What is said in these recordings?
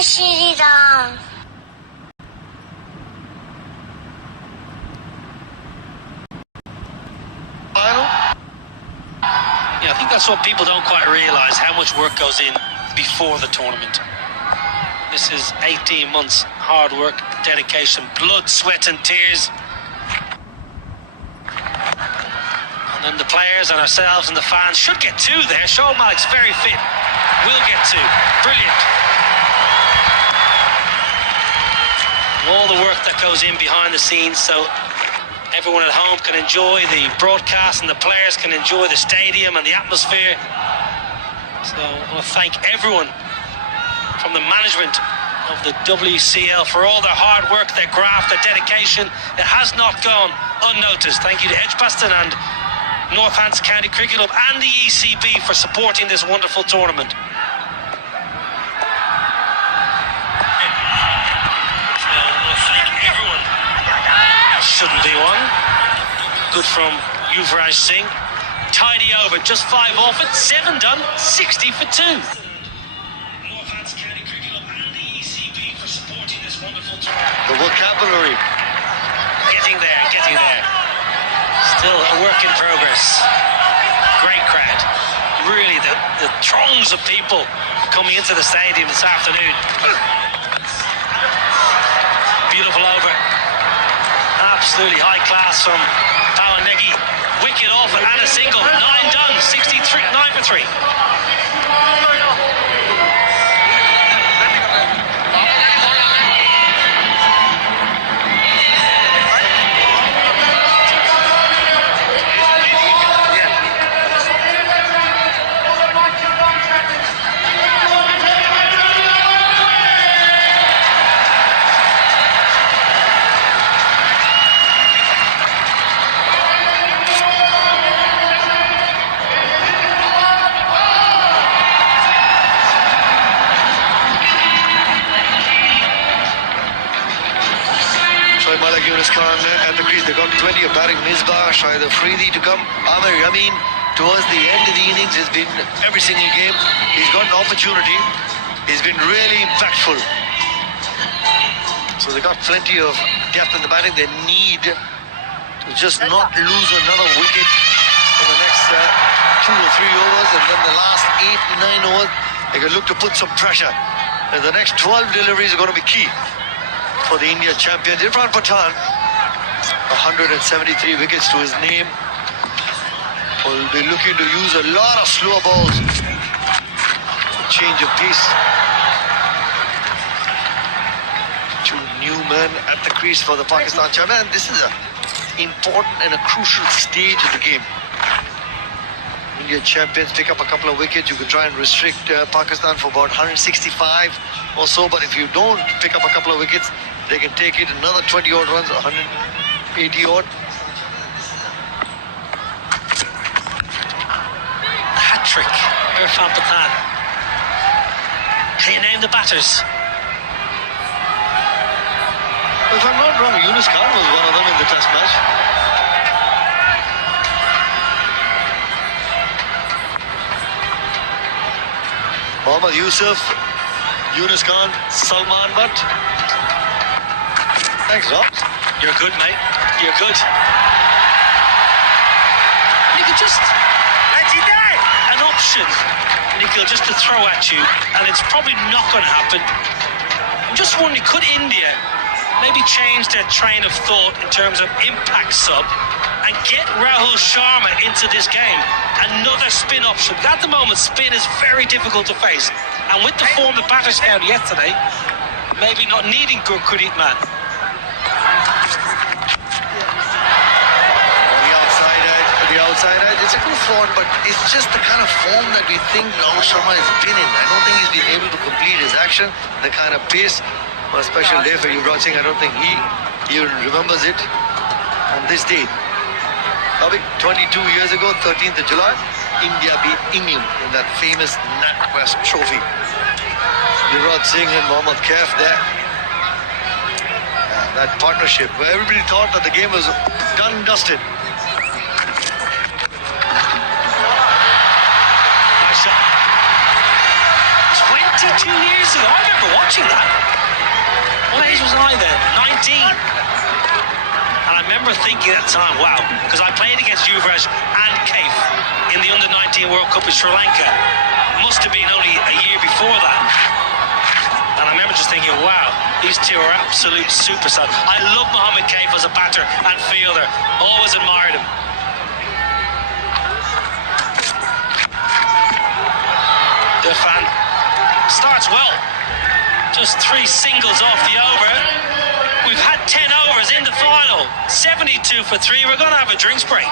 Shriram. Yeah, I think that's what people don't quite realise, how much work goes in before the tournament. This is 18 months hard work, dedication, blood, sweat and tears. And then the players and ourselves and the fans should get two there. Shoaib Malik's very fit. We'll get two. Brilliant. All the work that goes in behind the scenes, so everyone at home can enjoy the broadcast and the players can enjoy the stadium and the atmosphere. So I want to thank everyone from the management of the WCL for all their hard work, their graft, their dedication. It has not gone unnoticed. Thank you to Edgbaston and Northants County Cricket Club and the ECB for supporting this wonderful tournament. Shouldn't be one. Good from Yuvraj Singh. Tidy over, just 5 off it, 7 done, 60 for 2. Northants County Cricket Club and the ECB for supporting this wonderful tournament. The vocabulary. Getting there. Still a work in progress. Great crowd. Really, the throngs of people coming into the stadium this afternoon. Beautiful over. Absolutely high class from Pawanegi. Wicket off and a single. 9 done. 63. 9 for 3. Malik Yunus Khan at the crease. They got plenty of batting. Misbah, Shahid Afridi to come. Amir Yamin towards the end of the innings has been every single game. He's got an opportunity. He's been really impactful. So they got plenty of depth in the batting. They need to just not lose another wicket in the next 2 or 3 overs, and then the last 8 to 9 overs they can look to put some pressure. And the next 12 deliveries are going to be key for the India champions. Irfan Pathan, 173 wickets to his name, will be looking to use a lot of slower balls to change of pace. 2 new men at the crease for the Pakistan champions, and this is an important and a crucial stage of the game. India champions pick up a couple of wickets. You can try and restrict Pakistan for about 165 or so, but if you don't pick up a couple of wickets, they can take it another 20 odd runs, 180 odd. Hat trick, Irfan Pathan. Can you name the batters? If I'm not wrong, Yunus Khan was one of them in the test match. Mohammad Yusuf, Yunus Khan, Salman Butt. Thanks, Rob. You're good, mate. You're good. You can just... an option, Nikhil, just to throw at you, and it's probably not going to happen. I'm just wondering, could India maybe change their train of thought in terms of impact sub and get Rahul Sharma into this game? Another spin option. At the moment, spin is very difficult to face. And with the form the batters had yesterday, maybe not needing Gurpreet man. The outside edge, it's a good thought, but it's just the kind of form that we think Rahul Sharma has been in. I don't think he's been able to complete his action, the kind of pace. On a special day for Yuvraj Singh, I don't think he even remembers it on this day. 22 years ago, 13th of July, India beat England in that famous NatWest Trophy. Yuvraj Singh and Mohammad Kaif there. That partnership where everybody thought that the game was done and dusted. Nice shot. 27 22 years ago. I remember watching that. What age was I then? 19. And I remember thinking at the time, wow, because I played against Yuvraj and Kaif in the Under-19 World Cup in Sri Lanka. Must have been only a year before that. And I remember just thinking, wow, these two are absolute superstars. I love Mohammed Kaif as a batter and fielder. Always admired him. Irfan starts well. Just 3 singles off the over. We've had 10 overs in the final. 72 for 3. We're going to have a drinks break.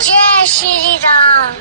जय Shri Ram.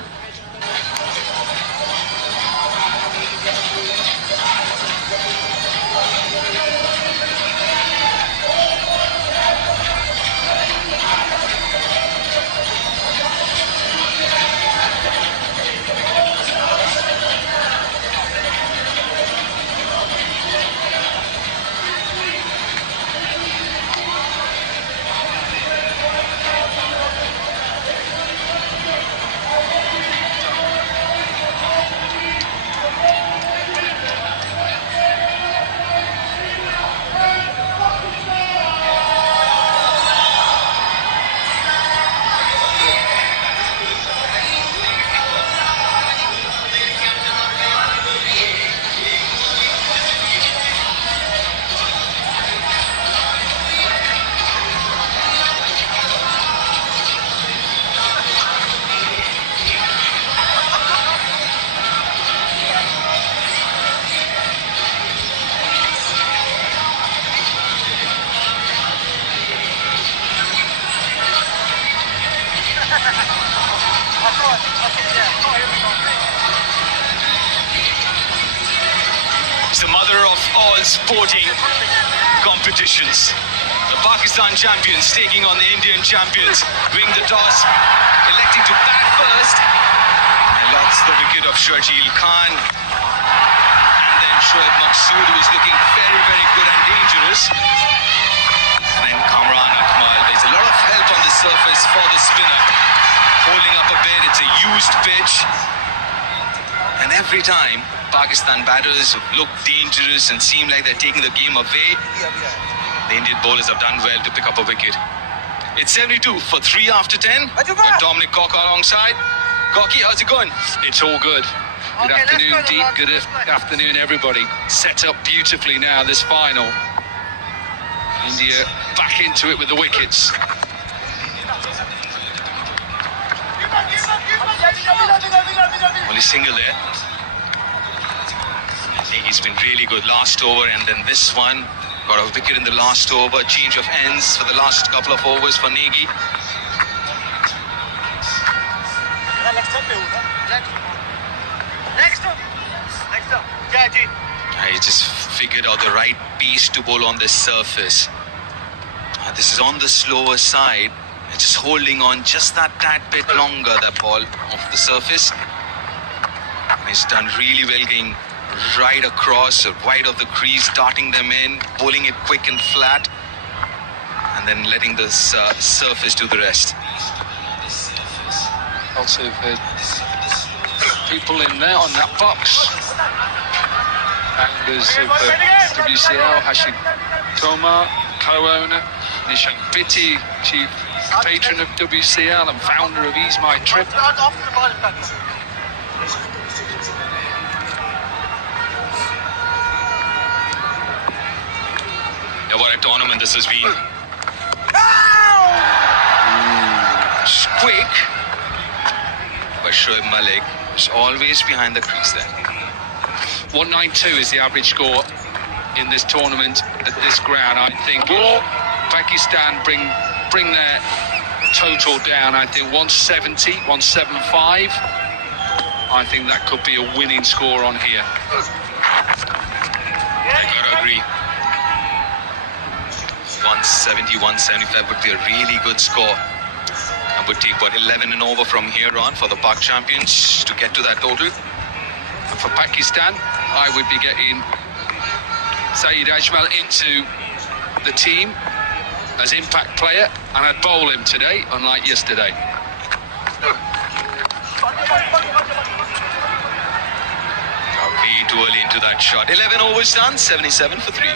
It's the mother of all sporting competitions. The Pakistan champions taking on the Indian champions, winning the toss, electing to bat first, and lost the wicket of Shajil Khan. And then Shoaib Maqsood, who is looking very, very good and dangerous. And then Kamran Akmal. There's a lot of help on the surface for the spinner. Holding up a bit, it's a used pitch. And every time Pakistan batters look dangerous and seem like they're taking the game away, the Indian bowlers have done well to pick up a wicket. It's 72 for 3 after 10. With Dominic Cock alongside. Cocky, how's it going? It's all good. Good afternoon, Deep. Good afternoon, everybody. Set up beautifully now, this final. India back into it with the wickets. Only single there. I think he's been really good last over, and then this one got a wicket in the last over. Change of ends for the last couple of overs for Negi. I just figured out the right piece to bowl on this surface. This is on the slower side. Just holding on just that tad bit longer, that ball off the surface. And he's done really well, getting right across, wide of the crease, darting them in, bowling it quick and flat, and then letting the surface do the rest. Also, people in there on that box. Anglers of WCL, Hashim Tomar, co-owner, Nishan Pitti, chief patron of WCL and founder of Ease My Trip. Yeah, what a tournament this has been. It's quick, but Shoaib Malik is always behind the crease there. 192 is the average score in this tournament at this ground. I think Pakistan bring their total down. I think 170, 175. I think that could be a winning score on here. I gotta agree. 170, 175 would be a really good score. And would take 11 and over from here on for the PAK champions to get to that total. And for Pakistan, I would be getting Saeed Ajmal into the team as impact player, and I'd bowl him today, unlike yesterday. Way too early into that shot. 11 overs done, 77 for 3.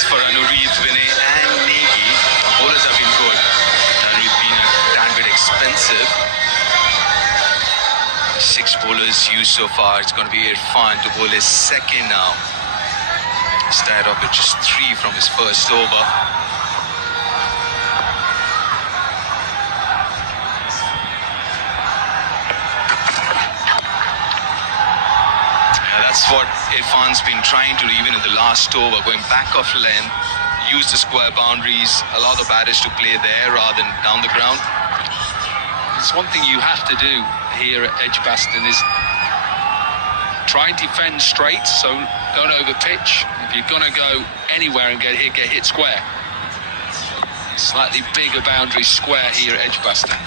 For Anureed, Vinay and Negi. Bowlers have been good. Anureed being a damn bit expensive. 6 bowlers used so far. It's going to be Irfan to bowl his second now. Started off with just 3 from his first over. That's what Irfan's been trying to do even in the last over, going back off length, use the square boundaries, allow the batters to play there rather than down the ground. It's one thing you have to do here at Edgbaston is try and defend straight, so don't over pitch. If you're going to go anywhere and get hit square. Slightly bigger boundary square here at Edgbaston.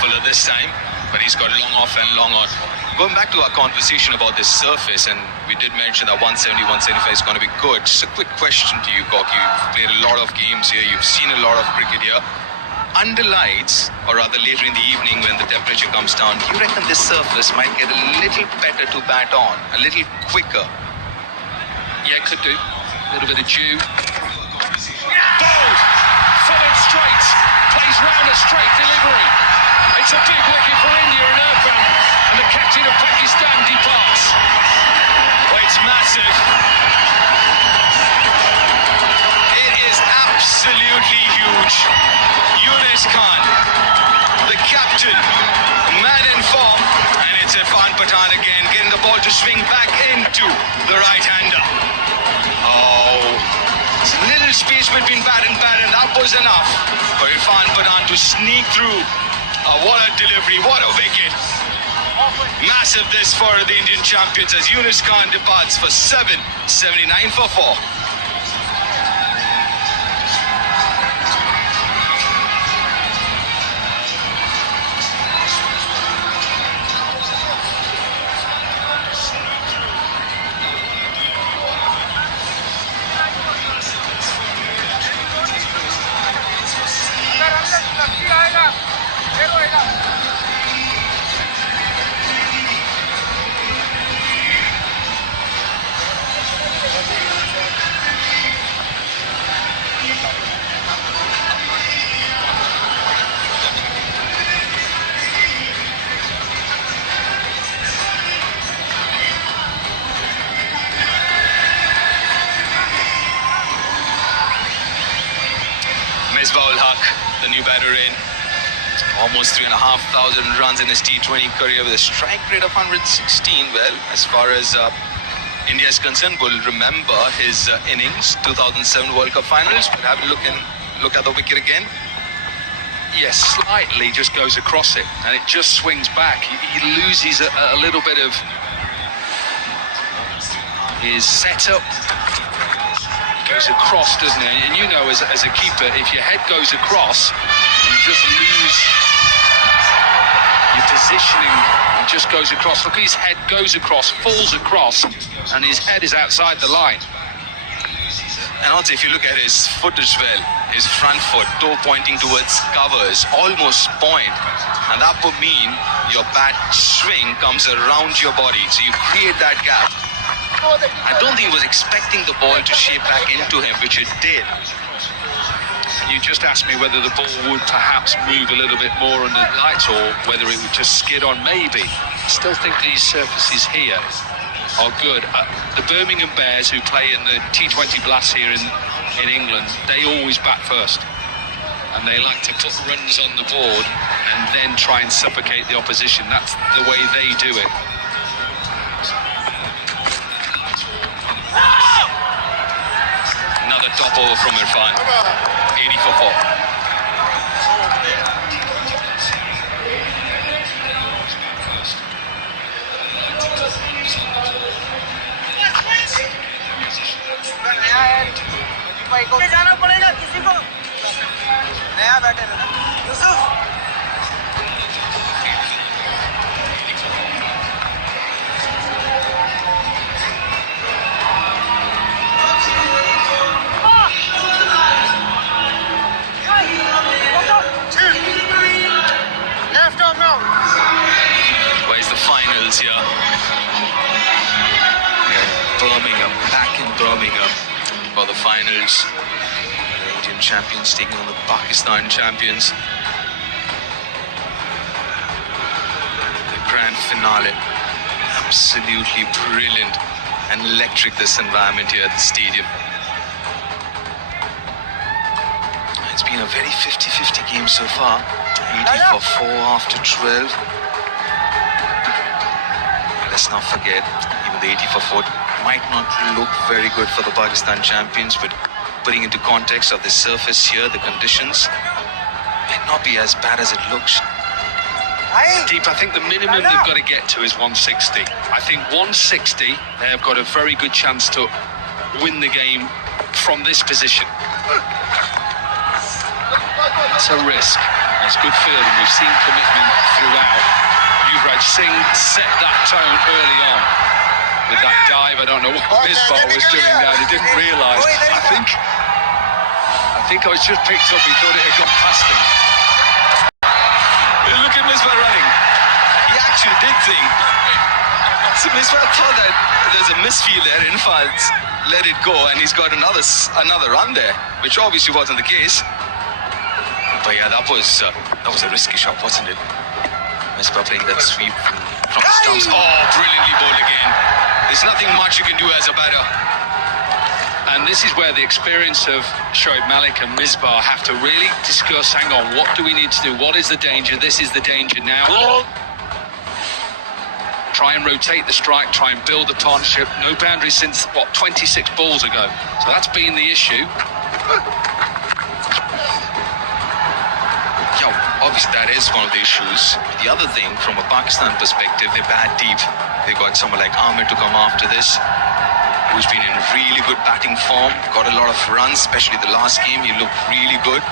Fuller this time. But he's got long off and long on. Going back to our conversation about this surface, and we did mention that 170, 175 is going to be good. Just a quick question to you, Kok. You've played a lot of games here. You've seen a lot of cricket here. Under lights, or rather later in the evening when the temperature comes down, do you reckon this surface might get a little better to bat on? A little quicker? Yeah, could do. A little bit of dew. Bowled! Followed straight. Plays round a straight delivery. It's a big wicket for India and Irfan, and the captain of Pakistan departs. Oh, it's massive. It is absolutely huge. Yunus Khan, the captain, man in form, and it's Irfan Pathan again, getting the ball to swing back into the right-hander. Oh, it's a little space between bat and bat, and that was enough for Irfan Pathan to sneak through. What a delivery, what a wicket. Massive this for the Indian champions as Yunus Khan departs for 7, 79 for 4. The new batter in. Almost 3,500 runs in his T20 career with a strike rate of 116. Well, as far as India is concerned, we'll remember his innings, 2007 World Cup Finals. But have a look at the wicket again. yes, slightly just goes across it, and it just swings back. He loses a little bit of his setup. Goes across, doesn't it? And you know, as a keeper, if your head goes across, you just lose your positioning. It just goes across. Look, his head goes across, falls across, and his head is outside the line. And also, if you look at his foot as well, his front foot, toe pointing towards covers, almost point. And that would mean your bat swing comes around your body. So you create that gap. I don't think he was expecting the ball to shape back into him, which it did. You just asked me whether the ball would perhaps move a little bit more under the lights or whether it would just skid on, maybe. I still think these surfaces here are good. The Birmingham Bears, who play in the T20 Blast here in England, they always bat first. And they like to put runs on the board and then try and suffocate the opposition. That's the way they do it. Another top over from Irfan. 80 for 4. जाना पड़ेगा किसी को नया batter है ना Yusuf left arm now Where's the finals here? Birmingham, back in Birmingham for the finals. The Indian champions taking on the Pakistan champions. The grand finale. Absolutely brilliant and electric, this environment here at the stadium. It's been a very 50-50 game so far. 80 for 4 after 12. And let's not forget, even the 80 for 4 might not look very good for the Pakistan champions, but putting into context of the surface here, the conditions, might not be as bad as it looks. Deep, I think the minimum they've got to get to is 160. I think 160, they have got a very good chance to win the game from this position. It's a risk. It's good fielding. We've seen commitment throughout. Yuvraj Singh set that tone early on with that dive. I don't know what Misbah was doing there. He didn't realise. I think I was just picked up. He thought it had gone past him. Look at Misbah running. He actually did think. So Misbah thought that there's a misfield there. Infant let it go, and he's got another run there, which obviously wasn't the case. But yeah, that was a risky shot, wasn't it? Misbah playing that sweep from the stumps. Oh, brilliantly bowled again. There's nothing much you can do as a batter. And this is where the experience of Shoaib Malik and Misbah have to really discuss, hang on, what do we need to do? What is the danger? This is the danger now. Try and rotate the strike, try and build the partnership. No boundaries since, 26 balls ago. So that's been the issue. Obviously, that is one of the issues. The other thing, from a Pakistan perspective, they bat deep. They got someone like Amir to come after this, who's been in really good batting form, got a lot of runs, especially the last game. He looked really good.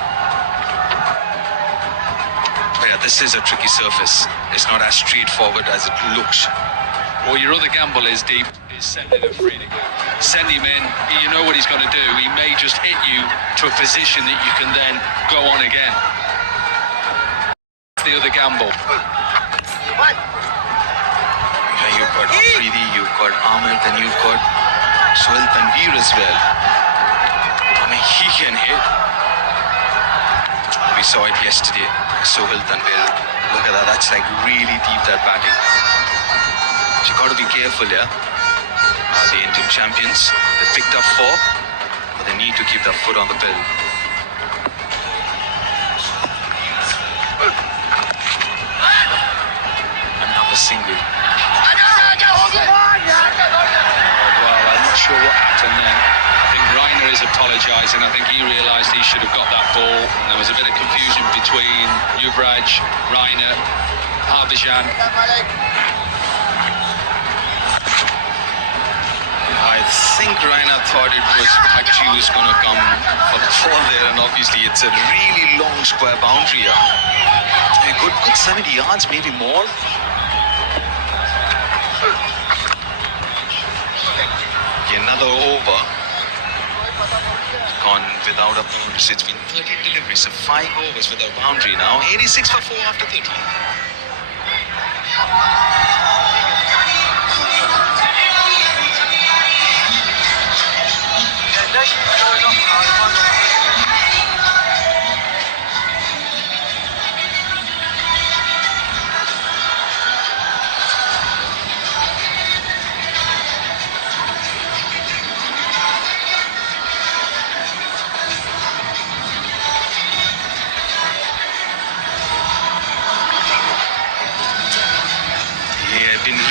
But yeah, this is a tricky surface. It's not as straightforward as it looks. Well, your other gamble is deep. Is sending him free to go. Send him in. You know what he's going to do. He may just hit you to a position that you can then go on again. The other gamble. Yeah, you've got Afridi, you've got Ahmed, and you've got Sohail Tanveer as well. I mean, he can hit. We saw it yesterday. Sohail Tanveer. Look at that. That's like really deep, that batting. So you got to be careful, yeah. The Indian champions, they picked up 4, but they need to keep their foot on the pedal. Single. Oh, well, I'm not sure what happened then. I think Reiner is apologising. I think he realised he should have got that ball. And there was a bit of confusion between Yuvraj, Rainer, Harbhajan. I think Rainer thought it was Haji was going to come for the fall there, and obviously it's a really long square boundary here. A good 70 yards, maybe more. Another over. Gone without a bonus. It's been 30 deliveries, so 5 overs without boundary now. 86 for 4 after 30.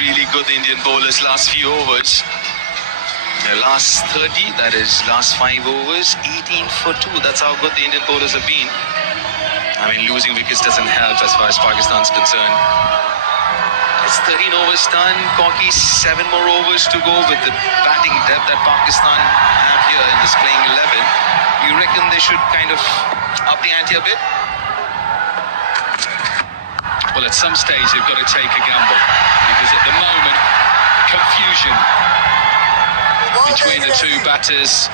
Really good Indian bowlers last few overs. The last 30, that is last 5 overs, 18 for 2. That's how good the Indian bowlers have been. I mean, losing wickets doesn't help as far as Pakistan's concerned. It's 13 overs done. Corky, 7 more overs to go with the batting depth that Pakistan have here in this playing 11. You reckon they should kind of up the ante a bit? Well, at some stage they've got to take a gamble, because at the moment, confusion between the two batters.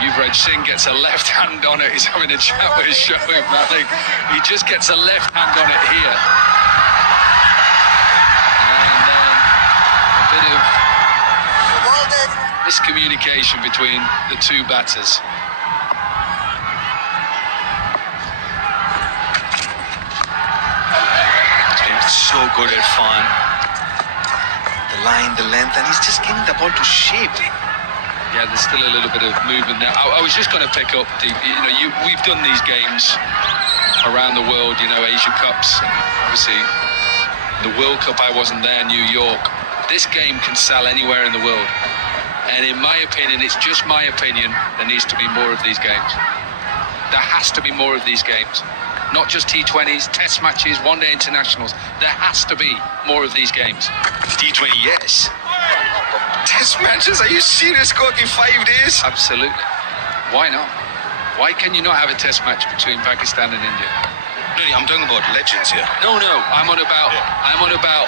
Yuvraj Singh gets a left hand on it. He's having a chat with Shoaib Malik. He just gets a left hand on it here. And then a bit of miscommunication between the two batters. So good at Irfan. The line, the length, and he's just getting the ball to shape. Yeah, there's still a little bit of movement there. I was just going to pick up we've done these games around the world, Asia Cups. Obviously, the World Cup, I wasn't there, New York. This game can sell anywhere in the world. And in my opinion, it's just my opinion, there needs to be more of these games. There has to be more of these games. Not just T20s, test matches, one-day internationals. There has to be more of these games. T20, yes. Test matches? Are you serious, Corky? 5 days? Absolutely. Why not? Why can you not have a test match between Pakistan and India? No, I'm talking about legends here. No. I'm on about.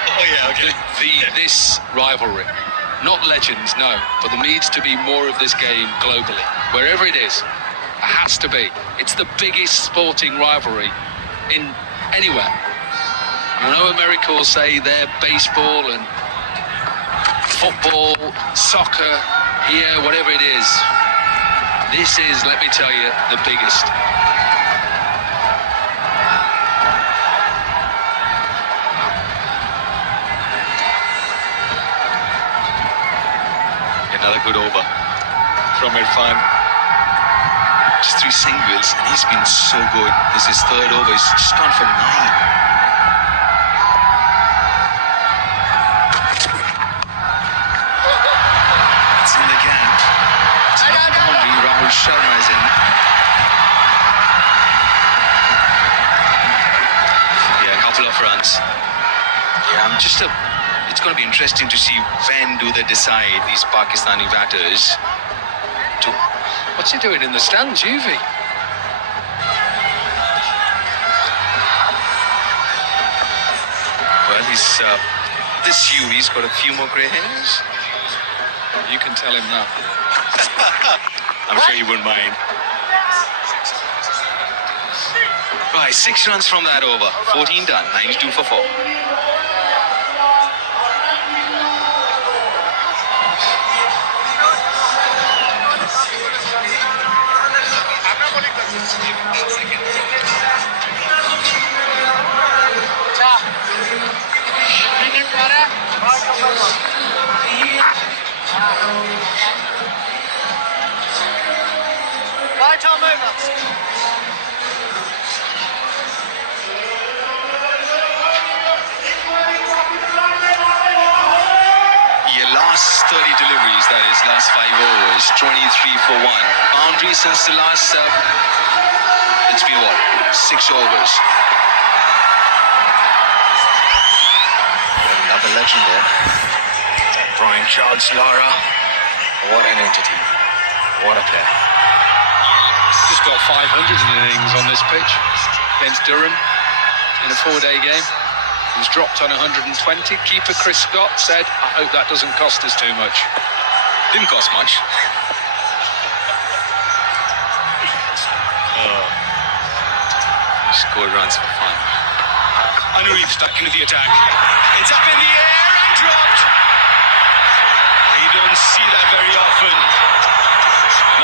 Oh yeah, okay. This rivalry. Not legends, no. But there needs to be more of this game globally, wherever it is. It has to be. It's the biggest sporting rivalry in anywhere. I know America will say they're baseball and football, soccer, here, whatever it is. This is, let me tell you, the biggest. Another good over from Irfan. Just 3 singles, and he's been so good. This is 3rd over. He's just gone for 9. It's in the gap. It's not boundary. Rahul Sharma is in. Yeah, a couple of runs. Yeah, it's going to be interesting to see when do they decide, these Pakistani batters, to... What's he doing in the stands, Yuvi? Well, he's got a few more grey hairs. You can tell him that. I'm sure he wouldn't mind. Right, 6 runs from that over. 14 done. 92 for 4. Right arm over. 30 deliveries, that is, last 5 overs, 23 for 1. Boundary since the last, it's been what, 6 overs. Another legend there. Brian Charles Lara. What an entity. What a player. Just got 500 innings on this pitch against Durham in a 4-day game. He was dropped on 120. Keeper Chris Scott said, "I hope that doesn't cost us too much." Didn't cost much. Scored runs for fun. Anureep stuck into the attack. It's up in the air and dropped. You don't see that very often.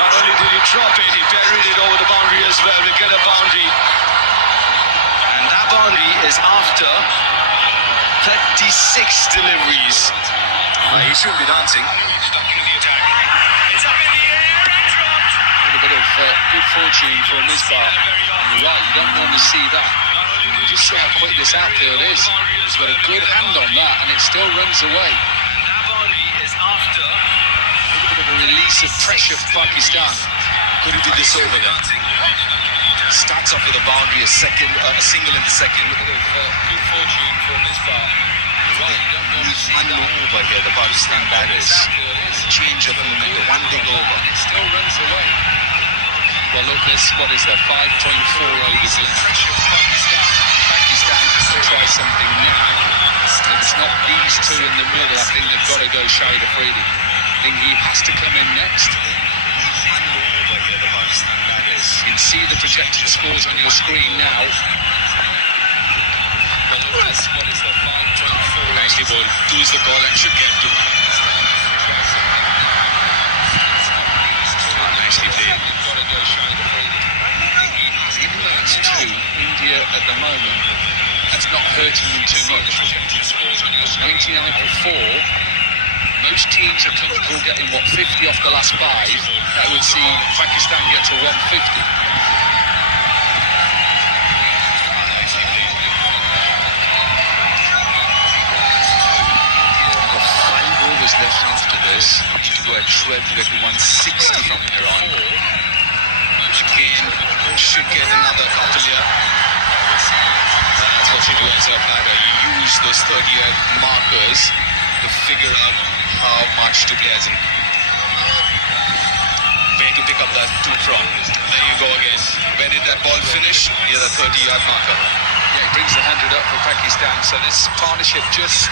Not only did he drop it, he buried it over the boundary as well to get a boundary. And that boundary is after 36 deliveries. He shouldn't be dancing. Stuck into the attack. It's up in the air and dropped. A little bit of good fortune for Misbah. You're right, you don't normally see that. You just see how quick this outfield is. He's got a good hand on that, and it still runs away. That boundary is after A little bit of a release of pressure for Pakistan. could have did this over then. Starts off with a boundary, a single in the second. Good fortune for Misbah. You're right, you don't normally see One that. over here, the Pakistan batters. Change of momentum, one big over. It still runs away. Well, look, what is there? 5.4 overs in. Pressure for Pakistan. Pakistan has to try something now. If it's not these two in the middle, I think they've got to go Shahid Afridi. I think he has to come in next. One over here, the Pakistan batters. You can see the projected scores on your screen now. Well, look, what is there? 5.4. Nicely bowled. 2 is the call and should get 2. Nicely played. Even though it's 2, India at the moment, that's not hurting them too much. 99 for 4. Most teams are comfortable getting, 50 off the last 5. That would see Pakistan get to 150. Left after this, you need to go at 12 to get to 160 from here on. Again, should get another couple here. That's what you do as a batter. You use those 30-year markers to figure out how much to play as in. Where to pick up that 2 from. There you go again. Where did that ball finish? Near the 30-yard marker. Yeah, he brings the 100 up for Pakistan. So this partnership just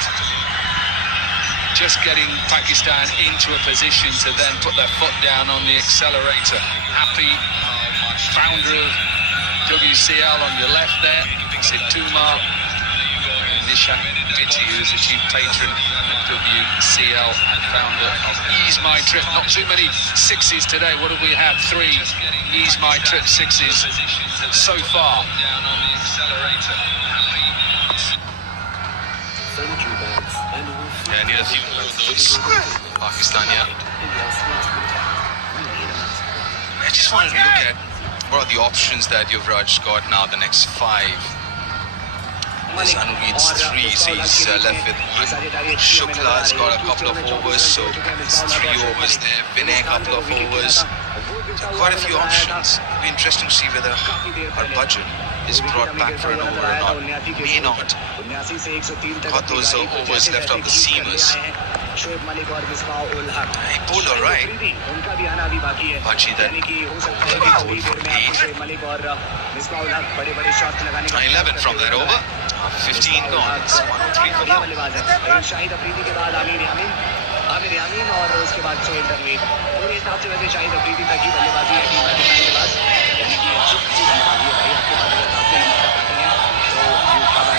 getting Pakistan into a position to then put their foot down on the accelerator. Happy, founder of WCL on your left there, Sid Tumar, and Nishan Vitti, who's the chief patron of WCL and founder of Ease My Trip. Not too many 6s today. What have we had? 3 Ease My Trip 6s so far. Yeah, I need a few more of those. Pakistan, yeah. I just wanted to look at what are the options that Yuvraj got now, the next 5. Anureep's 3, so he's left with 1. Shukla's got a couple of overs, so it's 3 overs there. Vinay, a couple of overs. So quite a few options. It'll be interesting to see whether our budget is brought back for an over or not. May not. Got those overs left of the seamers. He pulled alright. Bachi then. 11 from that over. 15 gone. It's 103 for him. Aamir यामीन और उसके बाद सोहेल तनवीर मेरे हिसाब से वैसे शाहिद अफरीदी तक ही बल्लेबाजी है टीम पाकिस्तान के पास यानी कि अच्छी बल्लेबाजी है भाई आपके पास अगर काफी नंबर तक आते हैं तो you have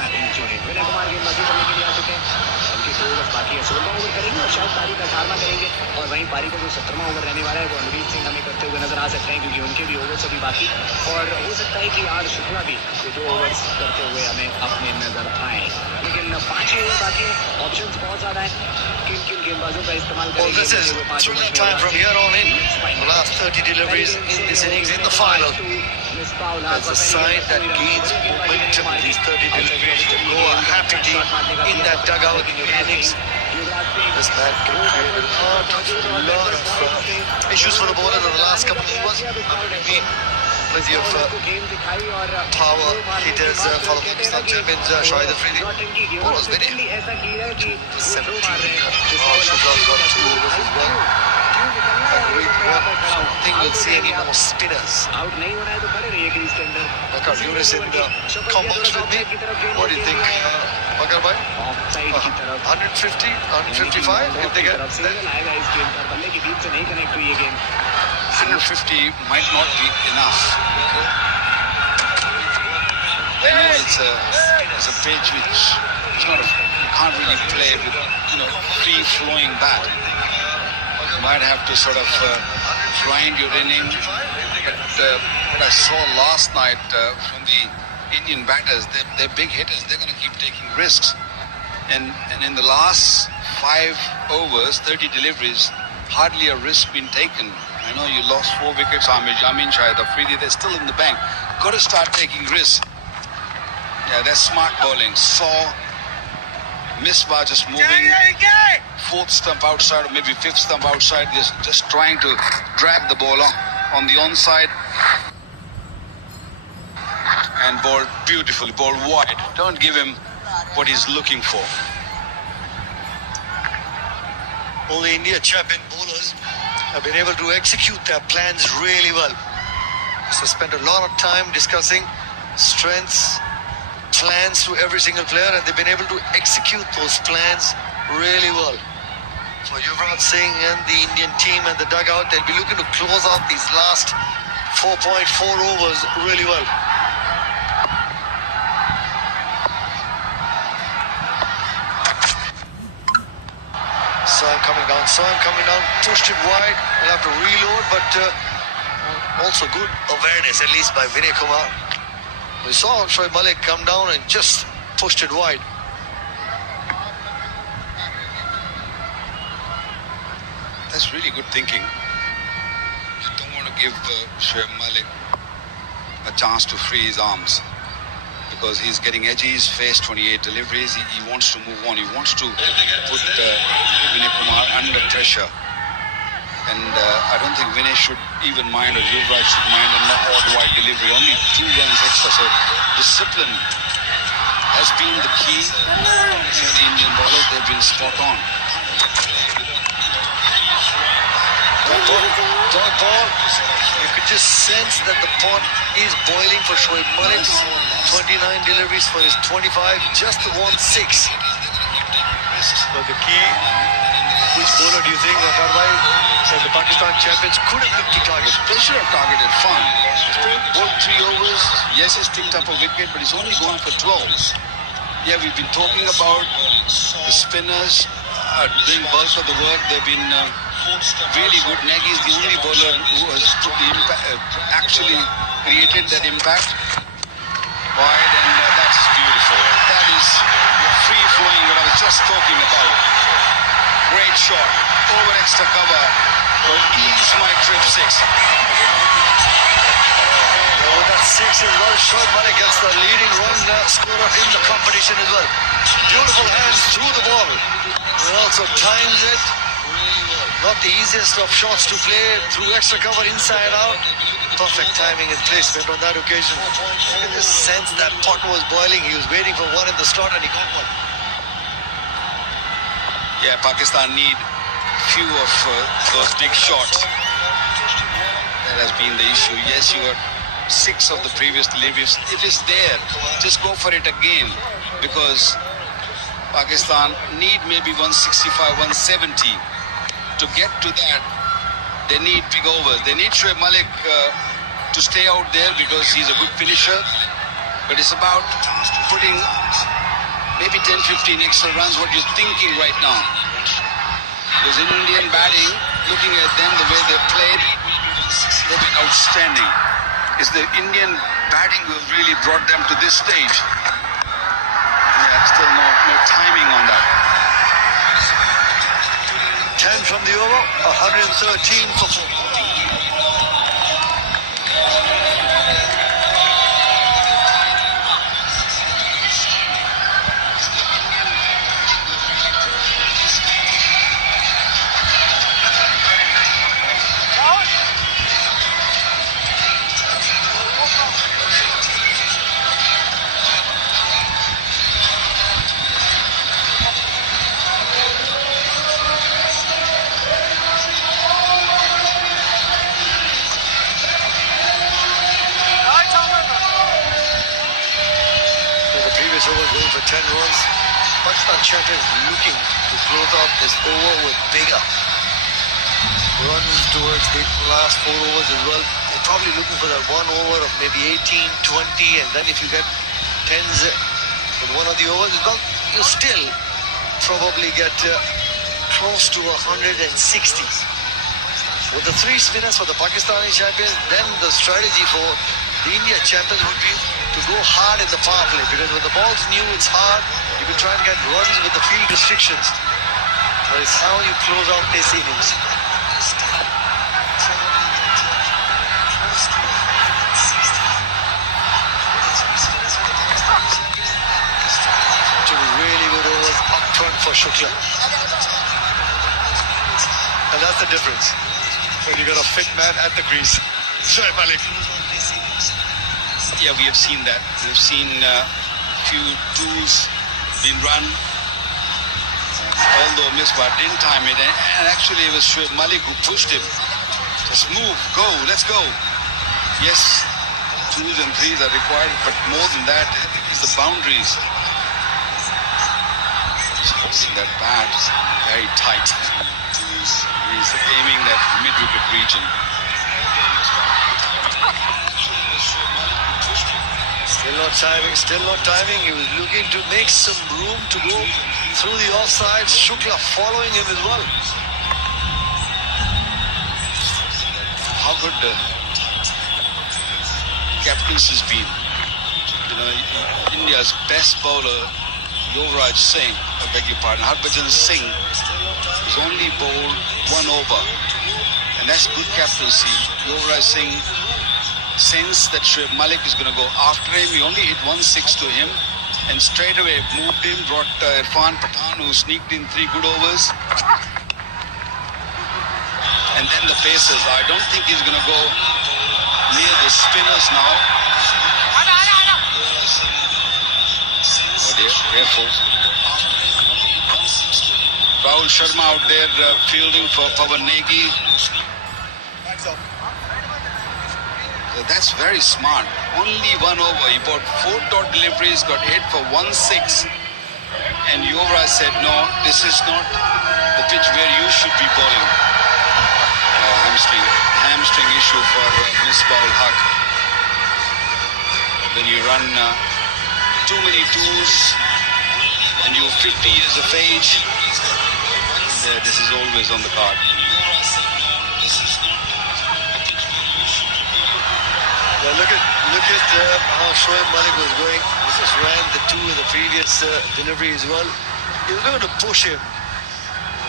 batting unit Vinay Kumar गेंदबाजी करने के लिए आ चुके हैं उनके 2 ओवर बाकी है 16 ओवर करेंगे और शायद पारी का 18वां करेंगे और वहीं पारी का जो 17वां ओवर रहने वाला है वो अमरीत सिंह हमें करते हुए नजर आ सकते हैं क्योंकि उनके भी ओवर्स अभी बाकी और हो सकता है कि आज शुक्ला भी ये 2 ओवर्स करते हुए हमें अपने नजर आए लेकिन 5 ओवर बाकी है ऑप्शंस बहुत ज्यादा है किन गेंदबाजों का इस्तेमाल Well, this is thrill time from here on in. The last 30 deliveries in this innings in the final. As a side that gains momentum, these 30 deliveries will go a happy team in that dugout in innings. This man can create a lot of issues for the bowler in the last couple of overs. Plenty of power hitters for the Pakistan champions, Shahid Afridi. Ball was very 17. Shahid got 2 overs as well. I think we'll see any more spinners. Bakar Yunus in the combox with me. What do you think, Bakar bhai? 150, 155 if they get there? 150 might not be enough. I know it's a pitch which is not you can't really play with free flowing bat. You might have to sort of grind your inning. But what I saw last night from the Indian batters, they're big hitters. They're going to keep taking risks. And in the last 5 overs, 30 deliveries, hardly a risk been taken. I know you lost 4 wickets, Amin, Shahid Afridi, they're still in the bank. Got to start taking risks. Yeah, that's smart bowling. Saw Misbah just moving 4th stump outside or maybe 5th stump outside, just trying to drag the ball on the onside. And ball beautifully, ball wide. Don't give him what he's looking for. All the India champion bowlers have been able to execute their plans really well. So spent a lot of time discussing strengths, plans to every single player, and they've been able to execute those plans really well. For Yuvraj Singh and the Indian team and the dugout, they'll be looking to close out these last 4.4 overs really well. Saw him coming down, pushed it wide. He'll have to reload, but also good awareness, at least by Vinay Kumar. We saw Shoaib Malik come down and just pushed it wide. That's really good thinking. You don't want to give Shoaib Malik a chance to free his arms, because he's getting edgy. He's faced 28 deliveries. He wants to move on. He wants to put Vinay Kumar under pressure. And I don't think Vinay should even mind, or Yuvraj should mind, a not odd wide delivery. Only 2 runs extra. So discipline has been the key for the Indian bowlers. They've been spot on. Dot ball. You could just sense that the pot is boiling for Shoaib Malik. 29 deliveries for his 25, just the 1-6. But the key, which bowler do you think, Vakar bhai, that the Pakistan champions could have looked to target? They should have targeted fun. Bowled 3 overs. Yes, he's picked up a wicket, but he's only gone for 12. Yeah, we've been talking about the spinners doing bulk of the work. They've been really good. Nagy is the only bowler who has put the actually created that impact. Wide, and that is beautiful. That is free flowing, what I was just talking about. Great shot over extra cover. Will ease my trip 6. With that 6 as well, Shoaib Malik gets the leading run scorer in the competition as well. Beautiful hands through the ball. And also times it. Not the easiest of shots to play, through extra cover inside out. Perfect timing and placement on that occasion. You can just sense that pot was boiling. He was waiting for one in the slot and he got one. Yeah, Pakistan need few of those big shots. That has been the issue. Yes, you got 6 of the previous deliveries. It is there. Just go for it again, because Pakistan need maybe 165, 170. To get to that, they need big overs. They need Shoaib Malik to stay out there, because he's a good finisher. But it's about putting maybe 10-15 extra runs, what you're thinking right now. Because Indian batting, looking at them, the way they played, they've been outstanding. It's the Indian batting who have really brought them to this stage. Yeah, still no timing on that. 10 from the over, 113 for 4. previous over going for 10 runs. Pakistan champions looking to close out this over with bigger runs towards the last 4 overs as well. They're probably looking for that 1 over of maybe 18, 20, and then if you get 10s in one of the overs, well, you still probably get close to 160s. With the 3 spinners for the Pakistani champions, then the strategy for the India champions would be to go hard in the power play, because when the ball's new, it's hard. You can try and get runs with the field restrictions. But it's how you close out this innings. Two really good overs up front for Shukla. And that's the difference when you got a fit man at the crease. Shoaib Malik. Yeah, we have seen that. We've seen few twos been run. Although Misbah didn't time it, and actually it was Shoaib Malik who pushed him. Just move, go, let's go. Yes, 2s and 3s are required, but more than that is the boundaries. He's holding that bat very tight. He's aiming that mid-wicket region. Still not timing. He was looking to make some room to go through the offside. Shukla following him as well. How good the captaincy has been. You know, India's best bowler, Yuvraj Singh, I beg your pardon, Harbhajan Singh, has only bowled 1 over. And that's good captaincy. Yuvraj Singh sensed that Shoaib Malik is going to go after him. He only hit 1-6 to him and straight away moved him, brought Irfan Pathan, who sneaked in 3 good overs. And then the Pacers. I don't think he's going to go near the spinners now. Oh dear, careful. Rahul Sharma out there fielding for Pawan Negi. That's very smart. Only 1 over. He bought 4 dot deliveries, got hit for 1-6. And Yuvraj said, no, this is not the pitch where you should be bowling. Hamstring issue for Misbah-ul Haq. When you run too many 2s and you're 50 years of age, this is always on the card. Yeah, look at how Shoaib Malik was going. He just ran the 2 in the previous delivery as well. He was going to push him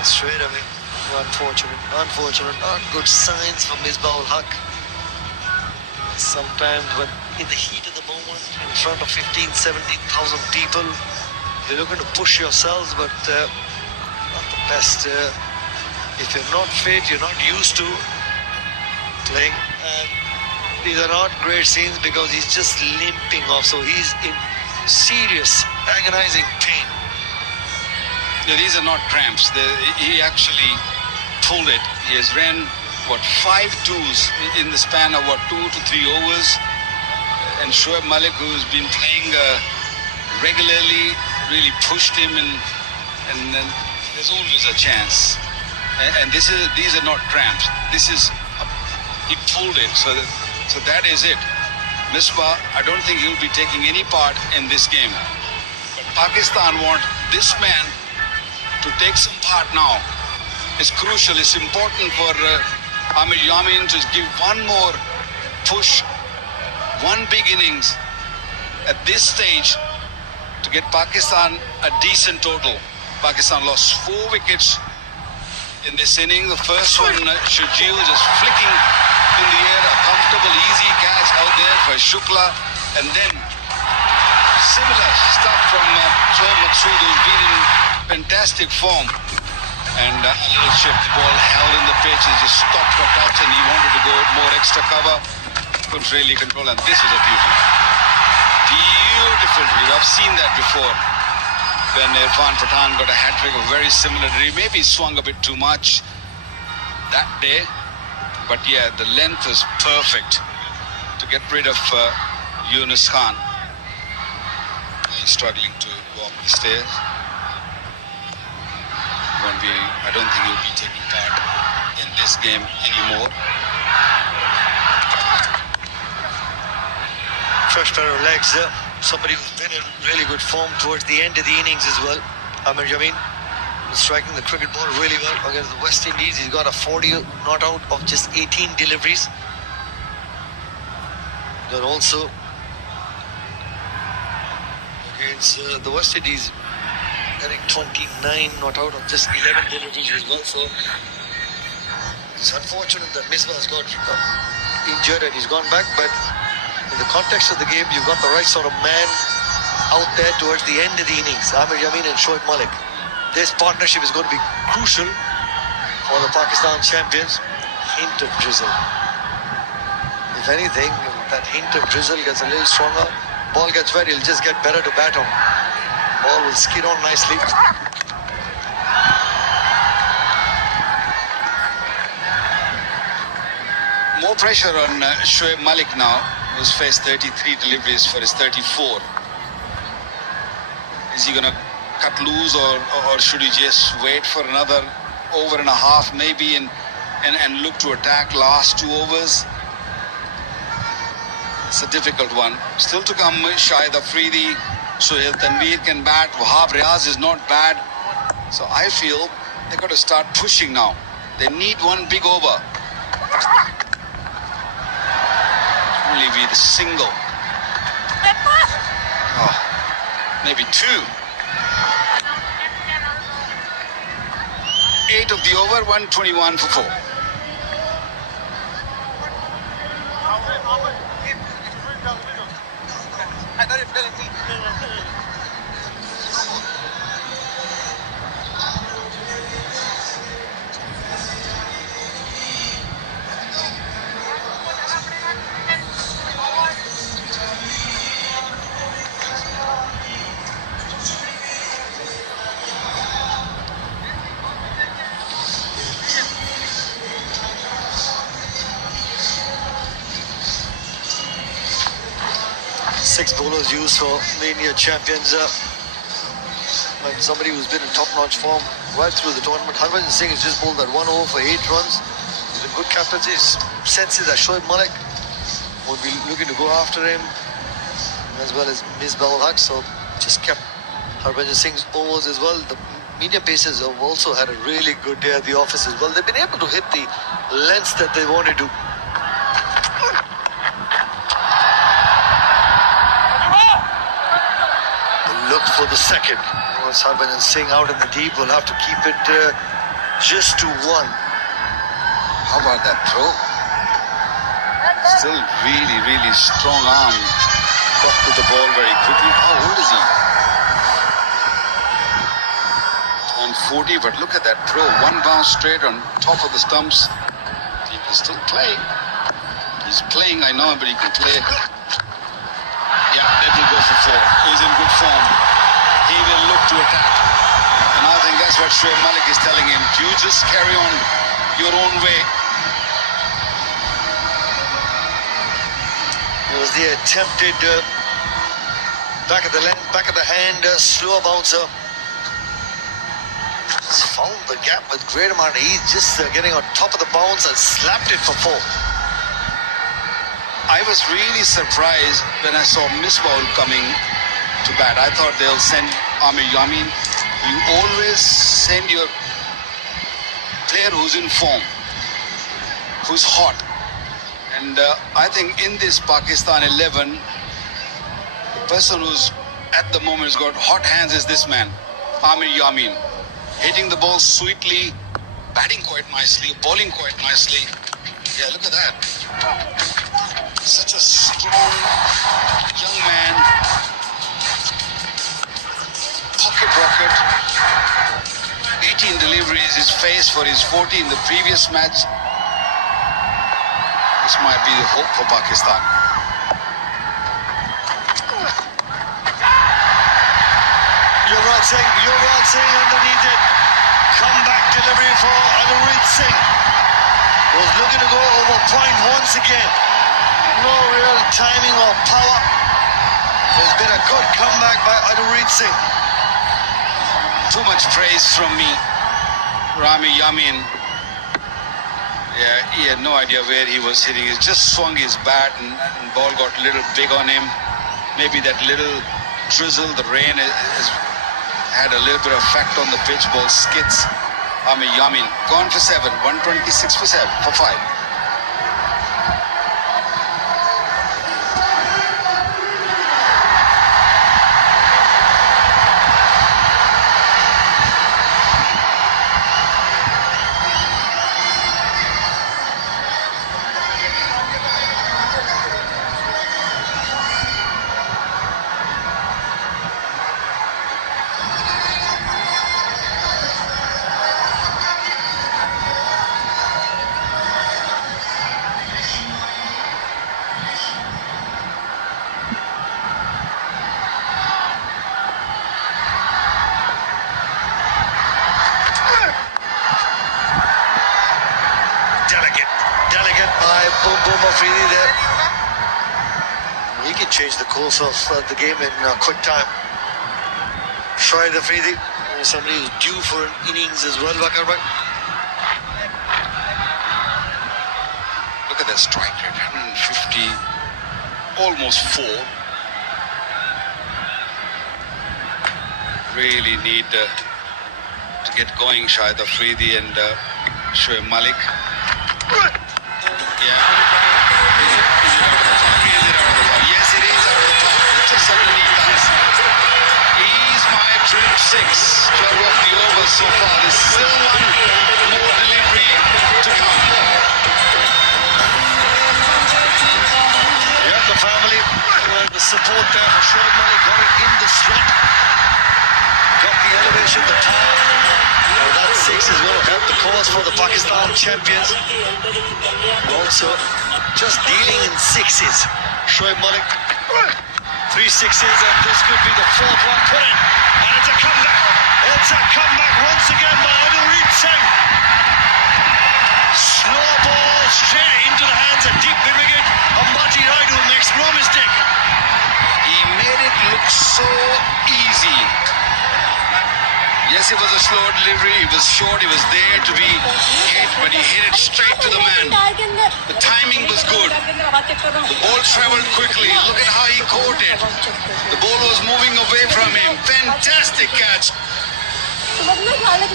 straight away. Unfortunate. Not good signs for Misbah-ul Haq. Sometimes when in the heat of the moment, in front of 15,000, 17,000 people, you're looking to push yourselves, but not the best. If you're not fit, you're not used to playing. These are not great scenes because he's just limping off, so he's in serious, agonizing pain. Yeah, these are not cramps. He actually pulled it. He has ran, 5 2s in the span of 2 to 3 overs. And Shoaib Malik, who's been playing regularly, really pushed him, and there's always a chance. And these are not cramps. He pulled it. So that is it. Misbah, I don't think he'll be taking any part in this game. But Pakistan want this man to take some part now. It's crucial. It's important for Amir Yamin to give one more push, one big innings at this stage to get Pakistan a decent total. Pakistan lost 4 wickets in this inning. The first one, Shujil just flicking in the air, a comfortable, easy catch out there for Shukla, and then similar stuff from Shoaib Maqsood, who's been in fantastic form, and a little chip, the ball held in the pitch, he just stopped for touch, and he wanted to go more extra cover, couldn't really control, and this was a beauty. Beautiful read. I've seen that before when Irfan Pathan got a hat-trick of very similar. He maybe swung a bit too much that day, but yeah, the length was perfect to get rid of Yunus Khan. he's struggling to walk the stairs. I don't think he'll be taking part in this game anymore. Fresh pair of legs. Somebody who's been in really good form towards the end of the innings as well. Amir Jameen striking the cricket ball really well against the West Indies. He's got a 40 not out of just 18 deliveries. Then also against the West Indies, getting 29 not out of just 11 deliveries as well. So it's unfortunate that Misbah has got injured and he's gone back, but in the context of the game, you've got the right sort of man out there towards the end of the innings. Amir Jameen and Shoaib Malik. This partnership is going to be crucial for the Pakistan champions. Hint of drizzle. If anything, if that hint of drizzle gets a little stronger, ball gets wet, he'll just get better to bat on. Ball will skid on nicely. More pressure on Shoaib Malik now, who's faced 33 deliveries for his 34. Is he going to cut loose, or should he just wait for another over and a half maybe and look to attack last 2 overs? It's a difficult one. Still to come, Shahid Afridi, Sohail Tanveer can bat, Wahab Riaz is not bad. So I feel they've got to start pushing now. They need one big over. Only be the single. Oh, maybe 2. 8 of the over, 121 for 4. I thought it's still in. Six bowlers used for the India champions. And somebody who's been in top-notch form right through the tournament. Harbhajan Singh has just bowled that 1 over for 8 runs. He's been good captaincy. His senses that Shoaib Malik would be looking to go after him, as well as Misbah ul Haq. So just kept Harbhajan Singh's overs as well. The medium pacers have also had a really good day at the office as well. They've been able to hit the lengths that they wanted to. Look for the second. Harbhajan Singh out in the deep will have to keep it just to 1. How about that throw? Still really strong arm. Got to the ball very quickly. How old is he? Turned 40, but look at that throw. 1 bounce straight on top of the stumps. He can still play. He's playing, I know, but he can play. Yeah, let me go for 4. He's in good form. He will look to attack. And I think that's what Shoaib Malik is telling him. You just carry on your own way. It was the attempted back of the hand, slower bouncer. He's found the gap with great amount of ease, just getting on top of the bounce and slapped it for 4. I was really surprised when I saw Misbah coming to bat. I thought they'll send Amir Jameen. You always send your player who's in form, who's hot. And I think in this Pakistan 11, the person who's at the moment has got hot hands is this man, Amir Jameen. Hitting the ball sweetly, batting quite nicely, bowling quite nicely. Yeah, look at that. Such a strong young man. Pocket rocket. 18 deliveries is faced for his 40 in the previous match. This might be the hope for Pakistan. Yuvraj Singh underneath it. Comeback delivery for Anurit Singh. Was looking to go over point once again. No real timing or power. There's been a good comeback by Singh. Too much praise from me. Rami Yamin. Yeah, he had no idea where he was hitting. He just swung his bat and ball got a little big on him. Maybe that little drizzle, the rain has had a little bit of effect on the pitch. Ball skids. Rami Yamin gone for 7. 126 for 7 for 5. Delicate by Boom Boom Afridi there. He can change the course of the game in quick time. Shoaib Afridi, somebody who's due for an innings as well, Bakar Bhai. Look at that strike rate, 150, almost 4. Really need to get going, Shahid Afridi and Shoaib Malik. Yeah. Is it out of the park? Is it out of the park? Yes, it is out of the park. It's just underneath us. He's my trip 6. 12 of the overs so far. There's still one more delivery to come. Yeah, the family, the support there for Shoaib Malik, got it in the slot. Got the elevation, the power. That 6 is going to help the cause for the Pakistan champions. Also, just dealing in 6s. Shoaib Malik, 3 6s, and this could be the 4th one. Put it, and it's a comeback. It's a comeback once again by Anureet Singh. Slow ball straight into the hands of deep wicket. Ambati Raidu makes no mistake. He made it look so easy. Yes, it was a slow delivery. It was short. It was there to be hit, but he hit it straight to the man. The timing was good. The ball traveled quickly. Look at how he caught it. The ball was moving away from him. Fantastic catch. Every time it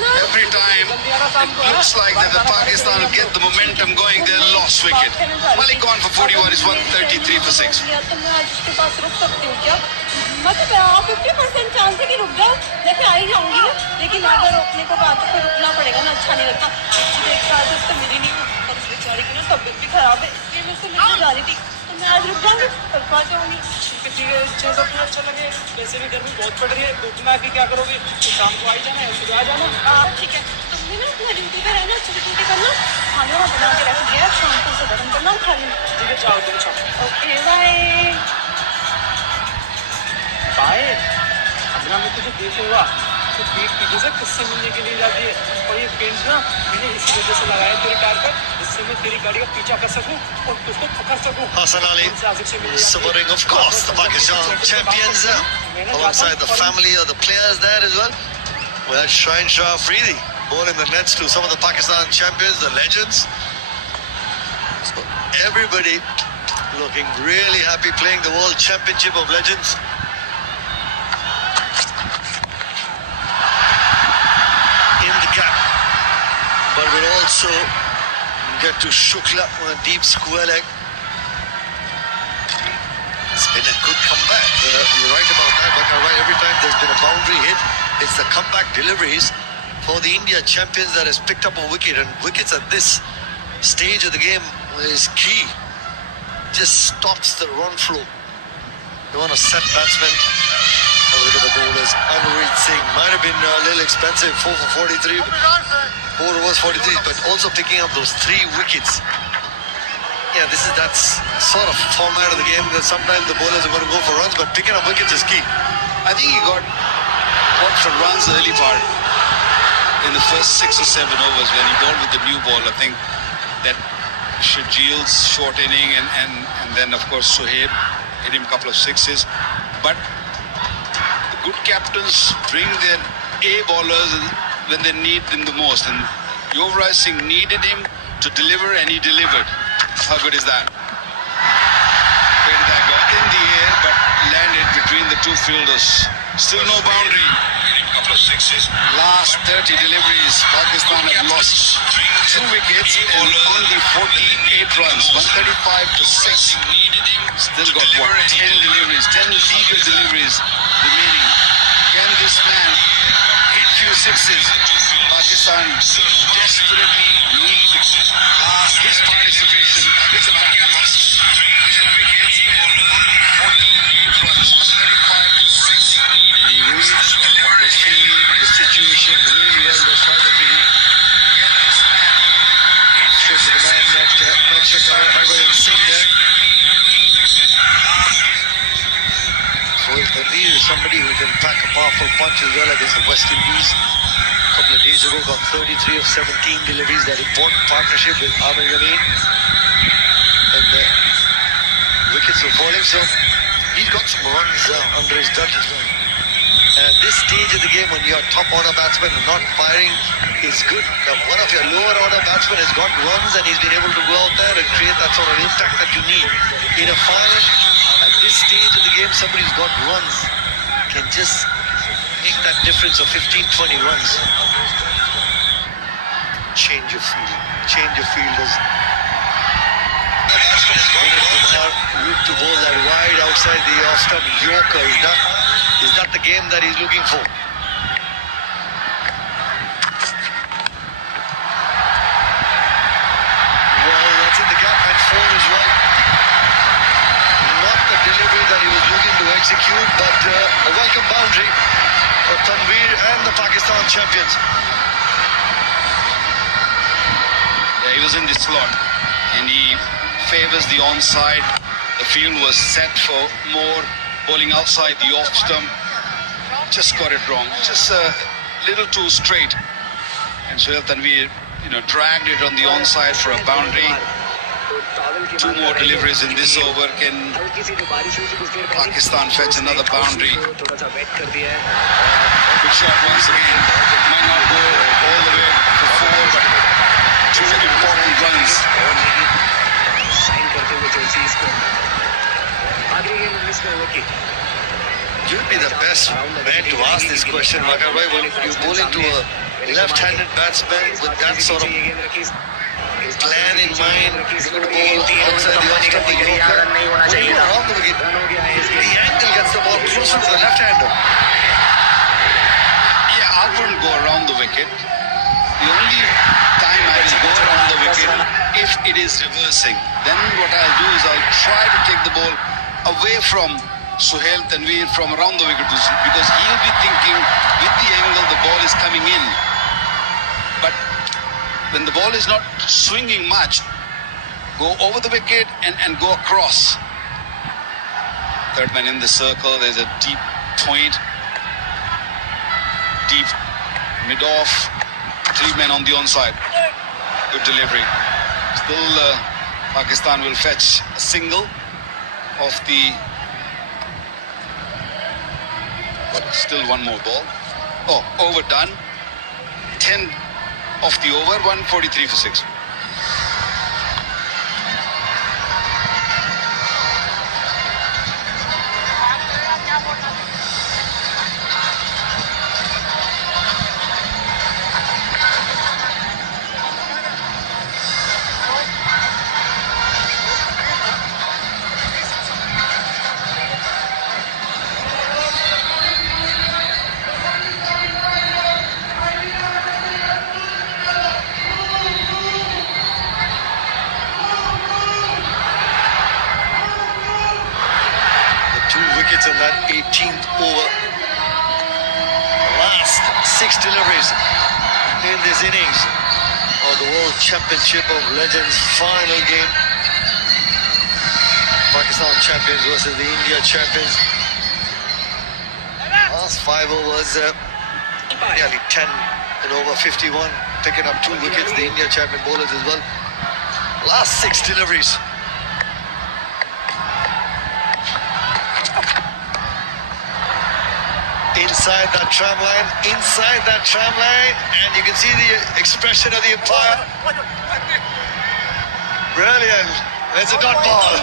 looks like that the Pakistan will get the momentum going, they lost wicket. Malik on for 41 is 133 for 6. मतलब 50% chance है कि रुक जाओ, जैसे आ ही जाऊंगी ना, लेकिन अगर रोकने को बात तो फिर रुकना पड़ेगा ना, अच्छा नहीं लगता। एक साथ उससे मिली नहीं और उस बेचारी की ना तबीयत भी खराब है, इसलिए मैं उससे मिलने जा रही थी, तो मैं आज रुक जाऊंगी, कल पा जाऊंगी। चलो अपना अच्छा लगे, वैसे भी गर्मी बहुत पड़ रही है, धूप में आके क्या करोगे? तो शाम को आ ही जाना है, सुबह आ जाना। ठीक है, तुमने ना अपना ड्यूटी पे रहना, छुट्टी करना, खाना वाना बना के रख दिया, शाम को उसे गर्म करना, खा लेना। ठीक है, चाहो तुम चाहो। Okay bye. बाय। अपना मैं तुझे देखूंगा तो पेट पीछे से किससे मिलने के लिए जाती है, और ये पेंट ना मैंने इस वजह से लगाया तेरे टायर पर, जिससे मैं तेरी गाड़ी का पीछा कर सकूं और तुझको पकड़ सकूं। Hassan Ali supporting, of course, the Pakistan champions alongside the family of the players there as well. We had Shah Afridi bowling the nets to some of the Pakistan champions, the legends. So everybody looking really happy playing the World Championship of Legends. In the gap, but we'll also get to Shukla on a deep square leg. It's been a good comeback. You're right about that, but right, every time there's been a boundary hit, it's the comeback deliveries for the India champions that has picked up a wicket, and wickets at this stage of the game is key. Just stops the run flow. You want to set batsmen. Have a look at the bowlers. Anureet Singh might have been a little expensive, 4 for 43. 4 overs 43, but also picking up those 3 wickets. Yeah, that's sort of format of the game that sometimes the bowlers are going to go for runs, but picking up wickets is key. I think he got for runs early part in the first 6 or 7 overs when he bowled with the new ball. I think that Shajil's short inning and then of course Sohaib hit him a couple of 6s. But the good captains bring their A bowlers when they need them the most. And Yuvraj Singh needed him to deliver, and he delivered. How good is that? Where did that go? In the air, but landed between the two fielders. Still no boundary. Last 30 deliveries, Pakistan have lost 2 wickets and only 48 runs, 135 to 6. Still got what? 10 deliveries, 10 legal deliveries remaining. Can this man hit few sixes? Pakistan desperately need his participation. Pakistan lost 2 wickets and only 48 runs, 135 to 6. He reads the field, the situation really well. That's why the field. Can this man hit the man next to Harbhajan Singh there? Sohail Tanveer is somebody who can pack a powerful punch as well against the West Indies. A couple of days ago got 33 of 17 deliveries. That important partnership with Amir Yamin. And the wickets were falling, so he's got some runs under his belt as well. At this stage of the game, when your top order batsman is not firing, is good. Now, one of your lower order batsmen has got runs and he's been able to go out there and create that sort of impact that you need. In a final, at this stage of the game, somebody who's got runs can just make that difference of 15-20 runs. Change of fielders. Look to bowl that wide outside the off-stump Yorker. Is that the game that he's looking for? Well, that's in the gap and 4 as well. Not the delivery that he was looking to execute, but a welcome boundary for Tanveer and the Pakistan champions. Yeah, he was in the slot and he favors the onside. The field was set for more bowling outside the off stump. Just got it wrong. Just a little too straight. And Sohail Tanveer, dragged it on the onside for a boundary. 2 more deliveries in this over. Can Pakistan fetch another boundary? Good shot once again. Might not go all the way for 4, but 2 important runs. You'd be the best man to ask this question, Makar bhai. When you bowl into a left-handed batsman with that sort of plan in mind, you're going to bowl outside the off-stump, the Yorker. When you go around the wicket, the angle gets the ball closer to the left-hander. Yeah, I wouldn't go around the wicket. The only time I will go around the wicket if it is reversing. Then what I'll do is I'll try to take the ball away from Sohail Tanveer from around the wicket because he'll be thinking with the angle the ball is coming in. But when the ball is not swinging much, go over the wicket and go across. Third man in the circle, there's a deep point, deep mid-off, 3 men on the onside. Good delivery. Still Pakistan will fetch a single off the... Still 1 more ball. Oh, overdone. 10 off the over, 143 for 6. In that 18th over. Last 6 deliveries in this innings of the World Championship of Legends final game. Pakistan champions versus the India champions. Last 5 overs, nearly 10 and over 51, picking up 2 wickets. The India champion bowlers as well. Last 6 deliveries. inside that tram line, and you can see the expression of the umpire. Brilliant. It's a dot ball.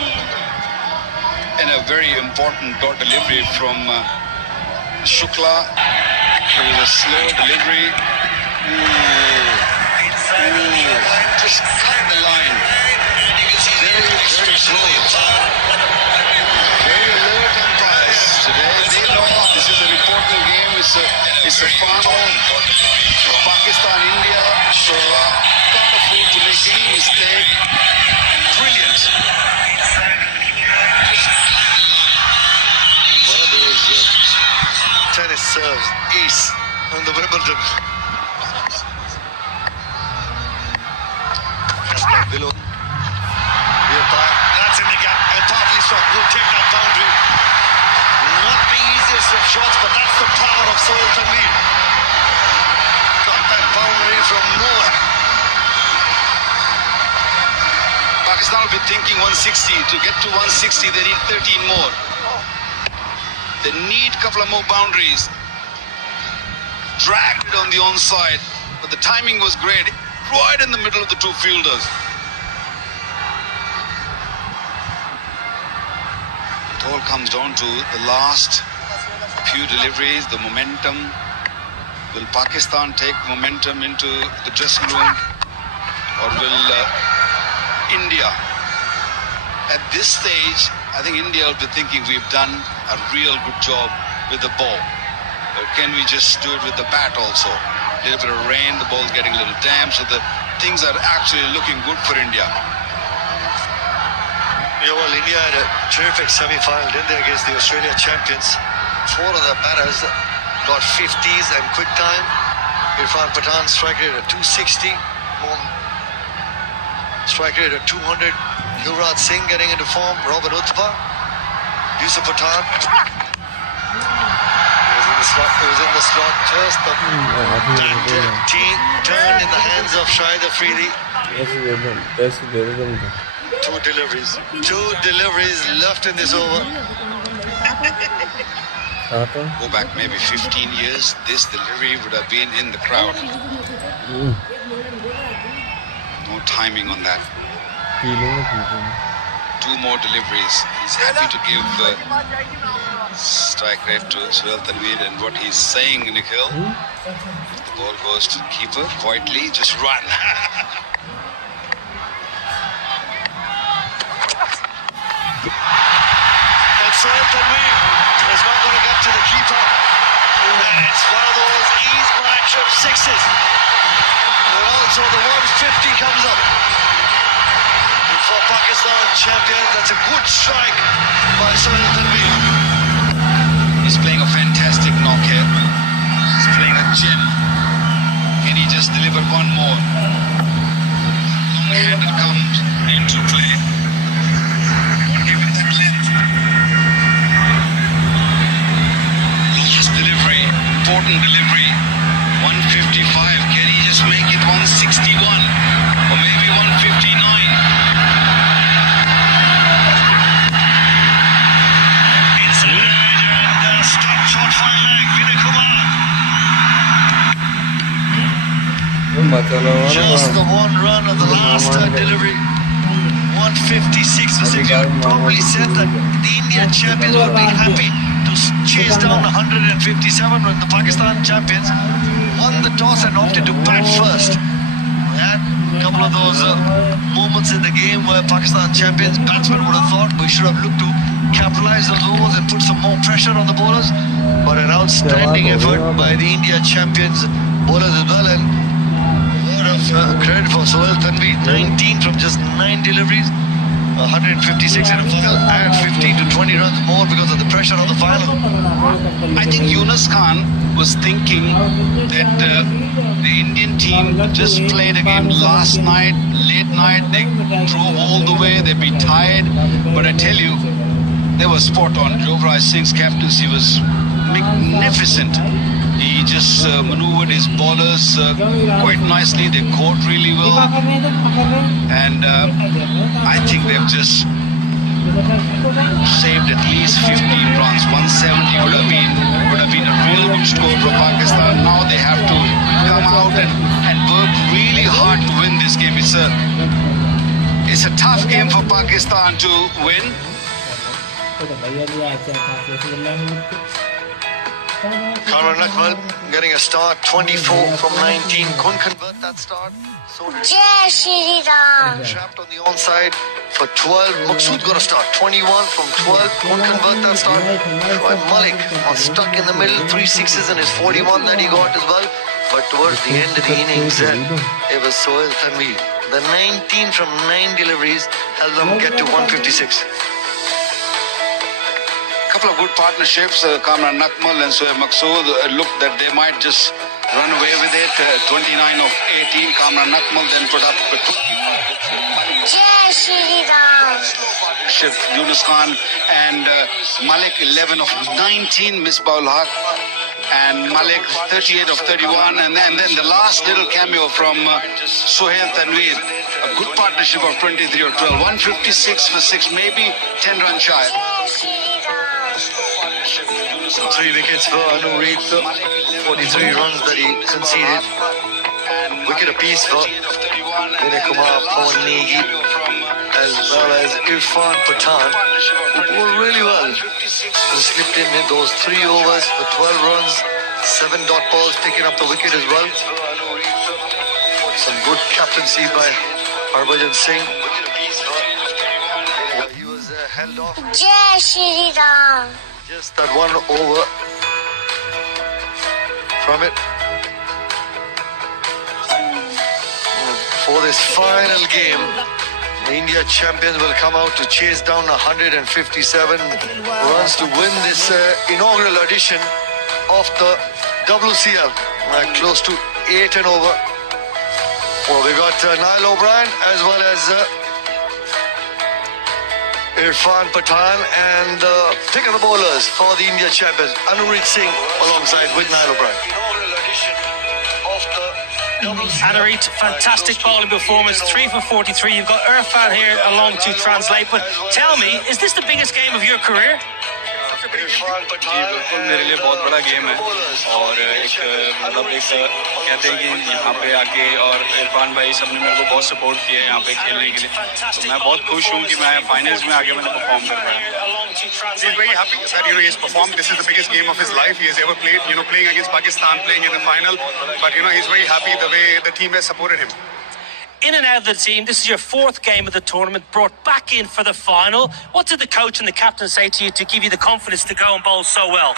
And a very important dot delivery from Shukla. It was a slow delivery. Just cut the line. Very slow. Very alert umpires today. They know this is an important game. It's a final. Pakistan, India. So can't afford to make any mistake. Brilliant. One of those tennis serves, ace on the Wimbledon. That's not below. That's in the gap, and Partly Stock will take that boundary. Not the easiest of shots, but that's the power of Sohail Tanveer. Got that boundary from nowhere. Pakistan will be thinking 160. To get to 160, they need 13 more. They need a couple of more boundaries. Dragged it on the onside, but the timing was great. Right in the middle of the two fielders. It all comes down to the last few deliveries, the momentum. Will Pakistan take momentum into the dressing room, or will India? At this stage, I think India will be thinking we've done a real good job with the ball. Or can we just do it with the bat also? A little bit of rain, the ball's getting a little damp, so the things are actually looking good for India. Yeah, well, India had a terrific semi-final, didn't they, against the Australia champions. 4 of their batters got 50s and quick time. Irfan Pathan strike rate at 260. Strike rate at 200. Yuvraj Singh getting into form. Robin Uthappa. Yusuf Pathan. It was in the slot just. The team turned in the hands of Shahid Afridi. Two deliveries left in this over. Go back maybe 15 years, this delivery would have been in the crowd. No timing on that. 2 more deliveries. He's happy to give strike rate to Sohail Tanveer, and what he's saying, Nikhil, the ball goes to the keeper quietly, just run. And Sohail Tanveer is not going to get to the keeper. And it's one of those ease matchup sixes. And also the 150 comes up. For Pakistan champions, that's a good strike by Sohail Tanveer. He's playing a fantastic knock here. He's playing a gem. Can he just deliver one more? Long-handed comes into play. Won't give him that length. Last delivery, important delivery. 155. Can he just make it 161? Or maybe 159? Just the one run of the last delivery. 156 to 6. You probably said that the Indian champions would be happy to chase down 157 when the Pakistan champions won the toss and opted to bat first. We had a couple of those moments in the game where Pakistan champions batsmen would have thought we should have looked to capitalize those overs and put some more pressure on the bowlers. But an outstanding effort by the India champions bowlers as well, and credit for Sohail Tanveer. 19 from just 9 deliveries, 156 in a final, and 15 to 20 runs more because of the pressure on the final. I think Yunus Khan was thinking that the Indian team just played a game last night, late night, they drove all the way, they'd be tired, but I tell you, they were spot on. Yuvraj Singh's captaincy was magnificent. He just maneuvered his bowlers quite nicely. They caught really well, and I think they've just saved at least 15 runs. 170 would have been a real it's a tough game for Pakistan to win. Kamran Akmal getting a start, 24 from 19. Couldn't convert that start. So Jai Shri Ram. trapped on the onside for 12. Maqsood got a start, 21 from 12. Couldn't convert that start. Shoaib Malik was stuck in the middle, 3 sixes and his 41 that he got as well. But towards the end of the innings, it was Sohail Tanveer. The 19 from 9 deliveries helped them get to 156. Couple of good partnerships. Kamran Akmal and Sohaib Maqsood looked that they might just run away with it. 29 of 18. Kamran Akmal then put up 25. Jai Shri Ram. Partnership, Yunus Khan and Malik 11 of 19. Misbah-ul Haq and Malik 38 of 31. And then the last little cameo from Sohail Tanveer. A good partnership of 23 or 12. 156 for 6, maybe 10 run shy. Jai Shri Ram. 3 wickets for Anu Reid, 43 runs that he conceded. Wicket apiece for Vinay Kumar, Pawan Negi, as well as Irfan Pathan, who bowled really well. Who slipped in those 3 overs for 12 runs, 7 dot balls, picking up the wicket as well. Some good captaincy by Harbhajan Singh. He was held off. Jai Shri Ram. Just that 1 over from it. For this final game, the India champions will come out to chase down 157 runs to win this inaugural edition of the WCL. Close to 8 and over. Well, we got Niall O'Brien as well as Irfan Pathan and pick of the bowlers for the India champions, Anurit Singh alongside with Niall O'Brien. Anarit, fantastic bowling performance, 3 for 43. You've got Irfan here along to translate. But tell me, is this the biggest game of your career? जी बिल्कुल मेरे लिए बहुत बड़ा game है और एक मतलब एक कहते हैं कि यहाँ पे आके और इरफान भाई सबने मेरे को बहुत सपोर्ट किया है यहाँ पे खेलने के लिए तो मैं बहुत खुश हूँ कि मैं फाइनल्स में आके मैंने परफॉर्म कर पाया He's very happy that he has performed. This is the biggest game of his life he has ever played. Playing against Pakistan, playing in the final. But he's very happy the way the team has supported him. In and out of the team, this is your 4th game of the tournament, brought back in for the final. What did the coach and the captain say to you to give you the confidence to go and bowl so well?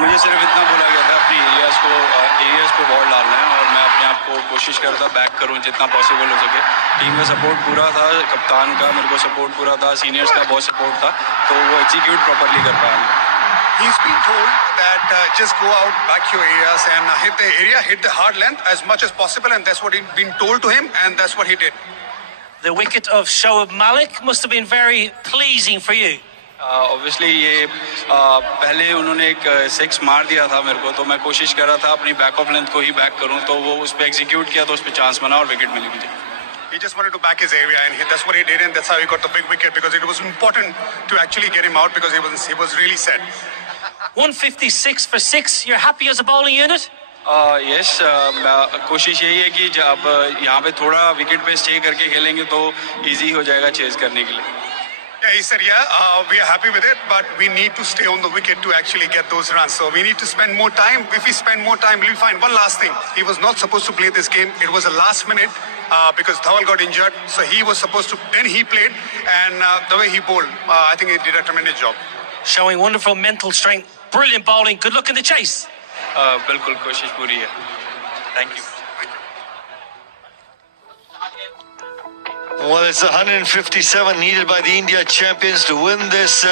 मुझे सिर्फ इतना बोला गया था अपनी areas को ball डालना है और मैं अपने आप को कोशिश कर रहा था बैक करूं जितना पॉसिबल हो सके टीम का सपोर्ट पूरा था कप्तान का मेरे को सपोर्ट पूरा था सीनियर्स का बहुत सपोर्ट था तो वो एग्जीक्यूट प्रॉपर्ली कर पाया He's been told that just go out, back your areas and hit the area, hit the hard length as much as possible, and that's what he's been told to him, and that's what he did. The wicket of Shoaib Malik must have been very pleasing for you. Obviously ये पहले उन्होंने एक 6 मार दिया था मेरे को तो मैं कोशिश कर रहा था अपनी बैक ऑफ लेंथ को ही बैक करूं तो वो उस पर एग्जीक्यूट किया तो उस पर चांस बना और विकेट मिली मुझे He just wanted to back his area, and that's what he did, and that's how he got the big wicket because it was important to actually get him out because he was really set. 156 for 6. You're happy as a bowling unit? Yes कोशिश यही है कि जब यहाँ पे थोड़ा wicket पे stay करके खेलेंगे तो इजी हो जाएगा चेज करने के लिए Yeah, he said, we are happy with it, but we need to stay on the wicket to actually get those runs. So we need to spend more time. If we spend more time, we'll find one last thing. He was not supposed to play this game. It was a last minute because Dhawal got injured. So he was supposed to, then he played. And the way he bowled, I think he did a tremendous job. Showing wonderful mental strength. Brilliant bowling. Good luck in the chase. बिल्कुल कोशिश पूरी है thank you Well, it's 157 needed by the India champions to win this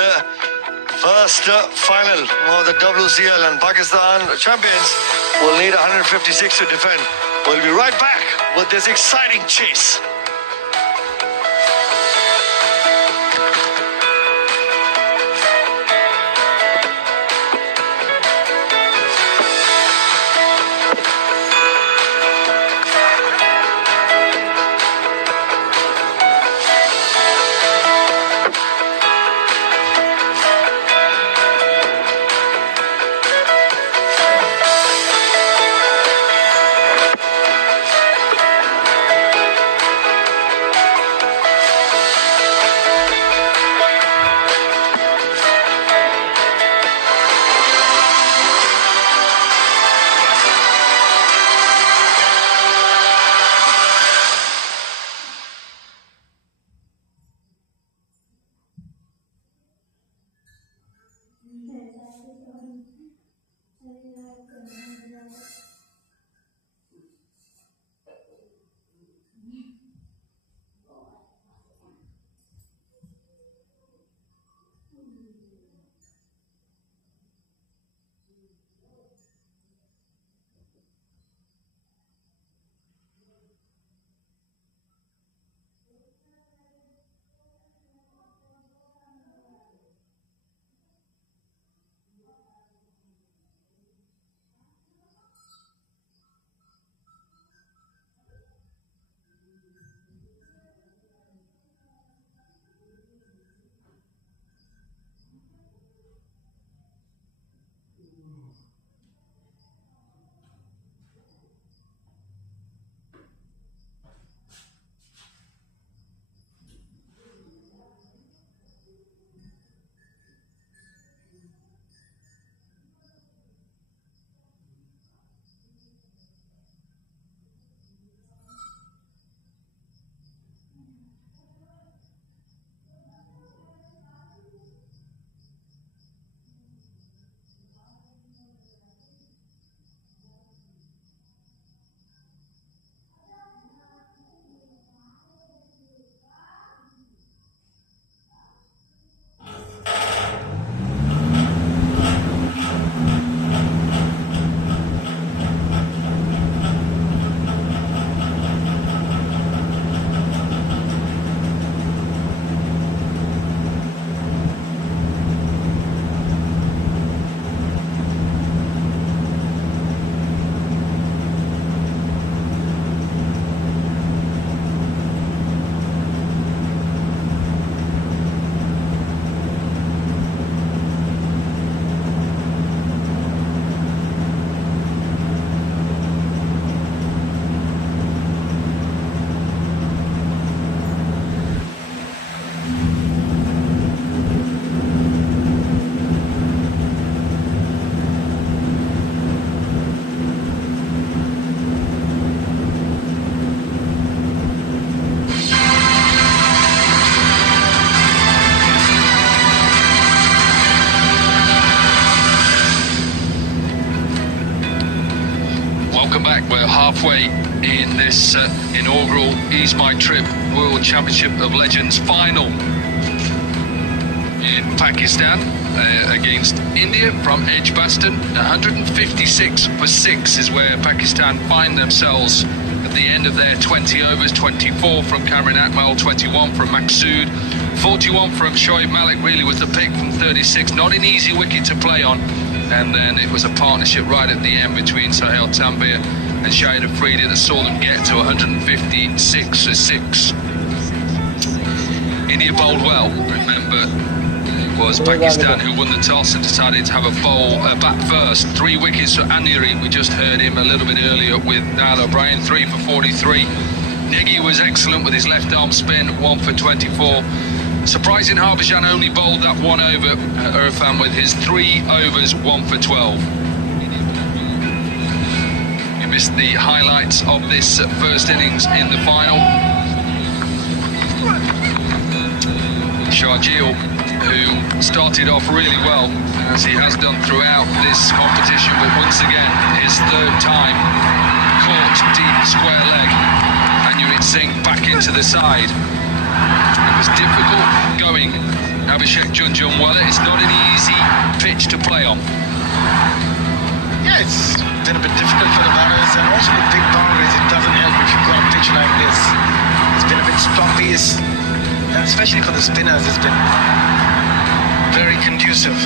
first final of the WCL, and Pakistan champions will need 156 to defend. We'll be right back with this exciting chase. Welcome back. We're halfway in this inaugural Ease My Trip World Championship of Legends final in Pakistan against India from Edgbaston. 156 for 6 is where Pakistan find themselves at the end of their 20 overs. 24 from Cameron Atwell, 21 from Maqsood, 41 from Shoaib Malik really was the pick from 36. Not an easy wicket to play on. And then it was a partnership right at the end between Sahel Tanvir and Shahid Afridi that saw them get to 156 for 6. India bowled well. Remember, it was Pakistan who won the toss and decided to have a bat first. 3 wickets for Anuri. We just heard him a little bit earlier with Niall O'Brien, 3 for 43. Negi was excellent with his left arm spin, 1 for 24. Surprising Harbhajan only bowled that 1 over. Irfan with his 3 overs, 1 for 12. You missed the highlights of this first innings in the final. Sharjeel, who started off really well, as he has done throughout this competition, but once again, his 3rd time caught deep square leg. Anurij Singh back into the side. It was difficult going Abhishek Junjunwala. It's not an easy pitch to play on. Yeah, it's been a bit difficult for the batters, and also with big boundaries, it doesn't help if you've got a pitch like this. It's been a bit stumpy, and especially for the spinners, it's been very conducive.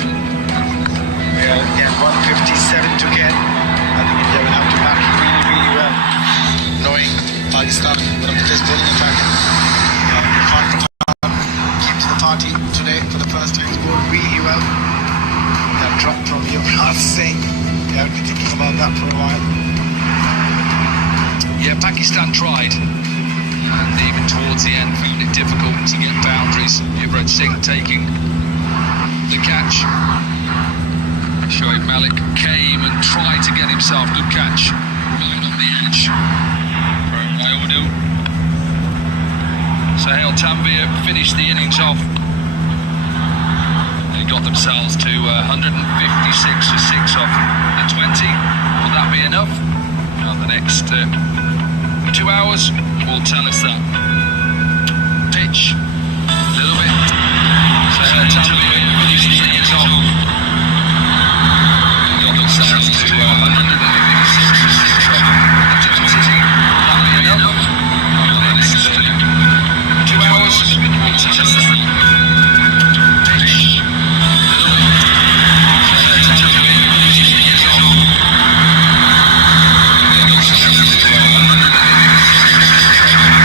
Yeah, again, 157 to get. I think India will have to bat really, really well, knowing Pakistan, one of the best bowling attack. Irfan came to the party today for the first time, scored really well. That drop from Yuvraj Singh, yeah, I've been thinking about that for a while. Yeah, Pakistan tried, and even towards the end found it difficult to get boundaries. Yuvraj Singh taking the catch. Shoaib Malik came and tried to get himself good catch right on the edge from Iodu. Sahel Tanvir finished the innings off. They got themselves to 156 for 6 off the 20. Will that be enough? next 2 hours will tell us that. Pitch, a little bit. So tell me what you see is on. The other sounds to 166 off. That'll be enough. The next 2 hours will tell us that. Pitch, a little bit. So tell me what you see is on. The other sounds to 166 off.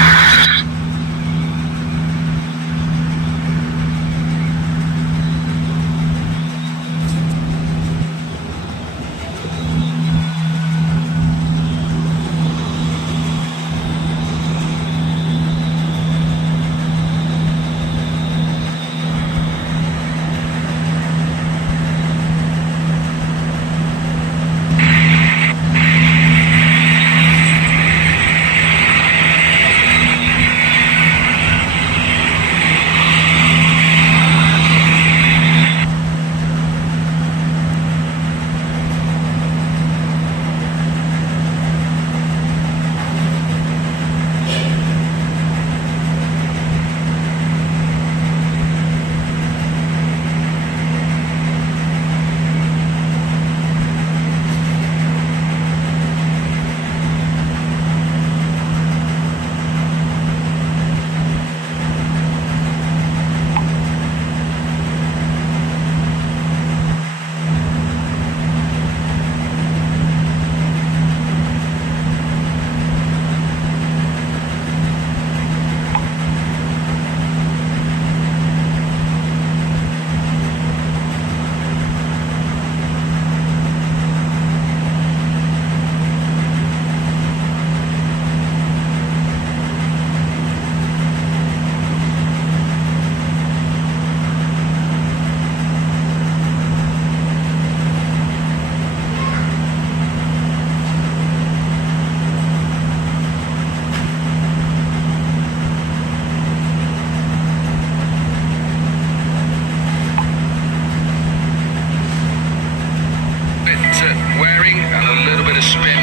Wearing and a little bit of spin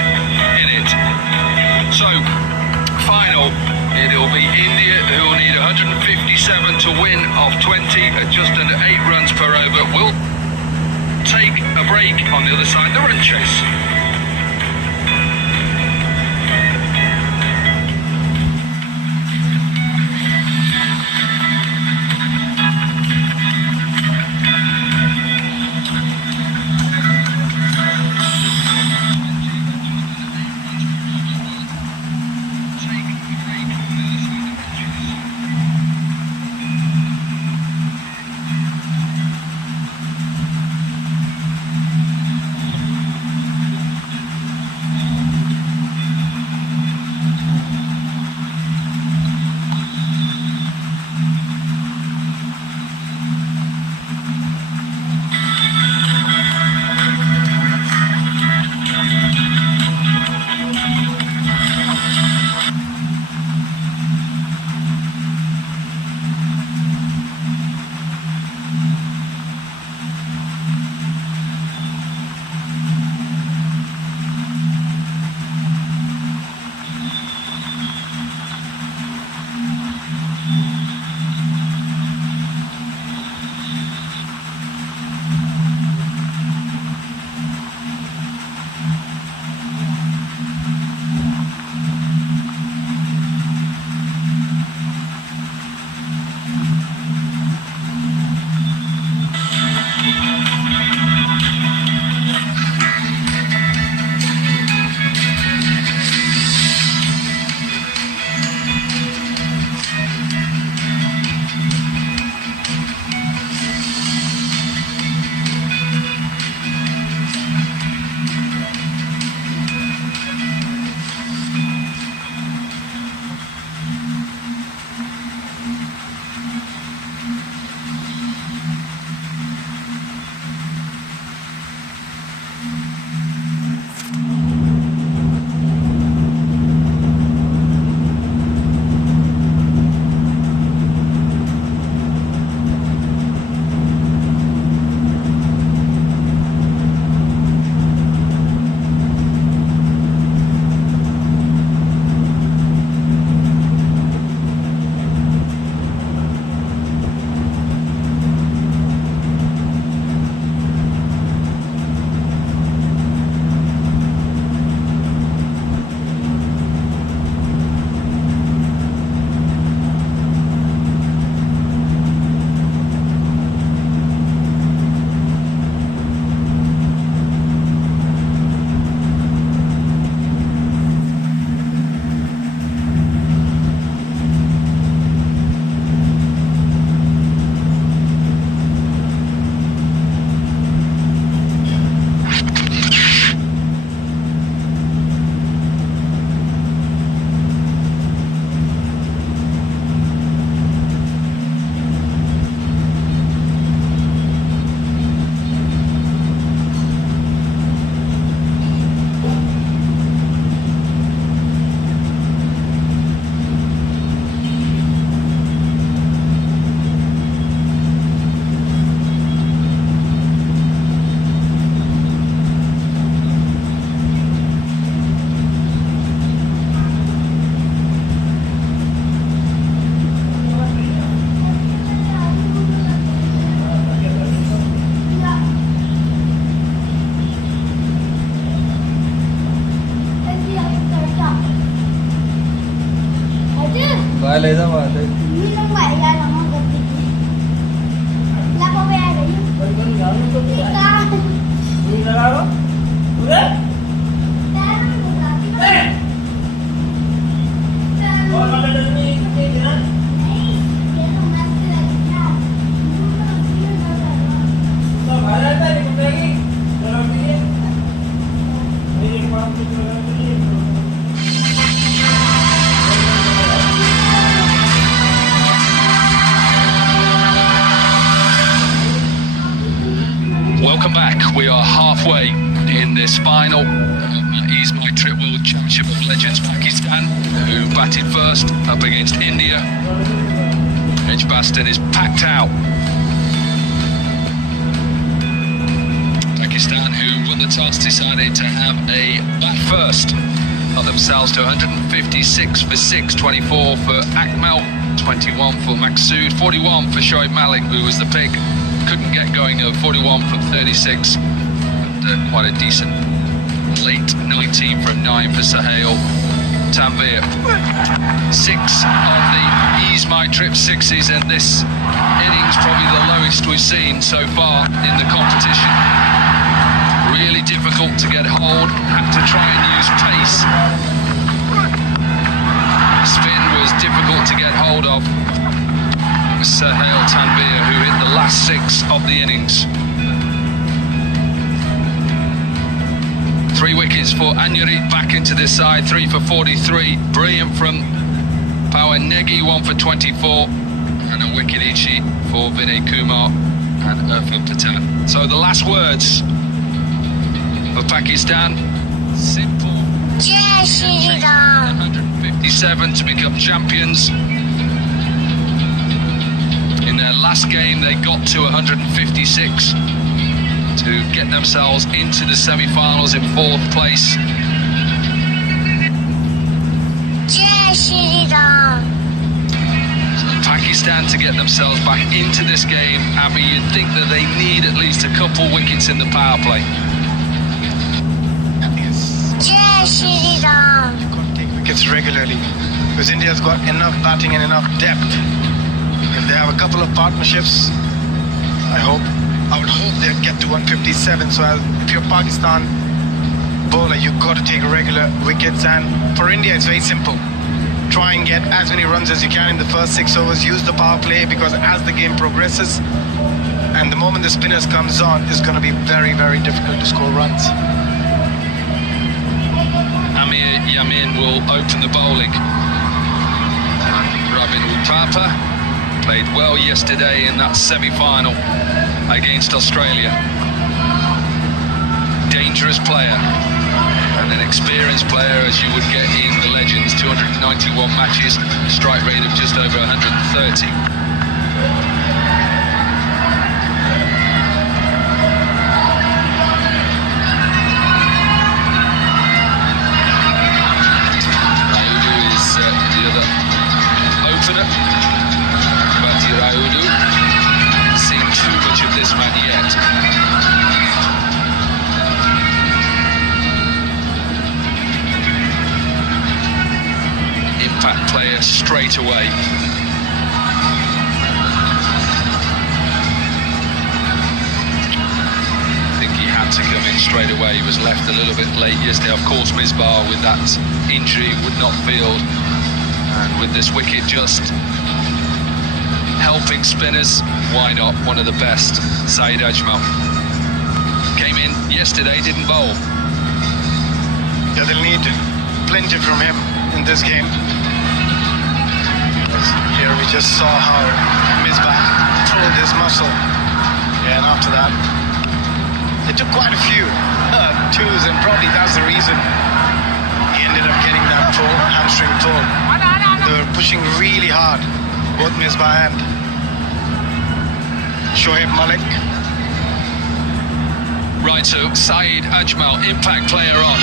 in it. So, final, it'll be India who will need 157 to win off 20 at just under 8 runs per over. We'll take a break on the other side, the run chase. Aleza baat hai. Welcome back. We are halfway in this final. He's my Trip World Championship of Legends Pakistan, who batted first up against India. Edgbaston is packed out. Pakistan, who won the toss, decided to have a bat first. Got themselves to 156 for 6, 24 for Akmal, 21 for Maqsood, 41 for Shoaib Malik, who was the pick. Couldn't get going of 41 from 36, and quite a decent late 19 from 9 for Sahel Tanvir. 6 on the Ease My Trip 6s, and this innings probably the lowest we've seen so far in the competition. Really difficult to get hold, had to try and use pace. Spin was difficult to get hold of. Sahel Tanvir, who hit the last 6 of the innings. 3 wickets for Anyarit back into this side, 3 for 43. Brilliant from Power Negi, 1 for 24. And a wicket each for Vinay Kumar and Irfan Pathan. So the last words for Pakistan, simple. Jai Shri Ram. 157 to become champions. In their last game, they got to 156 to get themselves into the semi-finals in 4th place. Jai Shri Ram. Pakistan to get themselves back into this game, Abby, you'd think that they need at least a couple wickets in the power play. Jai Shri Ram. You've got to take wickets regularly because India's got enough batting and enough depth. If they have a couple of partnerships, I would hope they'd get to 157. So if you're Pakistan bowler, you've got to take regular wickets. And for India, it's very simple. Try and get as many runs as you can in the first 6 overs. Use the power play, because as the game progresses and the moment the spinners comes on, it's going to be very, very difficult to score runs. Amir Yamin will open the bowling. Rabin Utapa played well yesterday in that semi-final against Australia. Dangerous player and an experienced player as you would get in the Legends. 291 matches, strike rate of just over 130. Rayudu is the other opener. Bati Rayudu, seen too much of this man yet. Impact player straight away. I think he had to come in straight away. He was left a little bit late yesterday. Of course, Misbah with that injury would not field. And with this wicket just helping spinners, why not? One of the best, Saeed Ajmal. Came in yesterday, didn't bowl. Yeah, they'll need plenty from him in this game. Here we just saw how Misbah pulled his muscle. Yeah, and after that, they took quite a few twos, and probably that's the reason he ended up getting that pull, hamstring pull. They were pushing really hard, both Misbah and Shoaib Malik. Right, so Saeed Ajmal, impact player on.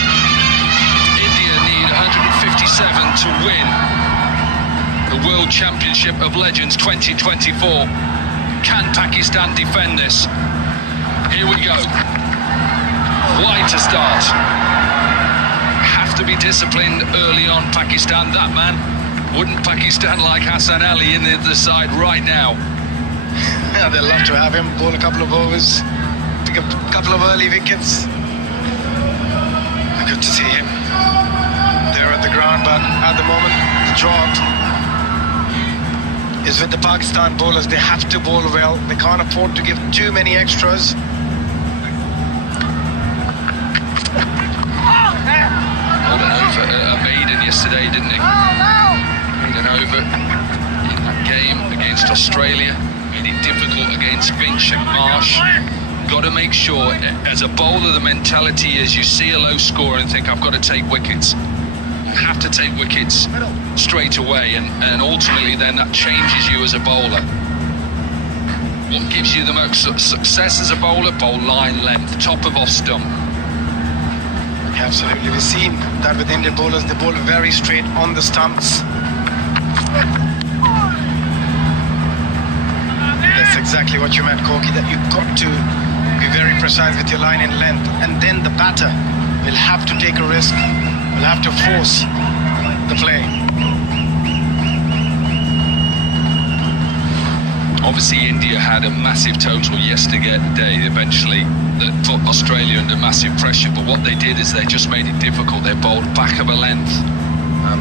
India need 157 to win the World Championship of Legends 2024. Can Pakistan defend this? Here we go. Wide to start. Have to be disciplined early on, Pakistan. That man Wouldn't Pakistan like Hassan Ali in the side right now? Yeah, they'd love to have him bowl a couple of overs, pick up a couple of early wickets. Good to see him there at the ground, but at the moment, the job is with the Pakistan bowlers. They have to bowl well. They can't afford to give too many extras. Bowled an over a maiden yesterday, didn't he? Made an over in that game against Australia. Made it difficult against Finch and Marsh. Got to make sure, as a bowler, the mentality is you see a low score and think, I've got to take wickets. You have to take wickets straight away, and ultimately then that changes you as a bowler. What gives you the most success as a bowler? Bowl line length, top of off stump. Absolutely. We've seen that with Indian bowlers. They bowl very straight on the stumps. That's exactly what you meant, Corky, that you've got to be very precise with your line in length, and then the batter will have to take a risk, will have to force the play. Obviously, India had a massive total yesterday, eventually, that put Australia under massive pressure. But what they did is they just made it difficult. They bowled back of a length.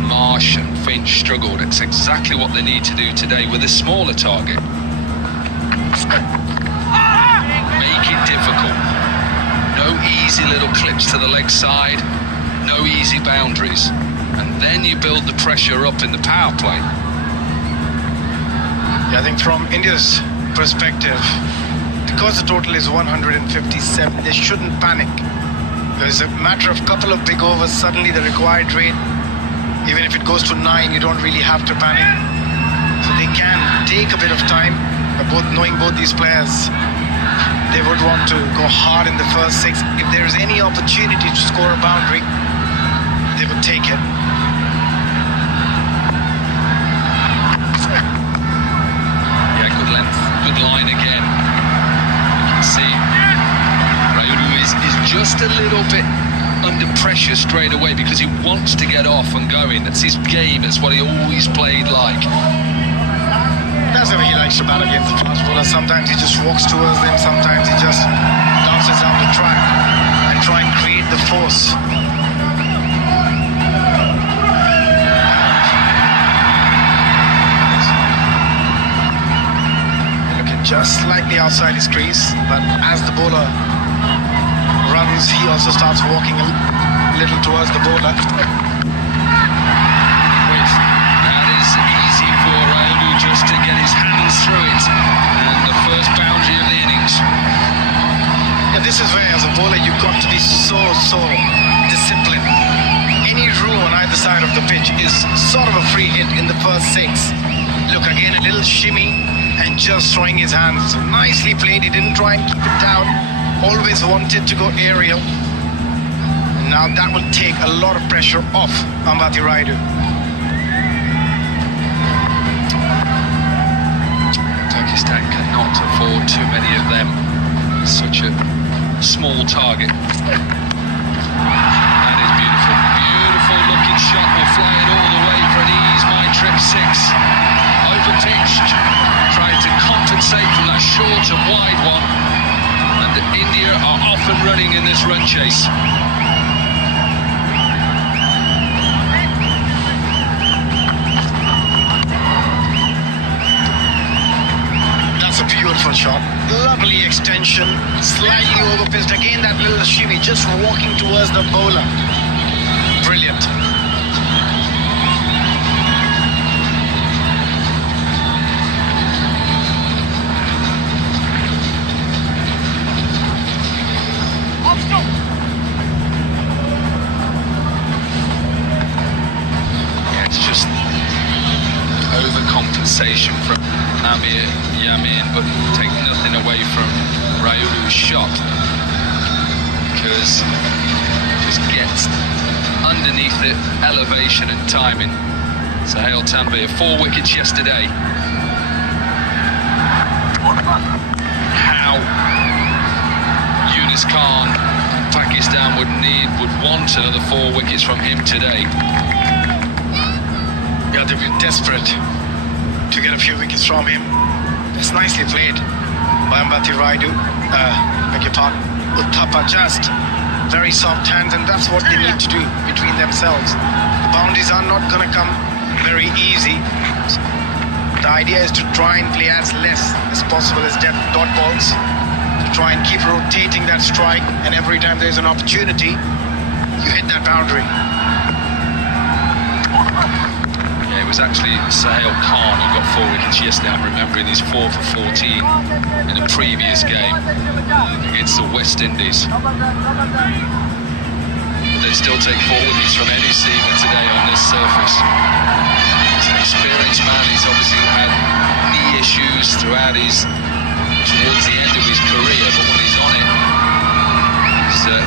Marsh and Finch struggled. It's exactly what they need to do today with a smaller target. Make it difficult. No easy little clips to the leg side. No easy boundaries. And then you build the pressure up in the power play. I think from India's perspective, because the total is 157, they shouldn't panic. There's a matter of a couple of big overs, suddenly the required rate, even if it goes to 9, you don't really have to panic. So they can take a bit of time, but knowing both these players, they would want to go hard in the first 6. If there is any opportunity to score a boundary, they would take it. Good line again. You can see Rayudu is just a little bit under pressure straight away because he wants to get off and going. That's his game. That's what he always played like. That's the way he likes to bat against the fast bowler. Sometimes he just walks towards them. Sometimes he just dances down the track and try and create the force. Just slightly outside his crease, but as the bowler runs, he also starts walking a little towards the bowler. That is easy for Rayudu just to get his hands through it, and the first boundary of the innings. Yeah, this is where, as a bowler, you've got to be so disciplined. Any room on either side of the pitch is sort of a free hit in the first 6. Look, again, a little shimmy and just throwing his hands. Nicely played. He didn't try and keep it down. Always wanted to go aerial. Now that will take a lot of pressure off Ambati Rayudu. Pakistan cannot afford too many of them. Such a small target. That is beautiful. Beautiful looking shot. Will fly it all the way for an ease. My trip 6. Overpitched. Tried to compensate from that short and wide one. And India are off and running in this run chase. That's a beautiful shot. Lovely extension. Slightly overpitched. Again, that little shimmy, just walking towards the bowler. Brilliant. Overcompensation from Amir Yamin, but take nothing away from Rayudu's shot because it just gets underneath it, elevation and timing. Sohail Tanvir, 4 wickets yesterday. How Yunus Khan, Pakistan would want another 4 wickets from him today. Yeah, they were desperate to get a few wickets from him. It's nicely played by Ambati Raidu. Beg your pardon. Uthappa just very soft hands, and that's what they need to do between themselves. The boundaries are not going to come very easy. The idea is to try and play as less as possible as dot balls, to try and keep rotating that strike, and every time there's an opportunity, you hit that boundary. Yeah, it was actually Sahel Khan who got 4 wickets yesterday. I'm remembering he's 4 for 14 in a previous game against the West Indies. They'd still take 4 wickets from any seamer today on this surface. He's an experienced man. He's obviously had knee issues throughout towards the end of his career, but when he's on it, he's a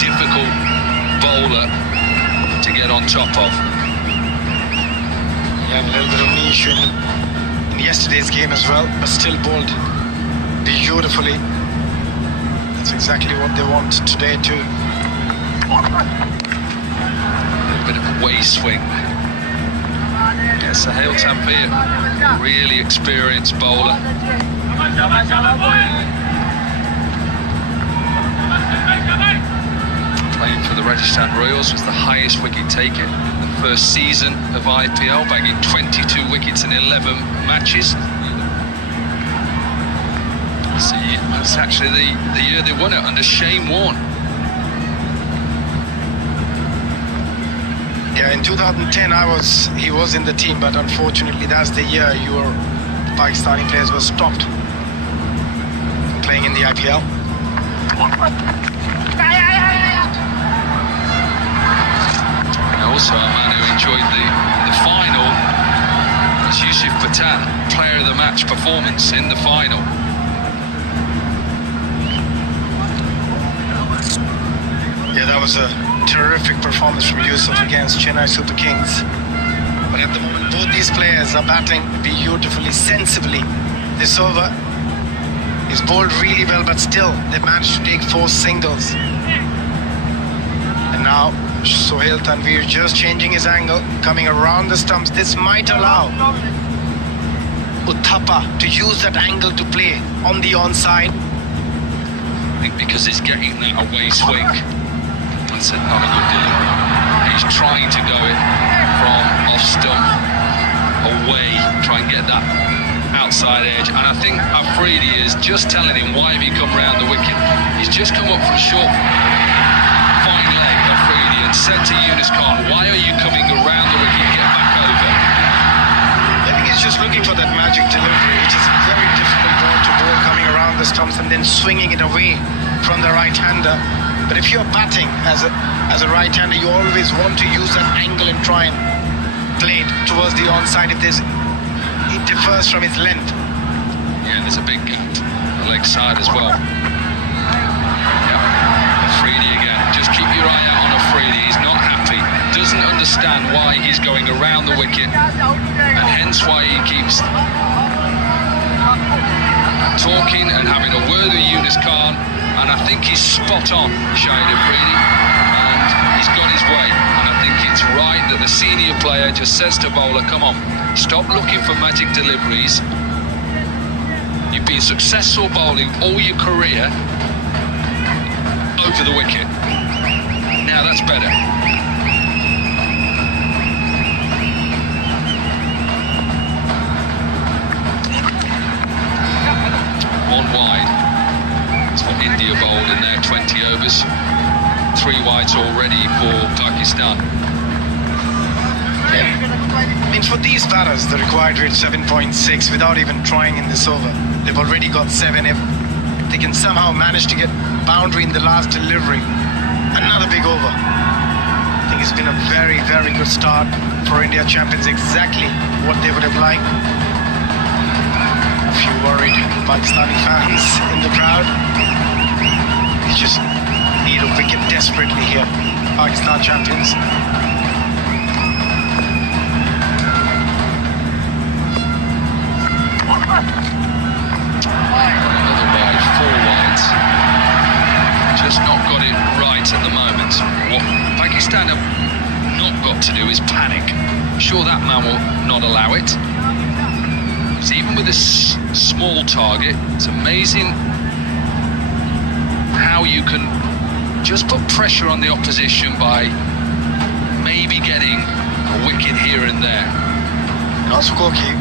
difficult bowler to get on top of. Yeah, a little bit of knee issue in yesterday's game as well, but still bowled beautifully. That's exactly what they want today too. A little bit of a way swing. Yeah, Sahel Tanvir, really experienced bowler. Playing for the Rajasthan Royals, was the highest wicket taker in the first season of IPL, bagging 22 wickets in 11 matches. So it's actually the year they won it under Shane Warne. Yeah, in 2010 he was in the team, but unfortunately that's the year the Pakistani players were stopped playing in the IPL. Also, a man who enjoyed the final was Yusuf Pathan, player of the match performance in the final. Yeah, that was a terrific performance from Yusuf against Chennai Super Kings. But at the moment, both these players are batting beautifully, sensibly. This over is bowled really well, but still they managed to take 4 singles. And now Sohail Tanvir just changing his angle, coming around the stumps. This might allow Uthappa to use that angle to play on the onside. I think because he's getting that away swing, that's not a good delivery. He's trying to go it from off stump, away, try and get that outside edge. And I think Afridi is just telling him, why have you come round the wicket? He's just come up from short fine leg, Afridi, and said to Yunus Khan, why are you coming around the wicket? Get back over. I think he's just looking for that magic delivery, which is very difficult to bowl, coming around the stumps and then swinging it away from the right-hander. But if you're batting as a right-hander, you always want to use that angle and try and play it towards the onside if it differs from its length. Yeah, there's a big gap on the leg side as well. Afridi again. Just keep your eye out on Afridi. He's not happy. Doesn't understand why he's going around the wicket, and hence why he keeps talking and having a word with Yunus Khan. And I think he's spot on, Shahid Afridi, and he's got his way. And I think it's right that the senior player just says to bowler, come on, stop looking for magic deliveries. You've been successful bowling all your career over the wicket. Now that's better. One wide. That's what India bowled in their 20 overs. 3 wides already for Pakistan. I mean, for these batters, the required rate 7.6 without even trying in this over. They've already got 7. If they can somehow manage to get boundary in the last delivery, another big over. I think it's been a very, very good start for India champions, exactly what they would have liked. A few worried Pakistani fans in the crowd. They just need a wicket desperately here, Pakistan champions. Another wide, 4 wides. Just not got it right at the moment. What Pakistan have not got to do is panic. sure that man will not allow it. Because even with a small target, it's amazing how you can just put pressure on the opposition by maybe getting a wicket here and there. And also, Koki,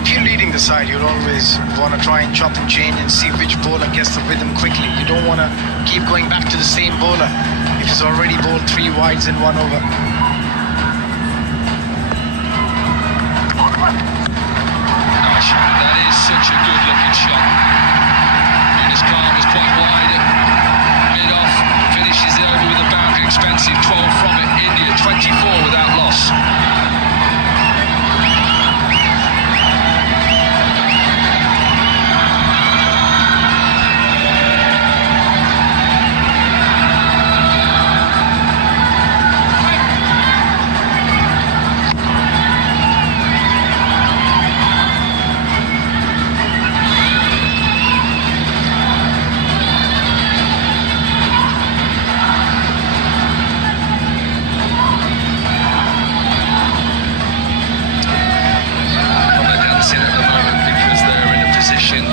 if you're leading the side, you'll always want to try and chop and change and see which bowler gets the rhythm quickly. You don't want to keep going back to the same bowler if he's already bowled 3 wides in 1 over. Nice. That is such a good looking shot. Yunus Khan was quite wide at mid-off, finishes the over with a boundary, expensive 12 from it. India 24 without loss.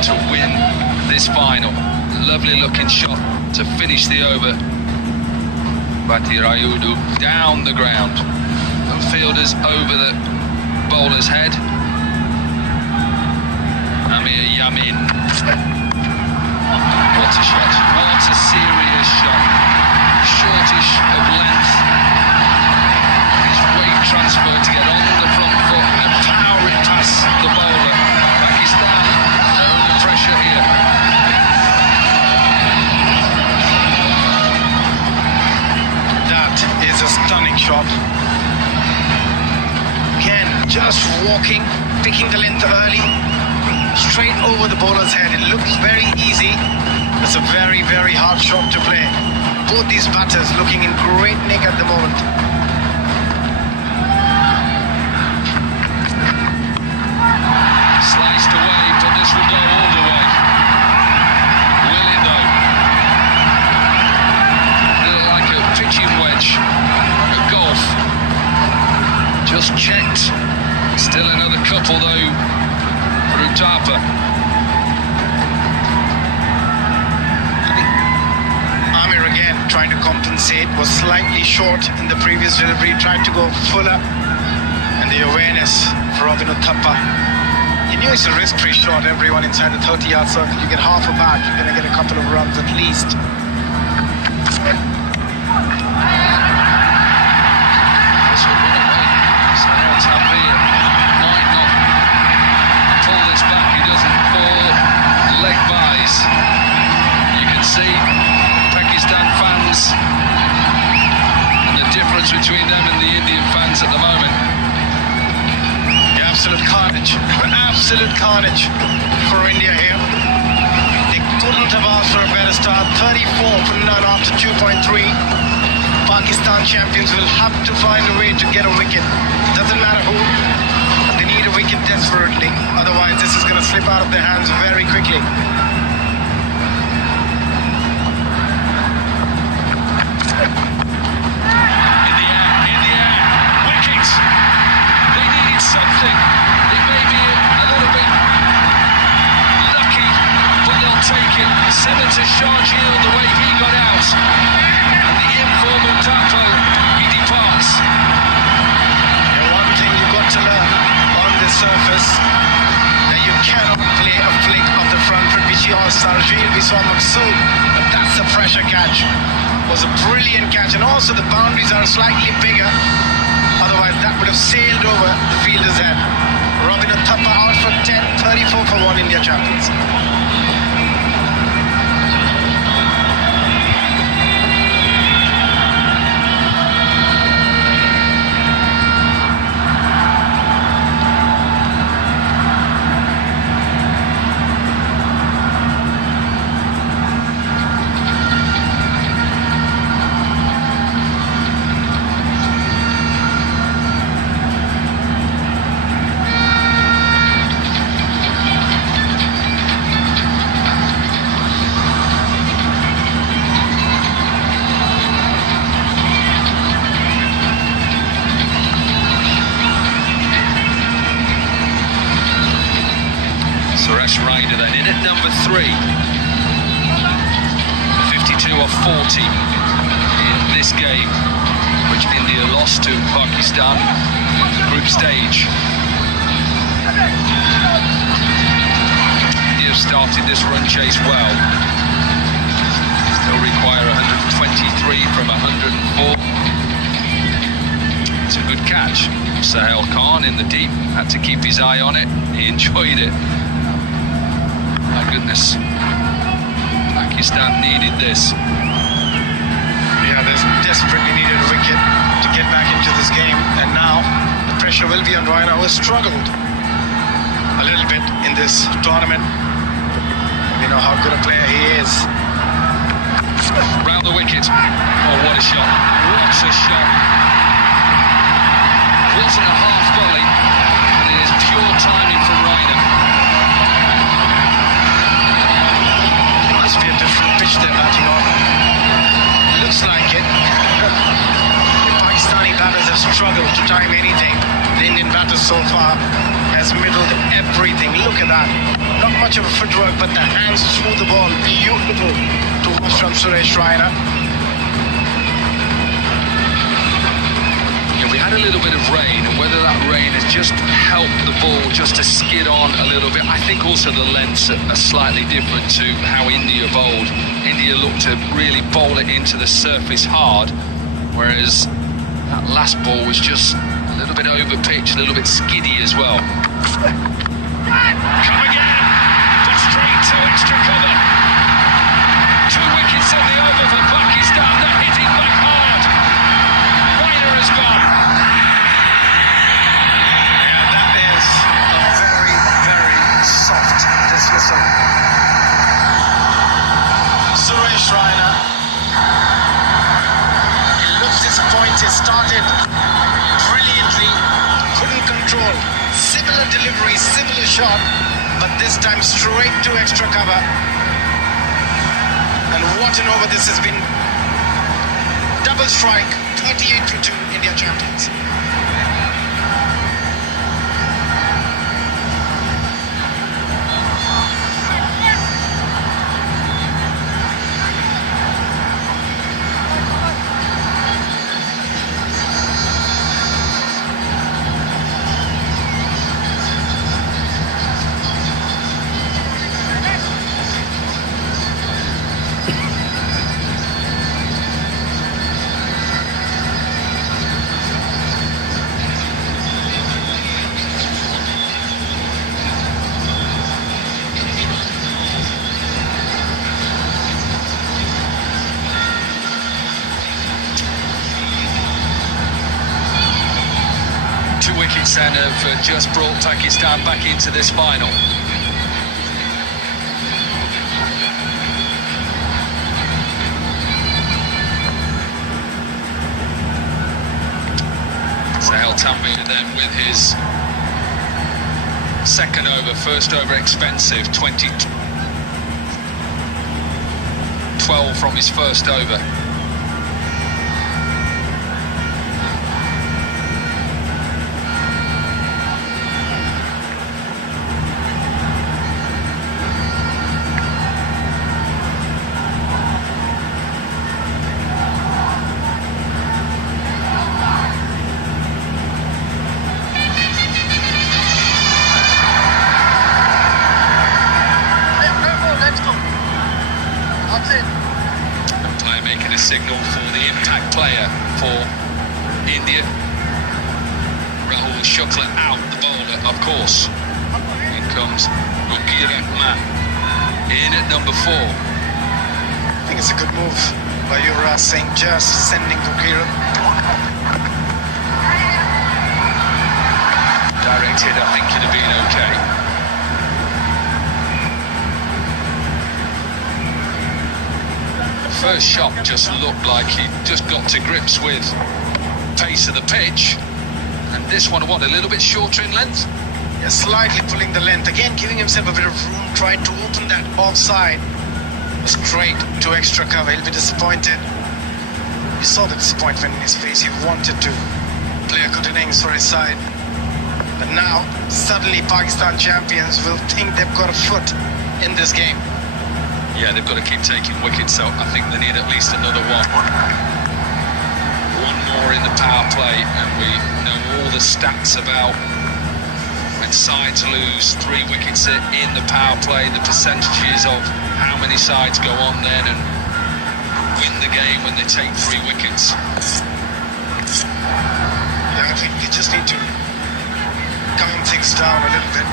To win this final. Lovely looking shot to finish the over. Batirayudu down the ground. And fielders over the bowler's head. Amir Yamin. What a shot. What a serious shot. Shortish of length. His weight transfer to get on the front foot and power it past the bowler. Pakistan pressure here. That is a stunning shot. Again, just walking, picking the length early, straight over the bowler's head. It looks very easy. It's a very, very hard shot to play. Both these batters looking in great nick at the moment. Sliced away, but this will go all the way. Will it though? Little like a pitching wedge at golf. Just checked. Still another couple though for Uthappa. I think Amir again trying to compensate, was slightly short in the previous delivery, tried to go fuller, and the awareness for Robin Uthappa. He knew it's a risk-free shot. Everyone inside the 30-yard circle, you get half a bat, you're going to get a couple of runs at least. This will run away. Samuel Tampere might not pull this back. He doesn't. 4 leg buys. You can see Pakistan fans and the difference between them and the Indian fans at the moment. Absolute carnage for India here. They couldn't have asked for a better start. 34 for none after 2.3. Pakistan champions will have to find a way to get a wicket. Doesn't matter who, but they need a wicket desperately. Otherwise, this is going to slip out of their hands very quickly. In the air, wickets. They needed something. It may be a little bit lucky, but they'll take it. Similar to Sharjeel, the way he got out. And the informal Uthappa, he departs. One thing you've got to learn on this surface, that you cannot play a flick of the front foot, which Sharjeel, we saw Maqsood, but that's a pressure catch. It was a brilliant catch, and also the boundaries are slightly bigger. Otherwise, that would have sailed over the fielder's head. Robin Uthappa out for 10, 34 for 1 India champions. over 3. 52 off 40 in this game, which India lost to Pakistan in the group stage. India started this run chase well. They'll require 123 from 104. It's a good catch. Sahel Khan in the deep had to keep his eye on it. He enjoyed it. My goodness. Pakistan needed this. Yeah, they desperately needed a wicket to get back into this game. And now the pressure will be on Raina, who has struggled a little bit in this tournament. We know how good a player he is. Round the wicket. Oh, what a shot. What a shot. It wasn't a half volley, but it is pure timing from Raina. Must be a different pitch they're batting on. Looks like it. The Pakistani batters have struggled to time anything. The Indian batters so far has middled everything. Look at that. Not much of a footwork, but the hands through the ball. Beautiful to watch from Suresh Raina. Yeah, we had a little bit of rain, and whether that rain has just helped the ball just to skid on a little bit. I think also the lengths are slightly different to how India bowled. India looked to really bowl it into the surface hard, whereas that last ball was just a little bit over pitch, a little bit skiddy as well. Come again, but straight to extra cover. 2 wickets in the over for Pakistan. They're hitting back hard. Raina has gone. Yeah, that is a very, very soft dismissal. Suresh Raina, he looks disappointed, started brilliantly, couldn't control. Similar delivery, similar shot, but this time straight to extra cover. And what an over this has been. Double strike, 38 for 2, India champions. And have just brought Pakistan back into this final. Sahel Tanvir then with his second over, first over expensive, 12 from his first over. Signal for the impact player for India. Rahul Shukla out, the bowler, of course. In comes Rukir Rahman in at number 4. I think it's a good move by Yuvraj Singh, just sending Rukir. Directed, I think it'd have been okay. First shot just looked like he just got to grips with pace of the pitch, and this one, what, a little bit shorter in length? Yeah, slightly pulling the length, again giving himself a bit of room, trying to open that offside. Straight to extra cover. He'll be disappointed. You saw the disappointment in his face. He wanted to play a good innings for his side, but now suddenly Pakistan champions will think they've got a foot in this game. Yeah, they've got to keep taking wickets, so I think they need at least another one. One more in the power play, and we know all the stats about when sides lose 3 wickets in the power play, the percentages of how many sides go on then and win the game when they take 3 wickets. Yeah, I think they just need to calm things down a little bit.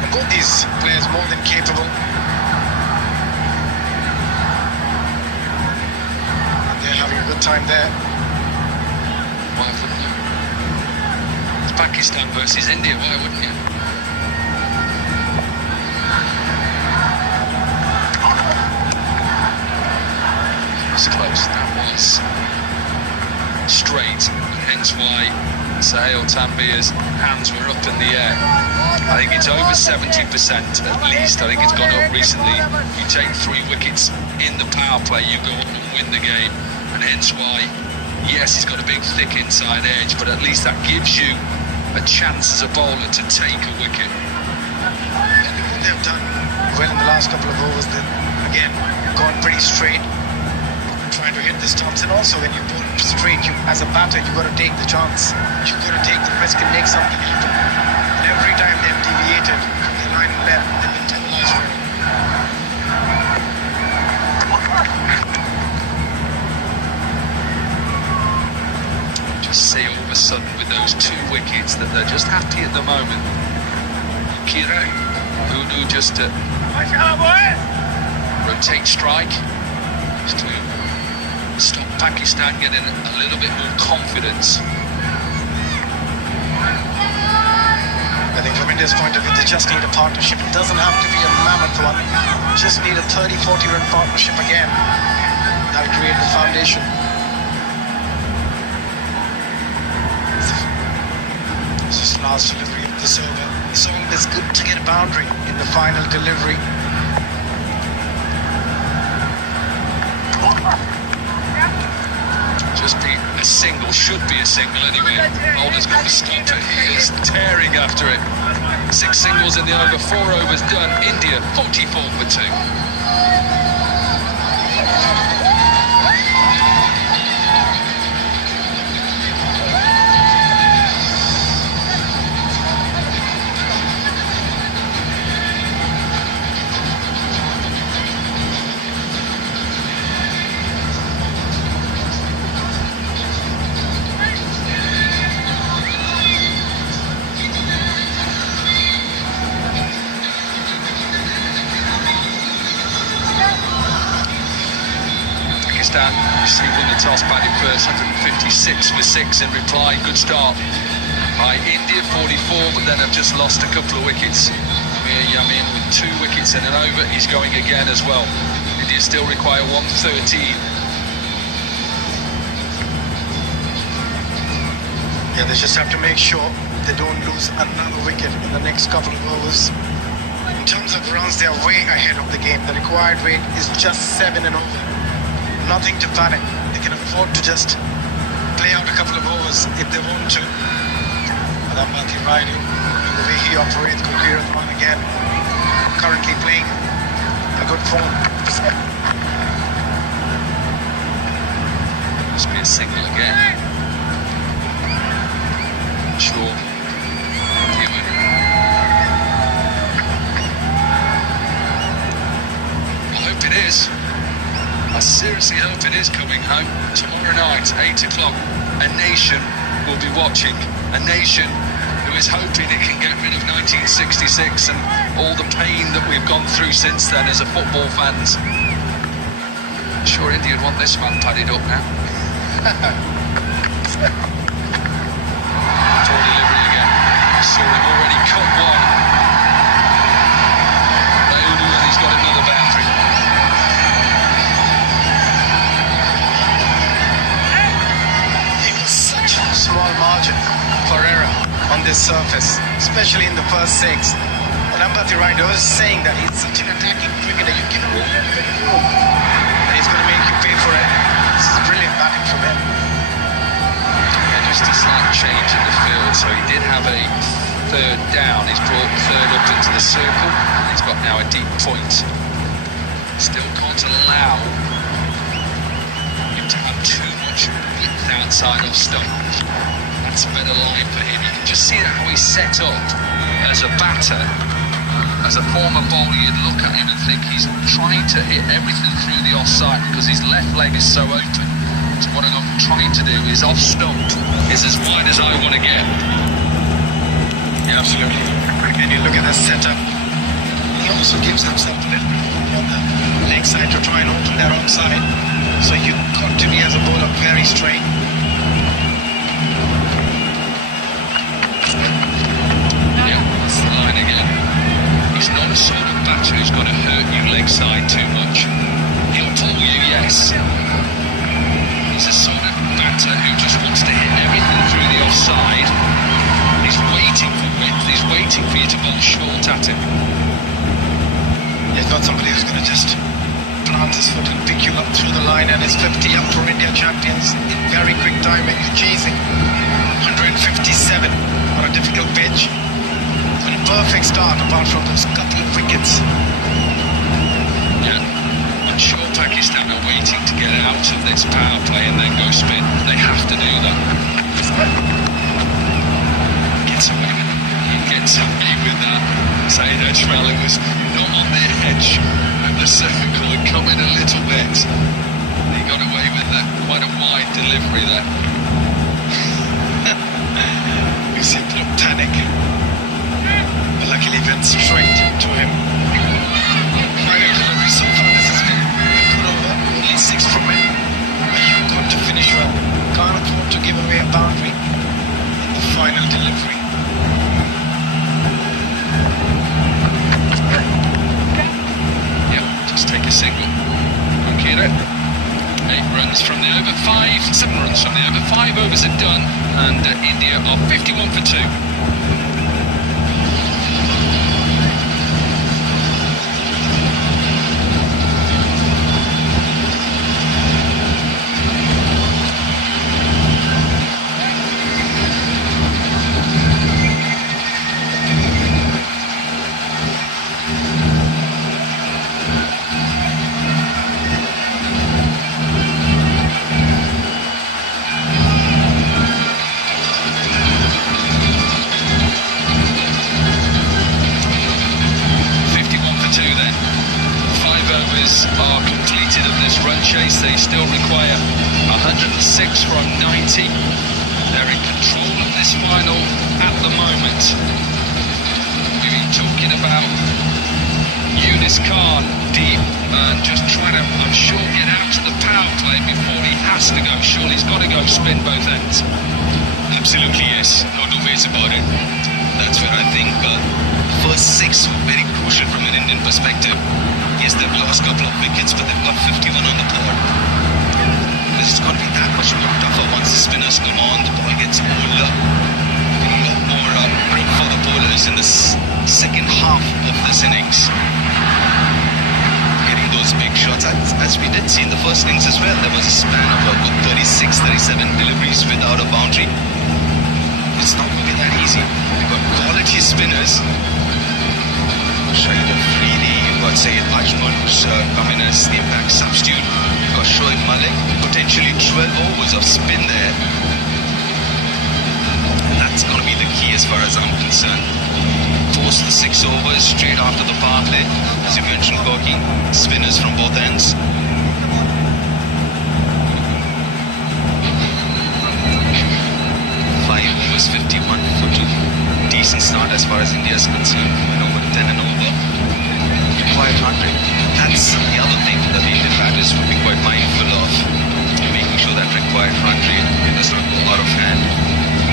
And both these players more than capable. They're having a good time there. Why wouldn't you? It's Pakistan versus India, why wouldn't you? It was close, that was straight, and hence why Sahil Tanvir's hands were up in the air. I think it's over 70% at least. I think it's gone up recently. You take 3 wickets in the power play, you go on and win the game, and hence why, yes, he's got a big thick inside edge, but at least that gives you a chance as a bowler to take a wicket. They've done well in the last couple of overs. They've again gone pretty straight, trying to hit the stumps. And also when you bowl straight, you as a batter, you've got to take the chance. You've got to take the risk and make something happen. And every time they've deviated from the line and left, they've been penalised. Just see all of a sudden with those 2 wickets that they're just happy at the moment. Kira, who knew just to rotate strike, just to stop Pakistan getting a little bit more confidence. I think from India's point of view, they just need a partnership. It doesn't have to be a mammoth one. Just need a 30-40 run partnership again. That'll create the foundation. This is the last delivery of this over. So it's good to get a boundary in the final delivery. Just be a single, should be a single anyway. Bowler's got the stop it. He is tearing after it. 6 singles in the over, 4 overs done. India 44 for 2. Pakistan received in the toss, batting first, 156 for 6 in reply. Good start by India, 44, but then have just lost a couple of wickets. Amir Yamin with 2 wickets and an over, he's going again as well. India still require 113. Yeah, they just have to make sure they don't lose another wicket in the next couple of overs. In terms of runs, they are way ahead of the game. The required rate is just 7 and over. Nothing to panic. They can afford to just play out a couple of overs if they want to. But Ambati Raidu, the way he operates, could clear the run again. Currently playing a good form. Must be a single again. Sure. I hope it is. I seriously hope it is coming home tomorrow night, 8 o'clock. A nation will be watching. A nation who is hoping it can get rid of 1966 and all the pain that we've gone through since then as a football fans. I'm sure India would want this man padded up now. Poor delivery again. Saw him already cut one. Raidu, and he's got another boundary. Small margin for error on this surface, especially in the first 6. And Ambati Raidu is saying that he's such an attacking cricketer. You give him a little bit of room, and he's going to make you pay for it. This is brilliant batting from him. Yeah, just a slight change in the field. So he did have a third down. He's brought third up into the circle. He's got now a deep point. Still can't allow him to have too much width outside of stump. That's a better line for him. You can just see how he's set up as a batter. As a former bowler, you'd look at him and think he's trying to hit everything through the offside because his left leg is so open. So what I'm trying to do is off stump is as wide as I want to get. Yeah, absolutely. And you look at the setup. He also gives himself a little bit on the leg side to try and open that onside. So you've got to be, as a bowler, very straight. Yeah, that's the line again. He's not a sort of batter who's going to hurt you leg side too much. He'll pull you, yes. He's a sort of batter who just wants to hit everything through the offside. He's waiting for width. He's waiting for you to bowl short at him. He's not somebody who's going to just plant his foot and pick you up through the line, and it's 50 up for India champions in very quick time, and you're chasing 157 on a difficult pitch. A perfect start apart from those couple of wickets. Yeah, I'm sure Pakistan are waiting to get out of this power play and then go spin. They have to do that. Gets away with it. He gets away with that. Saying Ajmal, it was not on the edge of the circle and coming a little bit. He got away with that. Quite a wide delivery there. You see Panic. Luckily went straight to him. Final delivery so far. This has been a good over. Only 6 from him. You've got to finish well. Can't afford to give away a boundary in the final delivery. Yeah, just take a single. Okay, 8 runs from the over, 7 runs from the over. 5 overs are done, and India are 51 for 2. 5 overs are completed of this run chase. They still require 106 from 90. They're in control of this final at the moment. We've been talking about Yunus Khan deep and just trying to, I'm sure, get out to the power play before he has to go. Surely he's got to go spin both ends. Absolutely, yes. No two ways about it. That's where I think first 6 were very crucial from an Indian perspective. Yes, they've lost a couple of wickets, but they've got 51 on the board. This is going to be that much more tougher once the spinners come on, the ball gets older. A lot more break for the bowlers in the second half of this innings. Getting those big shots, as we did see in the first innings as well. There was a span of a good 36, 37 deliveries without a boundary. It's not going to be that easy. You've got quality spinners. Shahid Afridi, you've got Syed Ajmal, who's come in as the impact substitute. You've got Shoaib Malik, potentially 12 overs of spin there. And that's going to be the key as far as I'm concerned. Force the 6 overs straight after the power play. As you mentioned, Gorky, spinners from both ends. 5 overs, 51 for 2. Decent start as far as India is concerned. Went over 10 and over. Required 100. That's the other thing that the Indian batters would be quite mindful of. Making sure that required 100 does not go out of hand.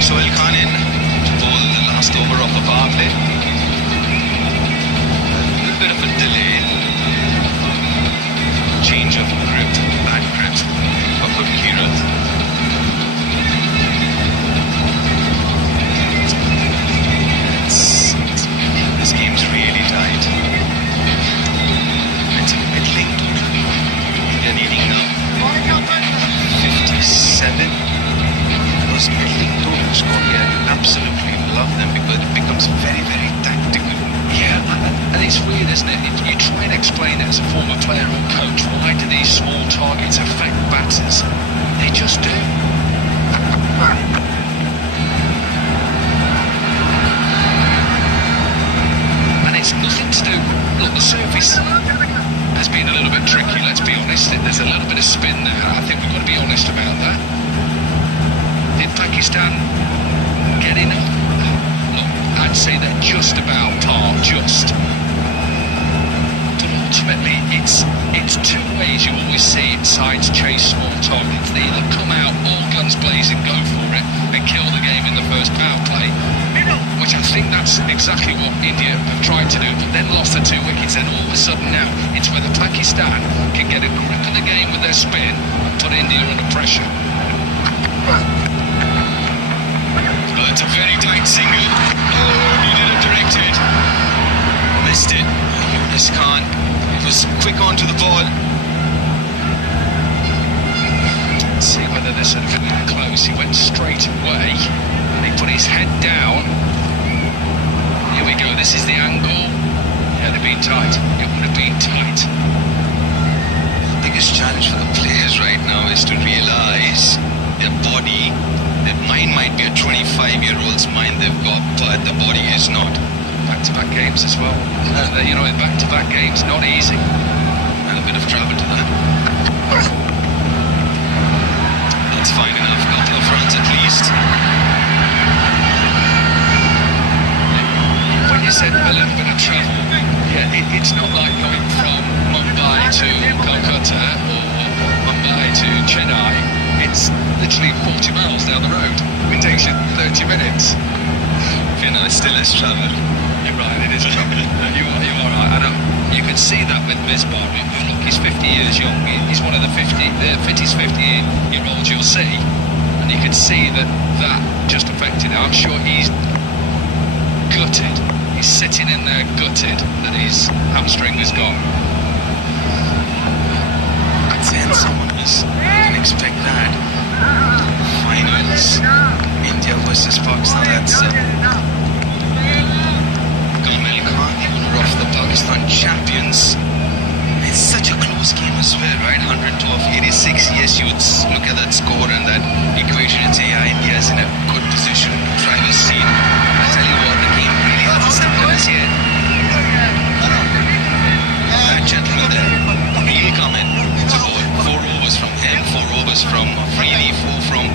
Sohail Khan in to bowl the last over of the power play. A bit of a delay. Change of grip, bad grip for Kirat. This game's really tight. It's a middling total. India needing now 57. Those middling totals, Scotty, I absolutely love them because it becomes isn't it? You try and explain it as a former player or coach. Why do these small targets affect batters? They just do. And it's nothing to do. Look, the surface has been a little bit tricky, let's be honest. There's a little bit of spin there. I think we've got to be honest about that. Did Pakistan get enough? Look, I'd say they're just about par, just. But ultimately, it's two ways you always see it. Sides chase small targets. They either come out all guns blazing, go for it, and kill the game in the first power play, which I think that's exactly what India have tried to do, but then lost the 2 wickets. And all of a sudden now, it's whether Pakistan can get a grip of the game with their spin and put India under pressure. Oh, it's a very tight single. Oh, needed it directed. Missed it. Yunus Khan. It was quick onto the ball. Let's see whether they're sort of getting close. He went straight away and he put his head down. Here we go, this is the angle. Yeah, they've been tight. It would have been tight. The biggest challenge for the players right now is to realize their body, their mind might be a 25-year-old's mind they've got, but the body is not. Back-to-back games as well. You know, in back-to-back games, not easy. And a bit of travel to that. That's fine enough. Couple of runs at least. When you said a little bit of travel, yeah, it's not like going from Mumbai to Calcutta or Mumbai to Chennai. It's literally 40 miles down the road. It takes you 30 minutes. You know, it's still less travel. You're right, it is travel. You are right. I know. You can see that with Misbah. Look, he's 50 years young. He's one of the fittest 50-year-olds you'll see. And you can see that just affected him. I'm sure he's gutted. He's sitting in there gutted that his hamstring has gone. I'd say someone was, I can expect that. Finals, India versus Pakistan. That's Kamil Khan, the owner of the Pakistan champions. It's such a close game as well, right? 102 of 86. Yes, you would look at that score and that equation and say, yeah, India's in a good position. Driver's seat. I tell you what, the game really hasn't settled as yet. That gentleman there, he'll come in to bowl. 4 overs from him, 4 overs from Afridi, 4 from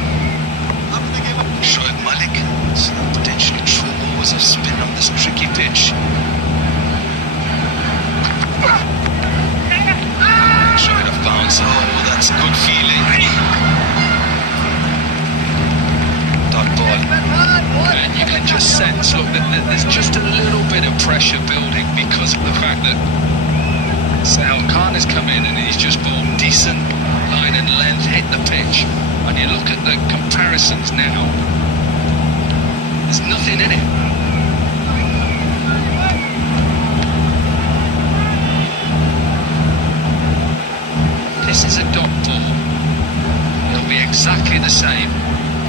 Shoaib Malik. So potentially 12 overs of spin on this tricky pitch. Extra bit of bounce. Oh, that's good feeling. Dot ball. And you can just sense, look, there's just a little bit of pressure building because of the fact that Sal Khan has come in and he's just bowled decent line and length, hit the pitch. And you look at the comparisons now, there's nothing in it. This is a dot ball. It'll be exactly the same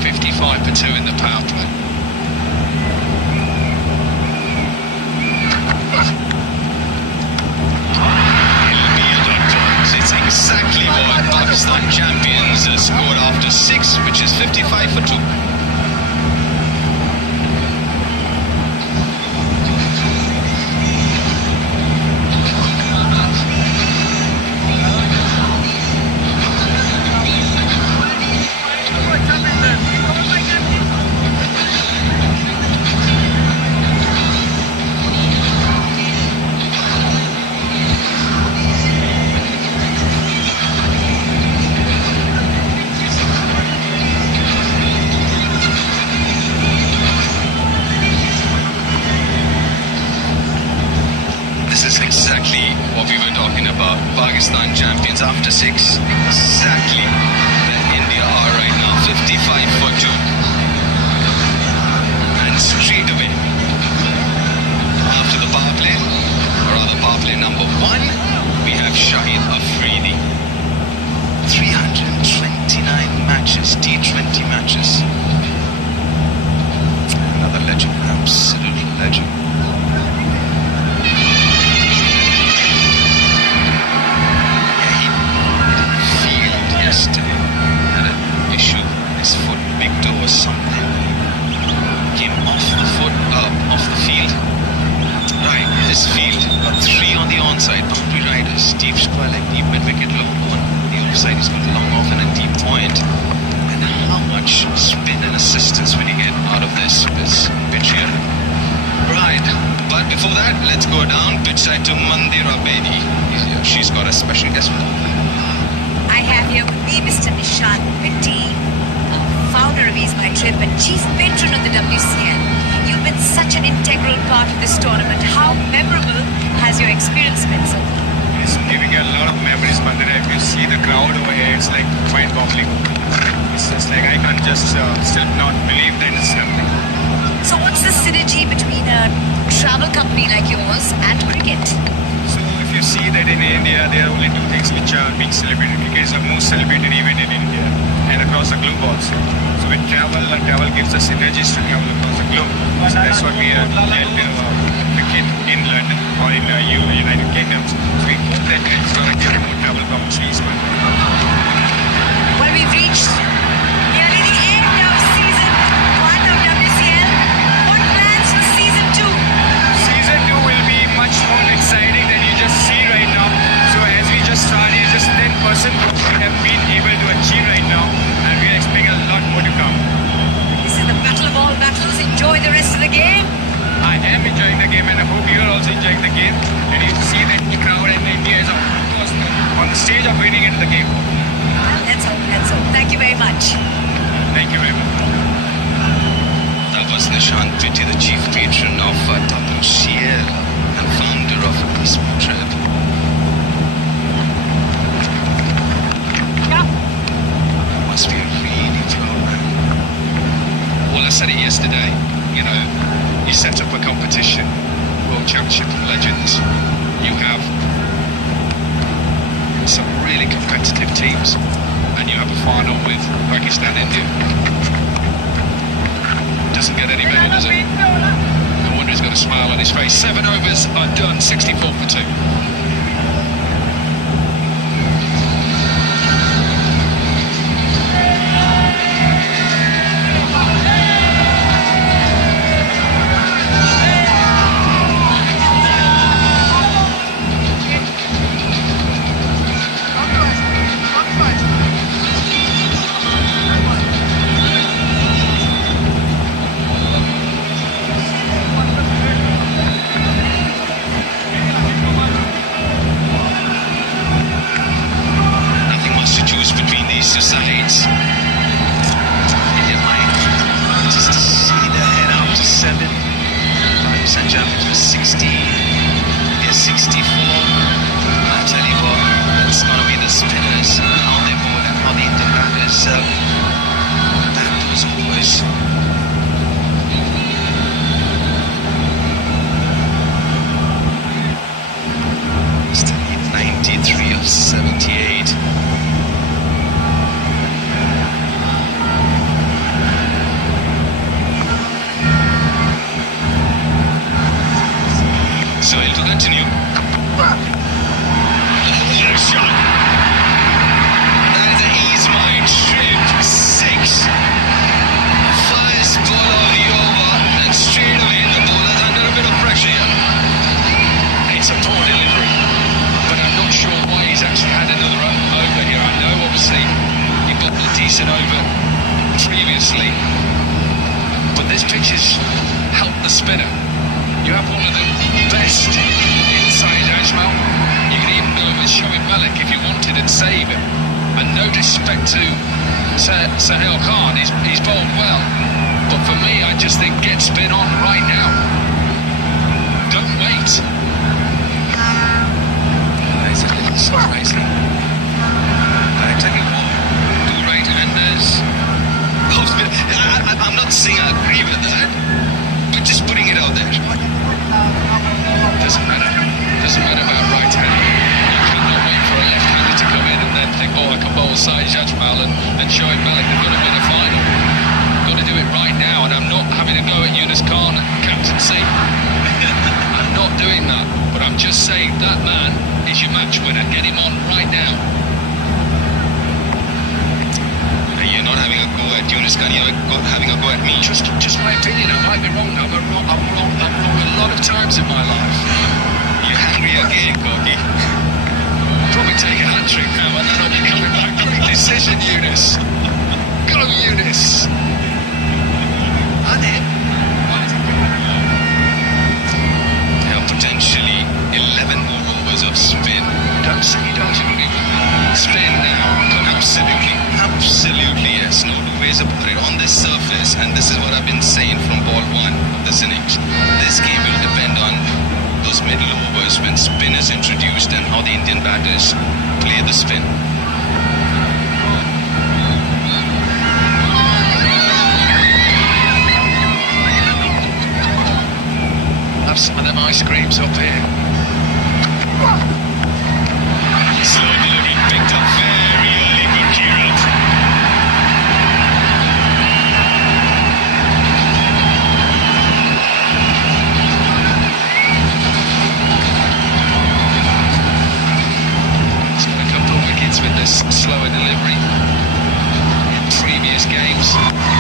55 for 2 in the power play. It's exactly what Pakistan champions scored after 6, which is 55 for 2. Pakistan champions after 6. Exactly where India are right now, 55 for 2. And straight away, after the power play, or rather power play number 1, we have Shahid Afridi. 329 matches, T20 matches. Another legend, absolute legend. let's go down. Pitch side to Mandira Bedi. She's got a special guest with her. I have here with me Mr. Nishant Pitti, founder of Ease My Trip and chief patron of the WCL. You've been such an integral part of this tournament. How memorable has your experience been, sir? It's giving you a lot of memories, Mandira. If you see the crowd over here, it's like mind-boggling. It's just like I can't just still not believe that it's happening. So what's the synergy between a travel company like yours and cricket? So if you see that in India, there are only two things which are being celebrated. Cricket is the most celebrated event in India and across the globe also. So with travel, travel gives us synergies to travel across the globe. So that's what we are at cricket in London or in United Kingdom. So we hope that it's going to give more travel opportunities. Well, we've reached nearly the end of season 1 of WCL. What plans for season 2? Season 2 will be much more exciting than you just see right now. So as we just started, just 10% we have been able to achieve right now, and we are expecting a lot more to come. This is the battle of all battles. Enjoy the rest of the game. I am enjoying the game, and I hope you are also enjoying the game. And you see that the crowd and India is on the stage of winning into the game. Well, let's hope, let's hope. Thank you very much. Thank you very much. That was Nishant Pitti, the chief patron of WCL and founder of Ease My Trip. Must be a really proud man. Well, I said it yesterday, you know, you set up a competition, World Championship of Legends, you have some really competitive teams, and you have a final with Pakistan, India. Doesn't get any better, does it? No wonder he's got a smile on his face. 7 overs are done, 64 for 2. Nothing much to choose between these two sides. India might just see the head out to 7. Pakistan champions with 60. They're 64. I'll tell you what, it's going to be the spinners, how they bowl and how the Indian batters bat those overs. Still need 93 of 78. Sohail to continue. Another shot. That is an Ease My Trip 6. First ball of the over, and straight away the bowler's under a bit of pressure here. It's a poor delivery, but I'm not sure why he's actually had another over here. I know, obviously, he got a decent over previously, but this pitch has helped the spinner. You have one of the best inside Ajmal. You can even go with Shoaib Malik if you wanted and save him. And no disrespect to Sohail Khan, he's bowled well, but for me, I just think get spin on right now. Don't wait. It's a little surprising. I tell you what, do right-handers. I'm not saying I agree with that, but just putting it out there. Doesn't matter. Doesn't matter about right hand. You cannot wait for a left-hander to come in and then think, oh, I can bowl Saeed Ajmal and Shoaib Malik are going to win a final. I've got to do it right now, and I'm not having a go at Yunus Khan captaincy. I'm not doing that, but I'm just saying that man is your match winner. Get him on right now. You're not having a go at Yunus Khan, you're having a go at me. Just my opinion. I might be wrong. I'm wrong a lot of times in my life. You're angry again, Corky. Probably take a hat trick now, and then I'll be coming back. Great decision, Yunus. Go, Yunus. And then, yeah, potential insane from ball one of this innings. This game will depend on those middle overs when spin is introduced and how the Indian batters play the spin. Have some of them ice creams up here. Slow delivery picked up very early for Kirat. He's got a couple of wickets with this slower delivery. In previous games,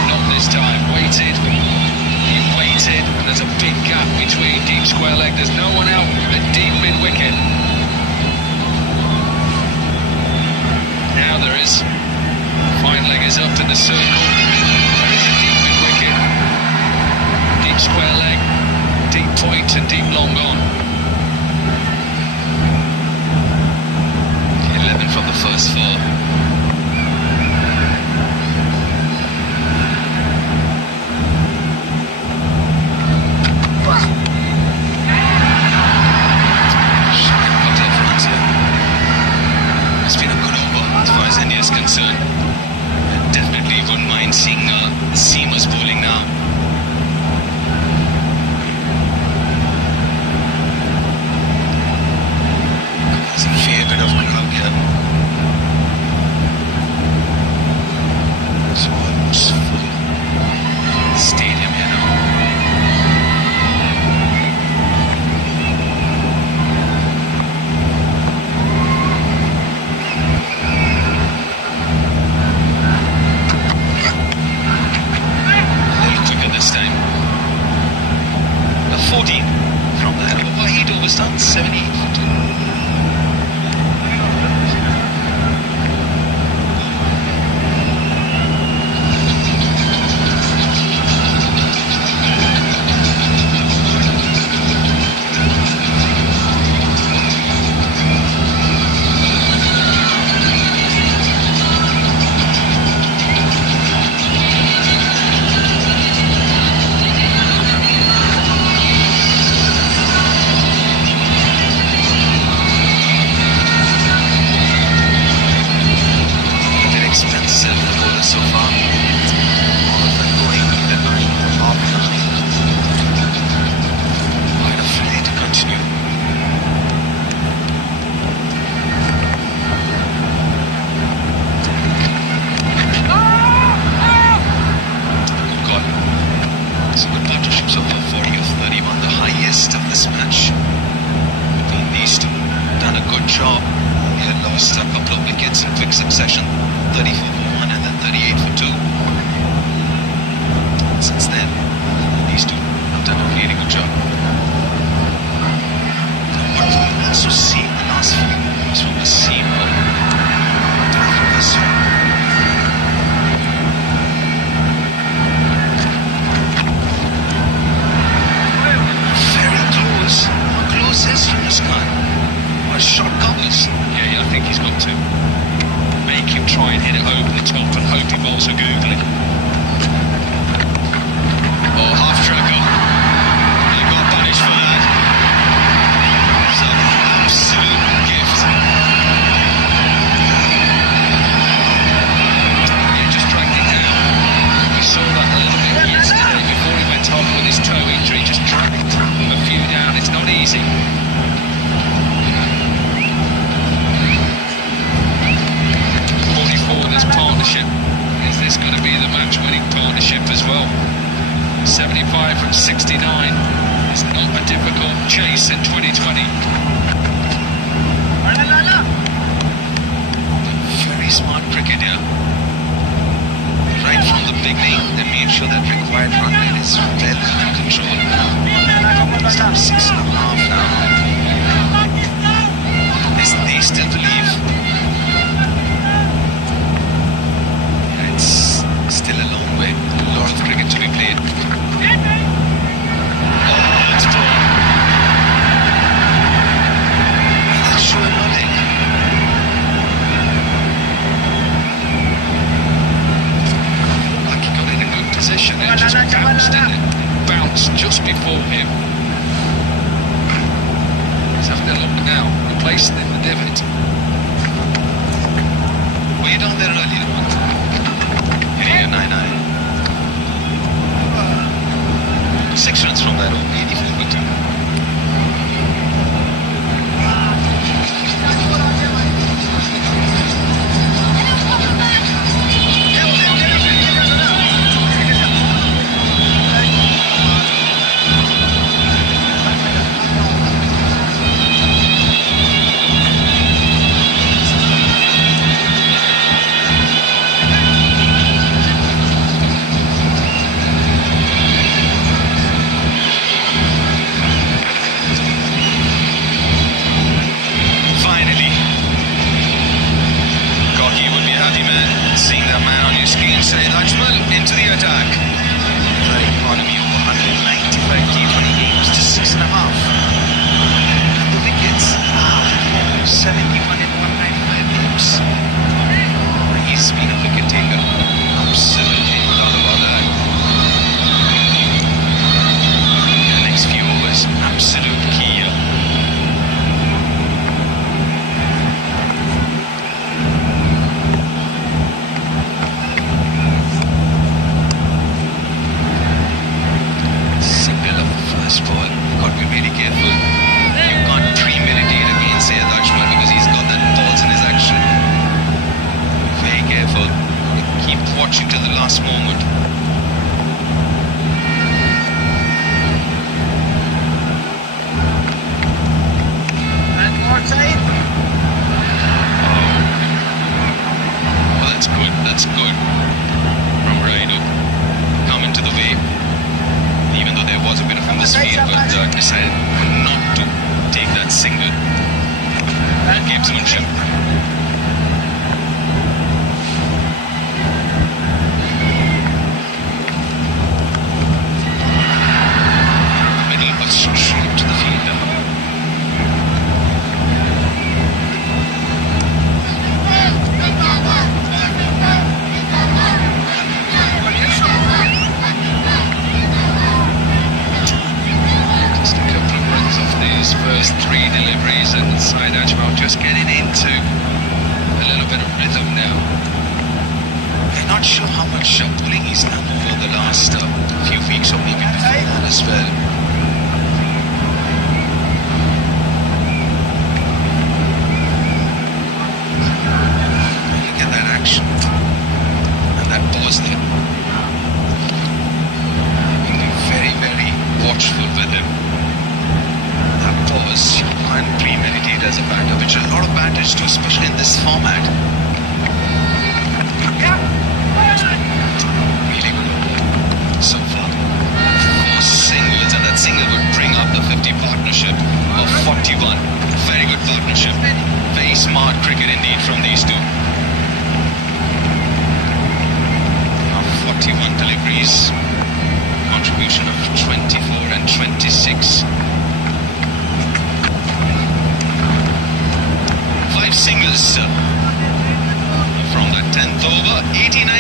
not this time. Waited. He waited, and there's a big gap between deep square leg. There's no one out at deep mid wicket. Now there is. Fine leg is up to the circle. There is a deep mid wicket. Deep square leg, deep point, and deep long on. 11 from the first four. It's been a good over as far as India is concerned. Definitely wouldn't mind seeing seamers bowling now. There's a fair bit of crowd here. It's almost full stadium here now. This time. A 14 from that over 8 overs done, 78 for 2. So far, all of them going in the line of quite afraid to continue. Good call. It's a good partnership so far, 40 of 31, the highest of this match between these two. Done a good job. They had lost a couple of wickets in quick succession, 34 for 1 and then 38 for 2. Since then, these two have done a really good job. And what we also see in the last few moves from the seam very close. How close is Muskan? What short covers? Yeah, I think he's got to make him try and hit it over the top and hope he bowls a googly. Oh, half tracker. They got punished for that. It's an absolute gift. Yeah, just dragged it down. We saw that a little bit yesterday before he went off with his toe injury. Just dragged a few down. It's not easy. 44, this partnership. Is this going to be the match-winning partnership as well? 75 from 69 is not a difficult chase in 2020. Very smart cricket here. Right from the beginning, they made sure that required run rate is well in control. It's now 6.5 now. They still believe. It's still a long way. A lot of cricket to be played. Oh, it's gone. That's sure nothing. Like he got in a good position and just bounced and it bounced just before him. He's having a look now. Replaced in the divot. Were you down there earlier? Hitting a 9-iron. 6 runs from that, 84 for 2. Seeing that man on your screen, say Lachmal into the attack. That economy of 195 K for the game is just 6.5. And the wickets are 71 and 195 games. He's been a wicket taker. Absolutely, no doubt about that. The next few overs, absolute key here. Watching till the last moment. And more time. Well, that's good. That's good. From Raidu. Coming to the way. Even though there was a bit of a misfield, but decided not to take that single. Gamesmanship. Straight to the fielder. Just a couple of runs off these first 3 deliveries, and Syed Ajmal just getting into a little bit of rhythm now. I'm not sure how much pulling he's done over the last few weeks or maybe before that as well. Action and that pause there. Be very, very watchful with him. That pause, you can't premeditate as a batter, which is a lot of batters do, especially in this format. Really good over so far. 4 singles, and that single would bring up the 50 partnership of 41. Very good partnership. Very smart cricket indeed from these two. 41 deliveries, contribution of 24 and 26. 5 singles from that 10th over, 89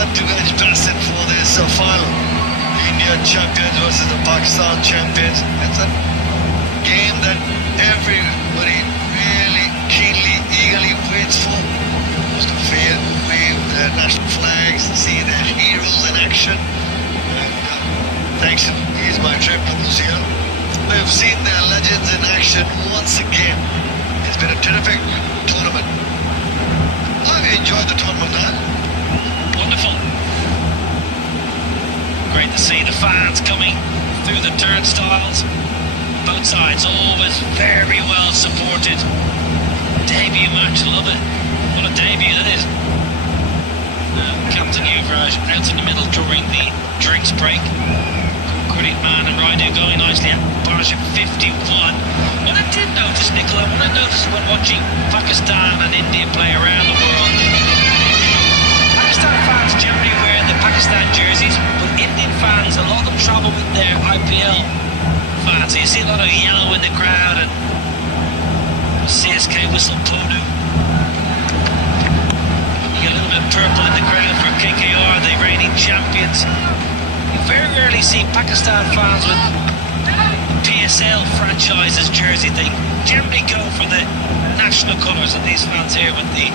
glad to edge past it for this final. The India champions versus the Pakistan champions. It's a game that everybody really keenly, eagerly waits for. Was to wave their national flags, see their heroes in action. And thanks to Ease My Trip to Lucia, we've seen their legends in action once again. It's been a terrific tournament. I've enjoyed the tournament, man. Wonderful. Great to see the fans coming through the turnstiles. Both sides always very well supported. Debut match, love it. What a debut that is. Captain Yuvraj out in the middle during the drinks break. Critic Man and Raidu going nicely at partnership 51. What I did notice, Nicola, what I noticed when watching Pakistan and India play around the world, Pakistan fans generally wear the Pakistan jerseys, but Indian fans, a lot of them travel with their IPL fans. So you see a lot of yellow in the crowd and CSK whistle Ponu. You get a little bit purple in the crowd for KKR, the reigning champions. You very rarely see Pakistan fans with PSL franchises jersey. They generally go for the national colours, and these fans here with the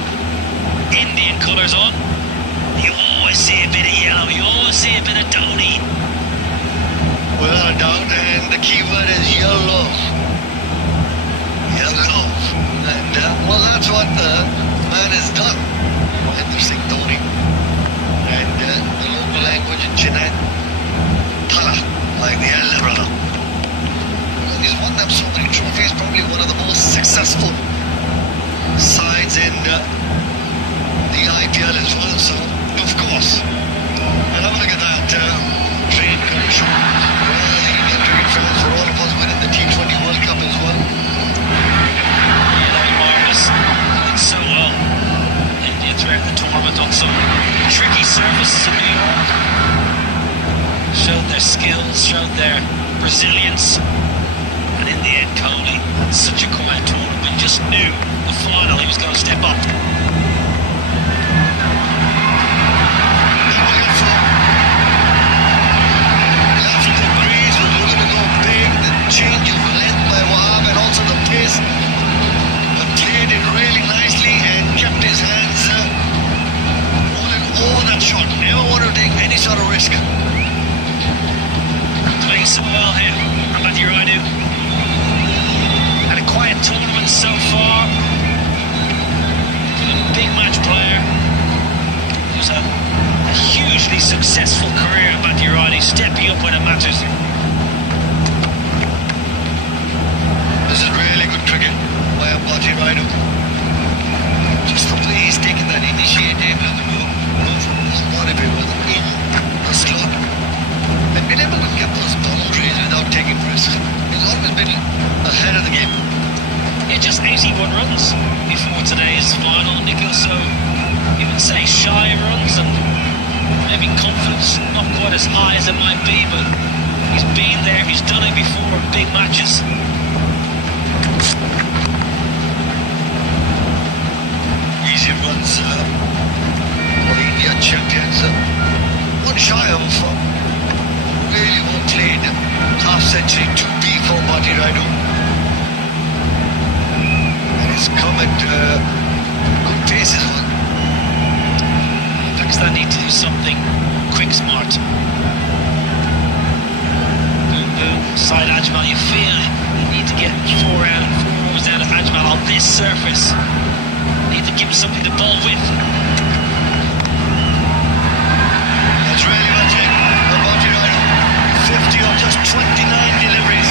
Indian colours on. You always see a bit of yellow, you always see a bit of Dhoni. Without a doubt, and the key word is yellow. Yellow. And, well, that's what the man has done. Mahendra Singh Dhoni. And the local language in Chennai, Thala, like the elder brother. And he's won them so many trophies, probably one of the most successful sides in the IPL as well. So, of course, and have a look at that trade connection. Well, the Indian cricket fans, for all of us winning the T20 World Cup as well. Yeah, that was marvellous. Did so well. India throughout the tournament on some tricky surfaces in New York. Showed their skills, showed their resilience. And in the end, Kohli had such a quiet tournament, just knew the final he was going to step up. Change of length by Wahab and also the pace, but played it really nicely and kept his hands rolling over that shot. Never wanted to take any sort of risk. Playing so well here, but you're right, had a quiet tournament so far. A big match player who's had a hugely successful career, but you're right, he's stepping up when it matters. This is really good cricket by Ambati Raidu. Just the way he's taken that initiative, what if it was in the slot, and been able to get those boundaries without taking risks. He's always been ahead of the game. Yeah, just 81 runs before today's final, Nico, so you would say shy of runs and maybe confidence not quite as high as it might be, but he's been there, he's done it before in big matches. Easy runs for the India champions. One shy of really well played half century 2B for Bhati Raidu. And he's come at good pace as well. Pakistan need to do something quick, smart. Boom, boom, side Ajmal, you feel you need to get 4 overs down to Ajmal on this surface. Need to give him something to bowl with. That's really well taken. Bhati Raidu, 50 of just 29 deliveries.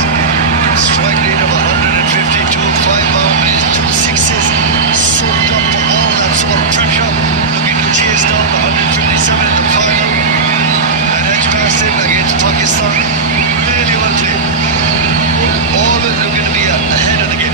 Strike rate of 152, 5 boundaries, 2 sixes. Soaked up for all that sort of pressure. Looking to chase down the 157 in the final. And edge past it against Pakistan. Really well played. Always looking to be ahead of the game.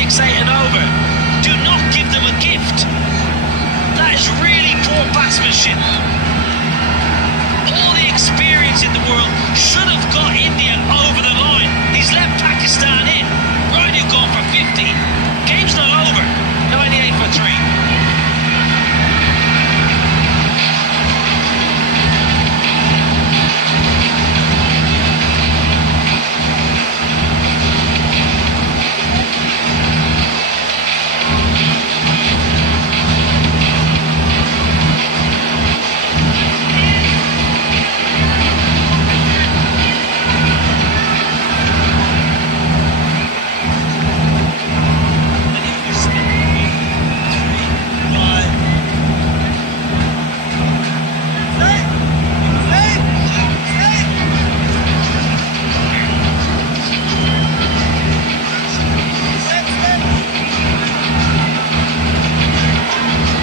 6, 8 and over. Do not give them a gift. That is really poor batsmanship. All the experience in the world should have got India over the line. He's let Pakistan in. Raidu gone for 50. Game's not over. 98 for 3.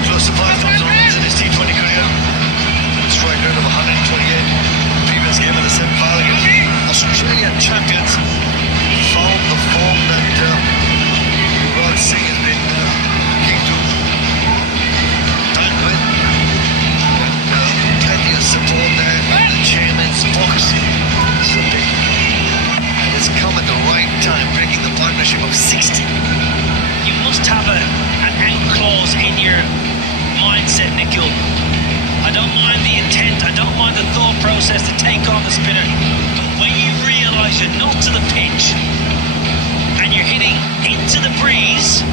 Close to 5,000 runs in his T20 career. Strike rate of 128. Previous game of the semi-final against Australian champions. Found the form that Yuvraj Singh has been looking to time with. Plenty of support there. The chairman's focus. And it's come at the right time, breaking the partnership of 60. You must have an out clause in your mindset, Nikhil. I don't mind the intent, I don't mind the thought process to take on the spinner, but when you realise you're not to the pitch and you're hitting into the breeze,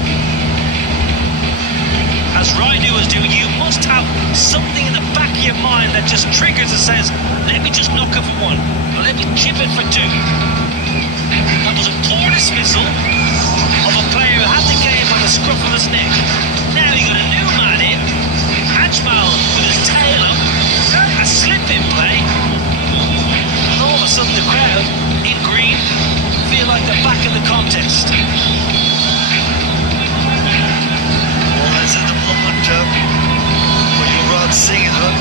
as Raidu is doing, you must have something in the back of your mind that just triggers and says, let me just knock it for 1, or let me chip it for 2. That was a poor dismissal of a player who had the game by the scruff of his neck. Now you got a new man in, Ajmal with his tail up, a slip in play, and all of a sudden the crowd in green feel like they're back in the contest. Well, this is the moment for Yuvraj Singh as well.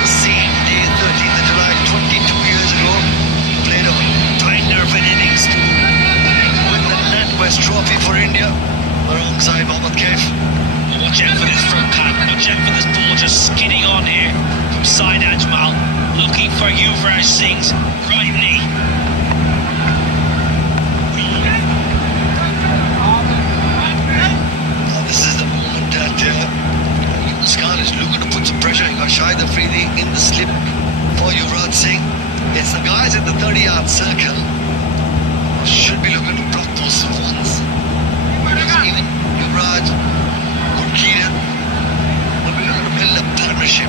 The same day, 13th of July, 22 years ago, played a high-nerve innings to win the NatWest Trophy for India alongside Mohammad Kaif. Watch out for this front pack, watch out for this ball just skidding on here from side Ajmal, looking for Yuvraj Singh's right knee. Now this is the moment that Yunus Khan is looking to put some pressure. He got Shahid Afridi in the slip for Yuvraj Singh. It's the guys in the 30-yard circle who should be looking to block those ones. Even Yuvraj could key in, but we're looking to build a partnership.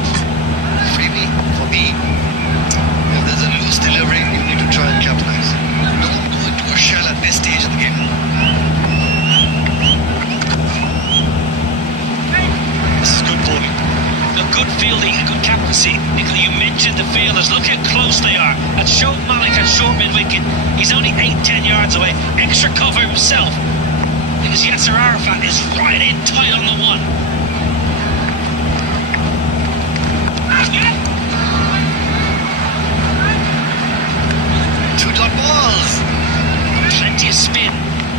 For me, if there's a loose delivery, you need to try and capitalize. Don't go into a shell at this stage of the game. This is good bowling. The good fielding and good captaincy. Nicola, you mentioned the fielders. Look how close they are. At Shoaib Malik at short mid-wicket. He's only 8-10 yards away. Extra cover himself. Because Yasser Arafat is right in tight on the 1. Two-dot balls. Plenty of spin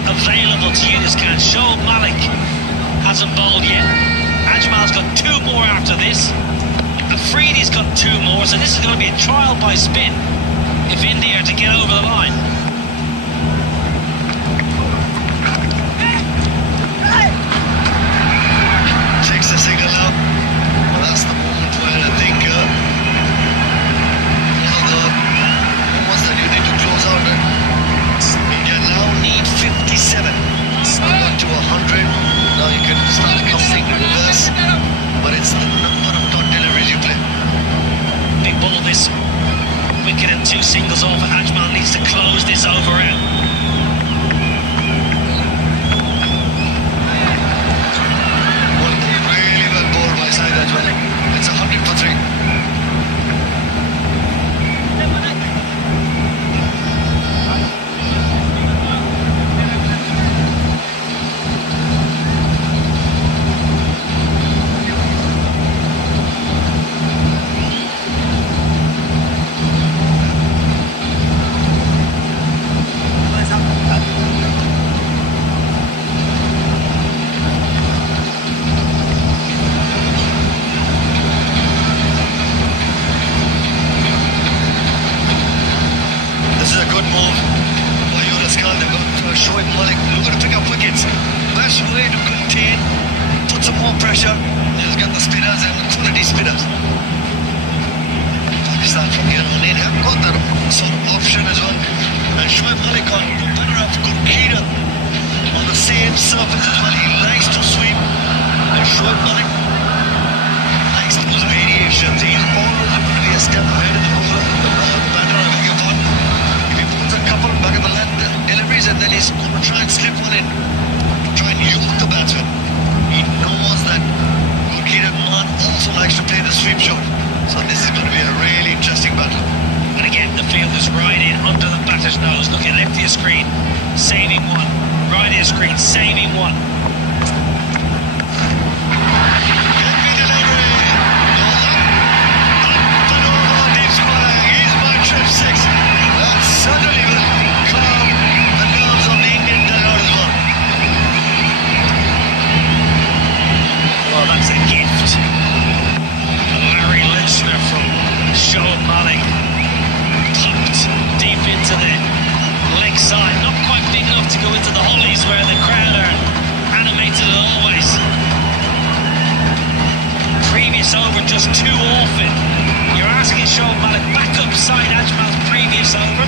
available to Yunus Khan. Shoaib Malik hasn't bowled yet. Ajmal's got 2 more after this. Afridi's got 2 more, so this is going to be a trial by spin if India are to get over the line. Takes the signal now. Well, that's the moment where I think one of the moments that you need to close out. India now need 57. Got to 100. Now you can start counting the reverse, but it's the number of dot deliveries you play. Big ball this wicket and 2 singles over. Ajmal needs to close this over out. Really well bowled by side as well. It's 100 for 3. Malik looking to pick up wickets. Best way to contain, put some more pressure, is get the spinners and quality spinners. Pakistan from here on in have got that sort of option as well. And Shoaib Malik on the winner of Gurkheeda on the same surface as well. He likes to sweep. And Shoaib Malik likes those variations. He's always going to be a step ahead of the batter, I beg your pardon. If he puts a couple back at the left deliveries and then he's going to try and slip one in to try and yoke the batsman. He knows that Gurkheeda also likes to play the sweep shot. So this is going to be a really interesting battle. And again, the field is right in under the batter's nose. Look at left of your screen, saving one. Right of your screen, saving one. Trip six. That suddenly will calm the nerves of the Indian dugout as well. Well, that's a gift. Larry Listener from Shoaib Malik. Popped deep into the leg side. Not quite big enough to go into the hollies where the crowd are animated as always. Previous over just too often. You're asking Shoaib Malik back up side Ajmal's previous over.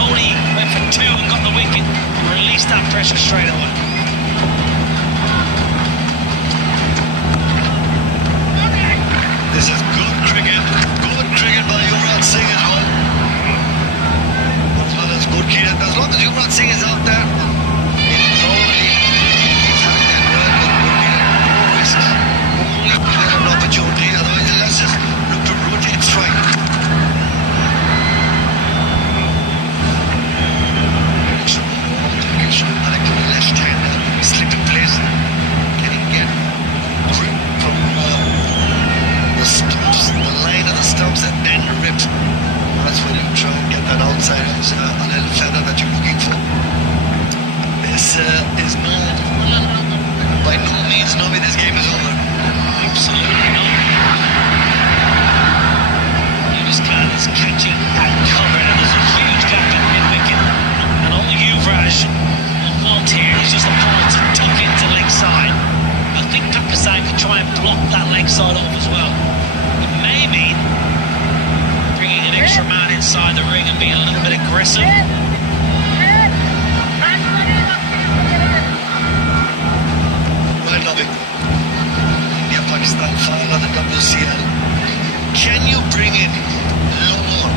Only went for two and got the wicket. Released that pressure straight away. This is good cricket. Good cricket by Yuvraj Singh as well. As well as Gurkheeda. As long as Yuvraj Singh is out there, he'll probably keep having that run with Gurkheeda. No risks. Only to get an opportunity. Otherwise, let's just look to rotate strike. Shoaib Malik to the left hand. Slip in place. Can he get grip from the stumps, the line of the stumps, and then rip? That's when you try and get that outside edge, a little feather that you're looking for. This is by no means, Nobby, this game is over. Absolutely not. Yunus Khan is catching that cover, and there's a huge gap in mid-wicket. And all Yuvraj will want here is just a ball to tuck into leg side. I think Pakistan could try and block that leg side off as well. It may mean bringing an extra man inside the ring and being a little bit aggressive. Well, Nobby, India Pakistan final of the WCL. Can you bring in long on?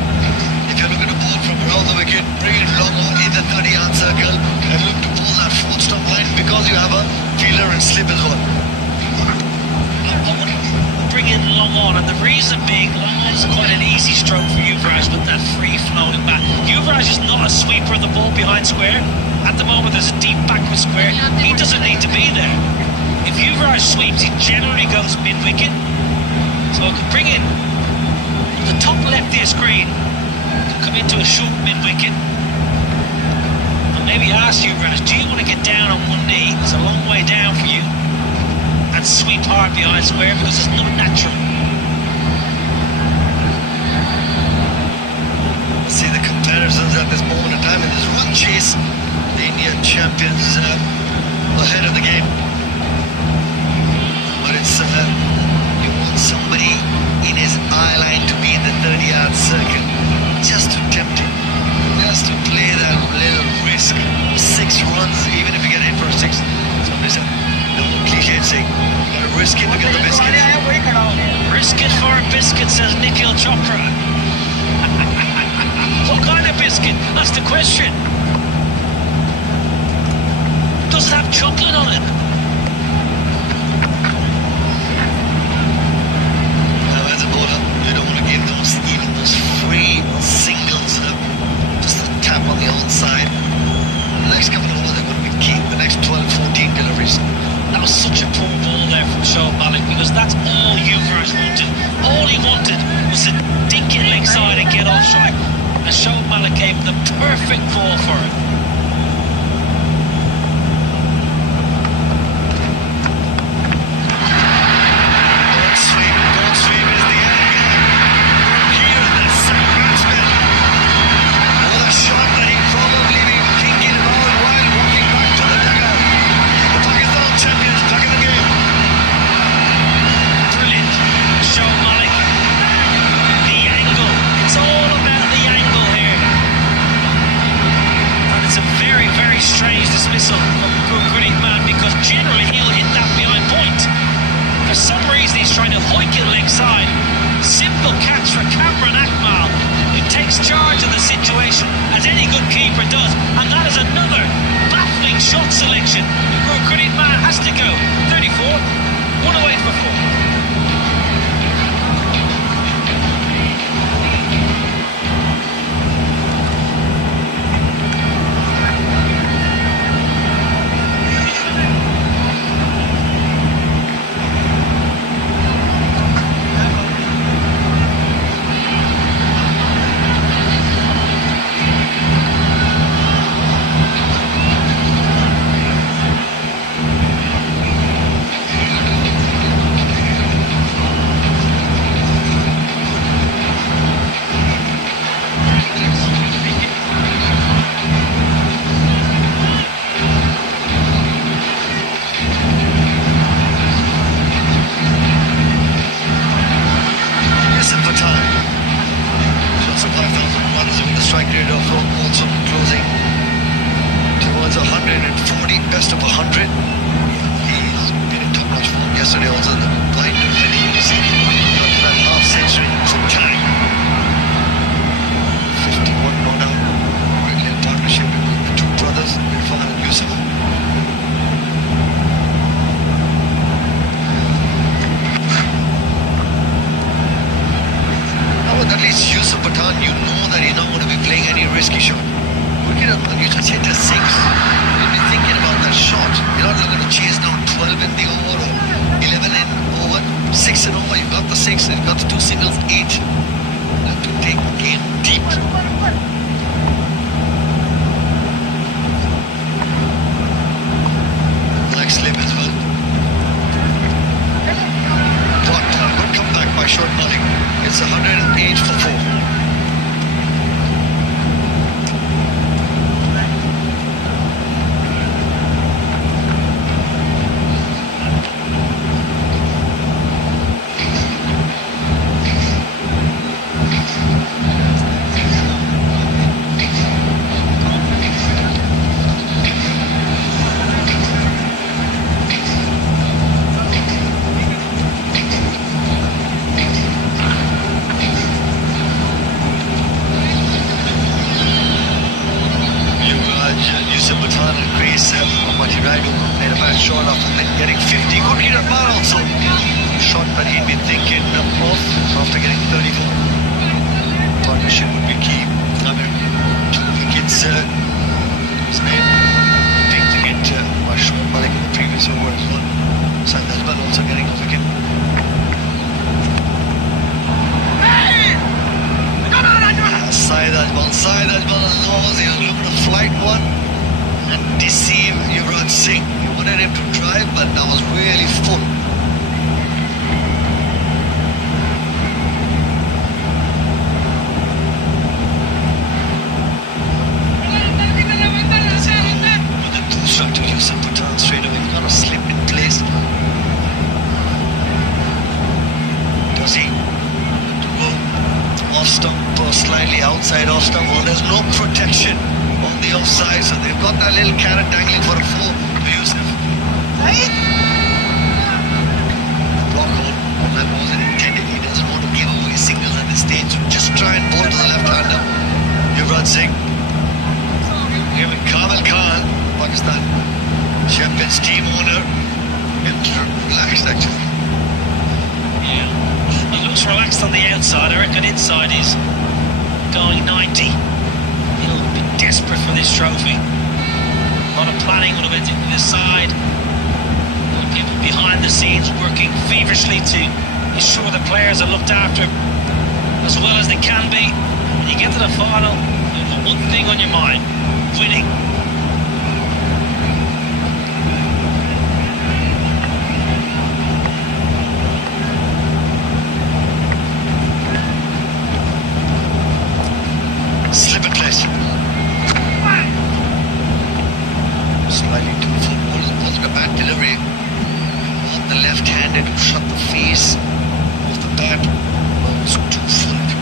If you're looking to bowl from around the wicket, bring in long on in the 30-yard circle and look to pull that fourth stump line because you have a fielder and slip as well. Bring in long on, and the reason being, long on is quite an easy stroke for Yuvraj with that free-flowing bat. Yuvraj is not a sweeper of the ball behind square. At the moment, there's a deep backward square. He doesn't need to be there. If Yuvraj sweeps, he generally goes mid-wicket. So I could bring in the top left of your screen, could come into a short mid-wicket, and maybe ask Yuvraj, do you want to get down on one knee? It's a long way down for you. And sweep hard behind square because it's not natural. See the comparisons at this moment in time in this run chase. The Indian champions ahead of the game. But it's you want somebody in his eye line to be in the 30-yard circle just to tempt him, just to play that little risk. 6 runs, even if you get hit for a 6. Somebody said, no cliche saying, you gotta risk it to get the biscuit. Risk it for a biscuit, says Nikhil Chopra. What kind of biscuit? That's the question. Does it have chocolate on it? Now, as a bowler, you don't want to give those even those free singles, just a tap on the outside. The next couple of overs are going to be key. The next 12, 14 deliveries. That was such a poor ball there from Shoaib Malik because that's all Yuvraj wanted. All he wanted was to dink it leg side and get off strike. And Shoaib Malik gave him the perfect ball for it. Don't sweep is the end game. Here, the same batsman. What a shot that he probably be thinking about while walking back some from Gurkurit man, because generally he'll hit that behind point. For some reason he's trying to hoik it leg side. Simple catch for Cameron Akmal, who takes charge of the situation, as any good keeper does, and that is another baffling shot selection. Gurkurit man has to go. 34, 108 for 4. Best of 100. He's been in top-notch form yesterday. Also, the blind defending, you see, got to that half century full time. 51 not out. Brilliant partnership with the two brothers, Irfan and Yusuf. Now, with at least Yusuf Pathan, you know that he's not going to be playing any risky shot. Look at him, you just hit a 6. You'll be thinking about that shot. You're not looking to chase down 12 in the over or 11 in over, 6 in over. You've got the 6, and you've got the 2 singles, 8. You have to take the game deep. Black slip as well. But good comeback by short Malik. It's 108 for 4. Short after getting 50. Good hit at bar also. Shot that he'd been thinking of after getting 34. Partnership would be key. Another 2 wickets. His name picked to get by short Malik in the previous over as well. Said Azbal also getting a wicket. Saeed Azbal knows he was looking to flight one and deceive Yuvraj Singh. He wanted him to drive, but that was really full. With the two-shot to Yusuf Pathan straight away, he's got a slip in place. Does he to go off stump or slightly outside off stump? Well, there's no protection on the offside, so they've got that little carrot dangling for a 4 to Yusuf. Block hole, that wasn't intended. He doesn't want to give away singles at this stage, so just try and bowl to the left-hander. Yuvraj Singh. Here with Kamil Khan, Pakistan champions team owner. It's relaxed actually. Yeah, he looks relaxed on the outside. I reckon inside he's going 90. He'll be desperate for this trophy. A lot of planning would have been into this side. A lot of people behind the scenes working feverishly to ensure the players are looked after as well as they can be. When you get to the final, you've got one thing on your mind: winning. Slip in place. Slightly too full. Wasn't a bad delivery. On the left-handed to shut the face of the bat. Was too full to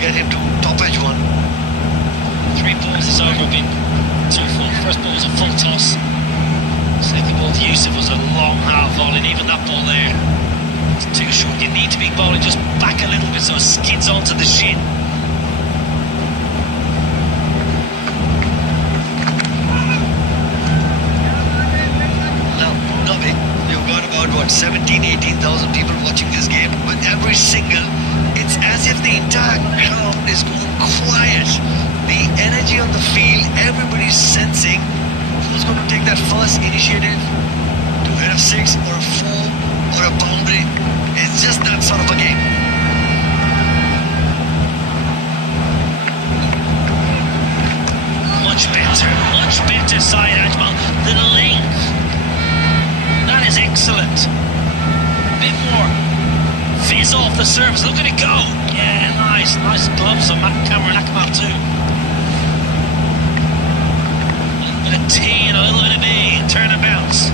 get him to top edge one. 3 balls is over a bit too full. First ball was a full toss. Second ball to Yusuf was a long half volley, and even that ball there, it's too short. You need to be bowling just back a little bit so it skids onto the shin. Now, Nobby, you've got about 17, 18,000 people watching this game. With every single, it's as if the entire crowd is going quiet. The energy on the field, everybody's sensing who's going to take that first initiative to hit a 6 or a 4 or a boundary. It's just that sort of a game. Much better side, Ajmal. The length, that is excellent. Bit more fizz off the surface. Look at it go. Yeah, nice gloves on Matt Cameron Akmal too. A little bit of T and a little bit of B. Turn and bounce.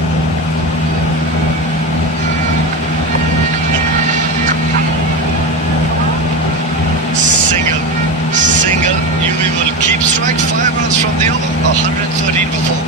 Single. You will keep strike 5 runs from the over. 113 before.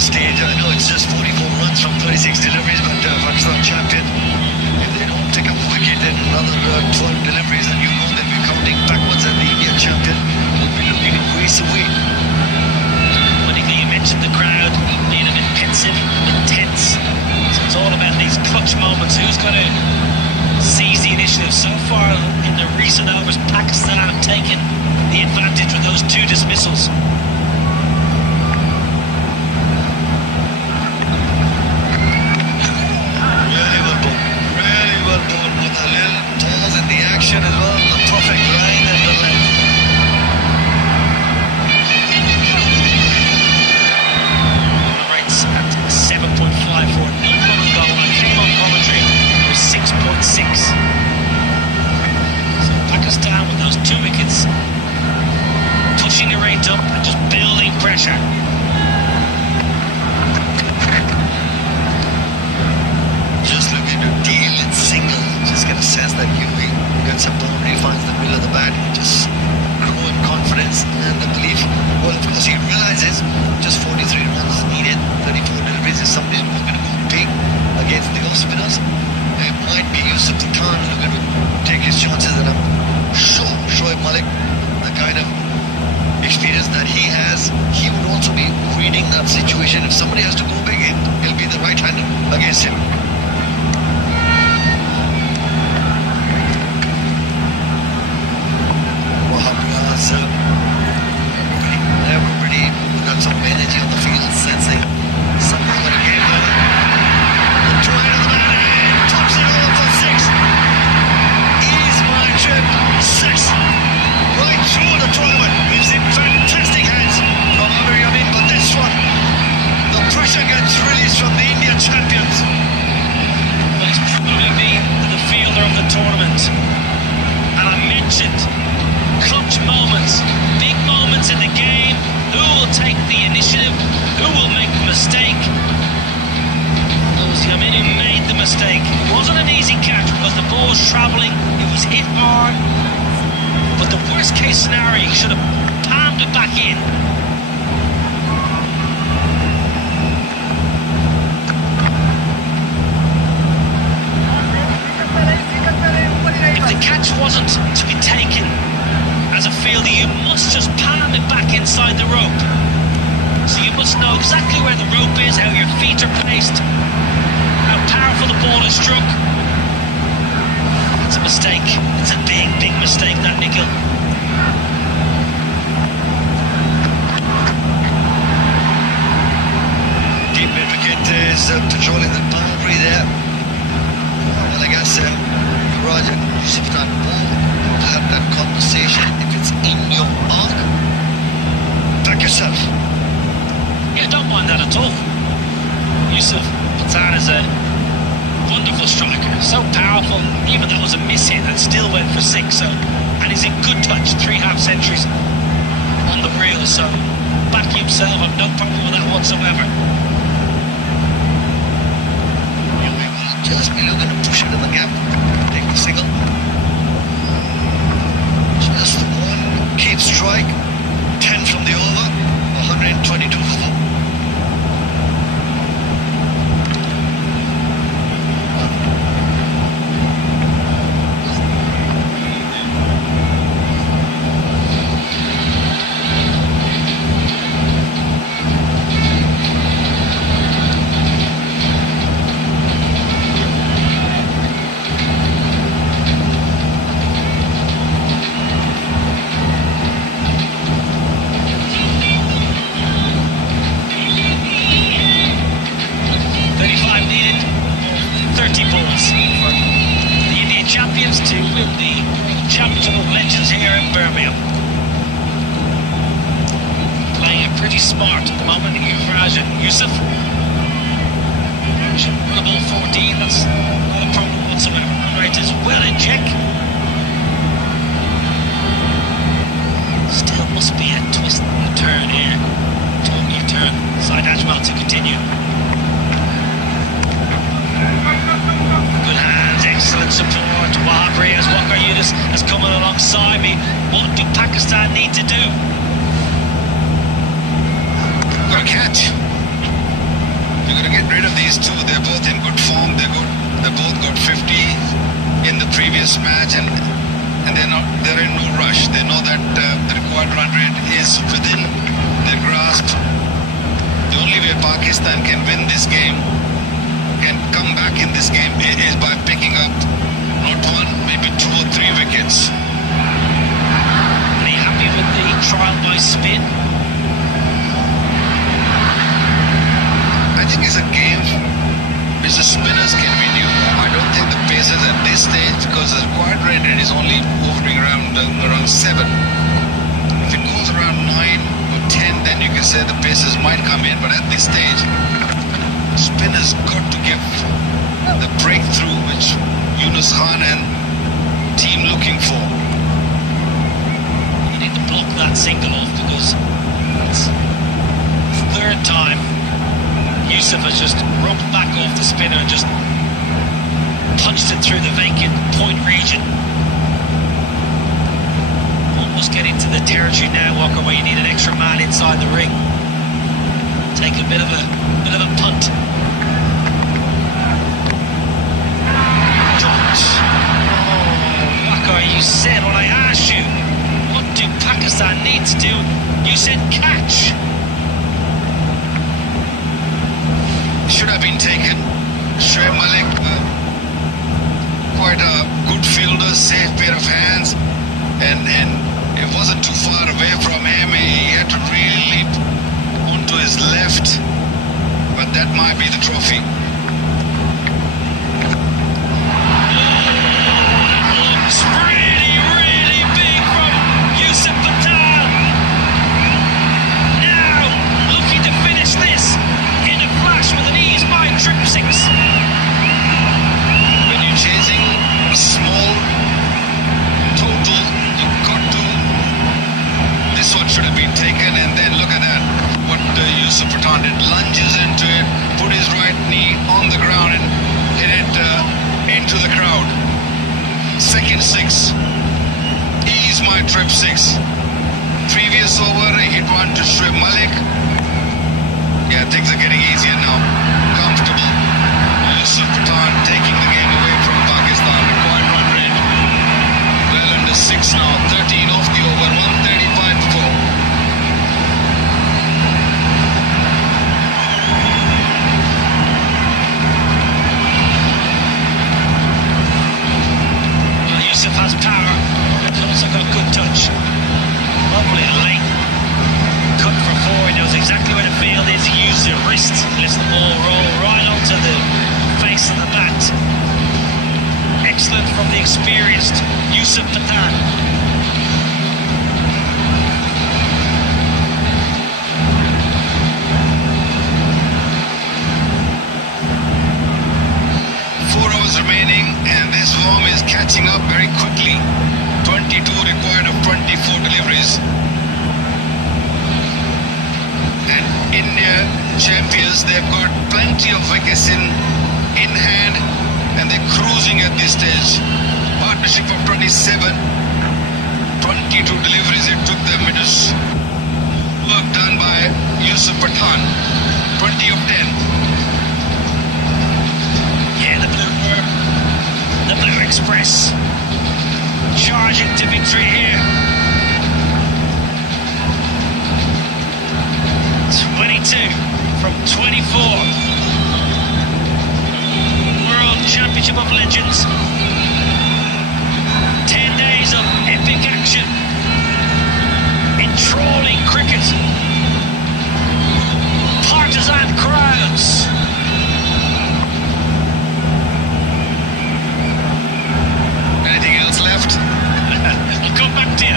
Stage. I know it's just 44 runs from 36 deliveries, but Pakistan champion. If they don't take a wicket and another 12 deliveries, then you know they'll be counting backwards, and the Indian champion will be looking a race away. Monica, you mentioned the crowd being a bit pensive, a bit tense. So it's all about these clutch moments. Who's going to seize the initiative? So far in the recent overs, Pakistan have taken the advantage with those 2 dismissals. As well, the perfect line and the length. Rates at 7.54. No one goal. I came on commentary. It was 6.6. So Pakistan with those 2 wickets, pushing the rate up and just building pressure. Just looking to deal in single. Just get a sense that you gets a boundary, finds the middle of the bat, just growing confidence and the belief. Well, of course, he realizes just 43 runs needed, 34 deliveries. If somebody's not going to go big against the off spinners, it might be Yusuf Khan who's going to take his chances. And I'm sure Shoaib Malik, the kind of experience that he has, he would also be reading that situation. If somebody has to go big, he'll be the right-hander against him. Everybody got some energy on the field, sensing something's going to game on. The try to the man and tops it over for 6. Ease my trip, 6. Right through the tournament. Gives him fantastic hands from Amir Yamin, but this one, the pressure gets released from the Indian champions. Well, he's probably the fielder of the tournament. And I mentioned clutch moments, big moments in the game. Who will take the initiative? Who will make the mistake? It was Yamin who made the mistake. It wasn't an easy catch because the ball was travelling. It was hit hard. But the worst case scenario, he should have palmed it back in. If the catch wasn't to be taken, as a fielder, you must just palm it back inside the rope. So you must know exactly where the rope is, how your feet are placed, how powerful the ball is struck. It's a mistake. It's a big, big mistake, that, Nikhil. Deep mid-wicket is patrolling the boundary there. Well, I guess Raja your mark. Back yourself. Yeah, don't mind that at all. Yusuf Patan is a wonderful striker, so powerful. Even though it was a miss hit, and still went for 6. So, and he's in good touch, 3 half centuries on the reel. So, back himself, I've no problem with that whatsoever. Just be looking to push it in the gap. Take the single. Just one keep strike. 10 from the over. 122 for 4. Smart at the moment, Yuvraj and Yusuf. Should run a ball 14, that's not a problem whatsoever. Run rate is well in check. Still must be a twist and a turn here. Totally a turn. Side Ajmal to continue. Good hands, excellent support. Wahab Riaz, Wakar Yunus has come alongside me. What do Pakistan need to do? Got a catch. You're going to get rid of these two. They're both in good form. They both got 50 in the previous match, and they're in no rush. They know that the required run rate is within their grasp. The only way Pakistan can win this game, can come back in this game, is by picking up not 1, maybe 2 or 3 wickets. Are you happy with the trial by spin? I think it's a game which the spinners can win you. I don't think the pacers at this stage, because the required rate is only hovering around 7. If it goes around 9 or 10, then you can say the pacers might come in. But at this stage, spinners got to give the breakthrough which Yunus Khan and team looking for. You need to block that single off, because it's the 3rd time Yusuf has just rubbed back off the spinner and just punched it through the vacant point region. Almost getting to the territory now, Walker, where you need an extra man inside the ring. Take a bit of a punt. Dodge. Oh, Walker, you said when I asked you, what do Pakistan need to do? You said catch. Should have been taken. Shoaib Malik, quite a good fielder, safe pair of hands, and it wasn't too far away from him. He had to really leap onto his left, but that might be the trophy. Looks really, really big from Yusuf Patan. Now looking to finish this in a flash with an ease by trip 6. When you're chasing a small total, you've got to. This one should have been taken, and then look at that. What Yusuf Patan did, lunges into it, put his right knee on the ground and hit it into the crowd. Second 6. Ease my trip 6. Previous over, he hit one to Shoaib Malik. Yeah, things are getting easier now. Comfortable. Yusuf Patan taking the game away from Pakistan. Required run rate well under 6 now. 13 off the over. 135 to 4. Well, Yusuf has power. He's also got good touch. Lovely late cut for 4. He knows exactly where the field is. He uses his wrist, lets the ball roll right onto the face of the bat. Excellent from the experienced Yusuf Patan. India champions. They've got plenty of wickets in hand, and they're cruising at this stage. Partnership of 27, 22 deliveries it took them. It is work done by Yusuf Pathan, 20 of 10. Yeah, the Blue Express charging to victory here. 22 from 24. World Championship of Legends. 10 days of epic action. Enthralling cricket. Partisan crowds. Anything else left? I'll come back to you.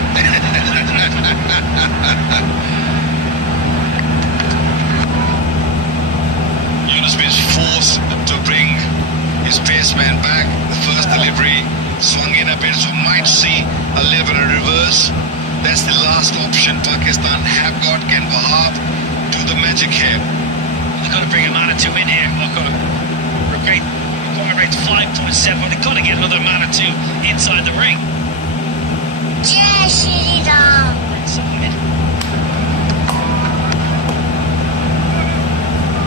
Yunus is forced to bring his paceman back. The first delivery swung in a bit, so might see a level of reverse. That's the last option Pakistan have got. Can Wahab do the magic here? They've got to bring a man or two in here. They've got to regain point rate 5.7. They've got to get another man or two inside the ring. Jai Shri Ram. Inside.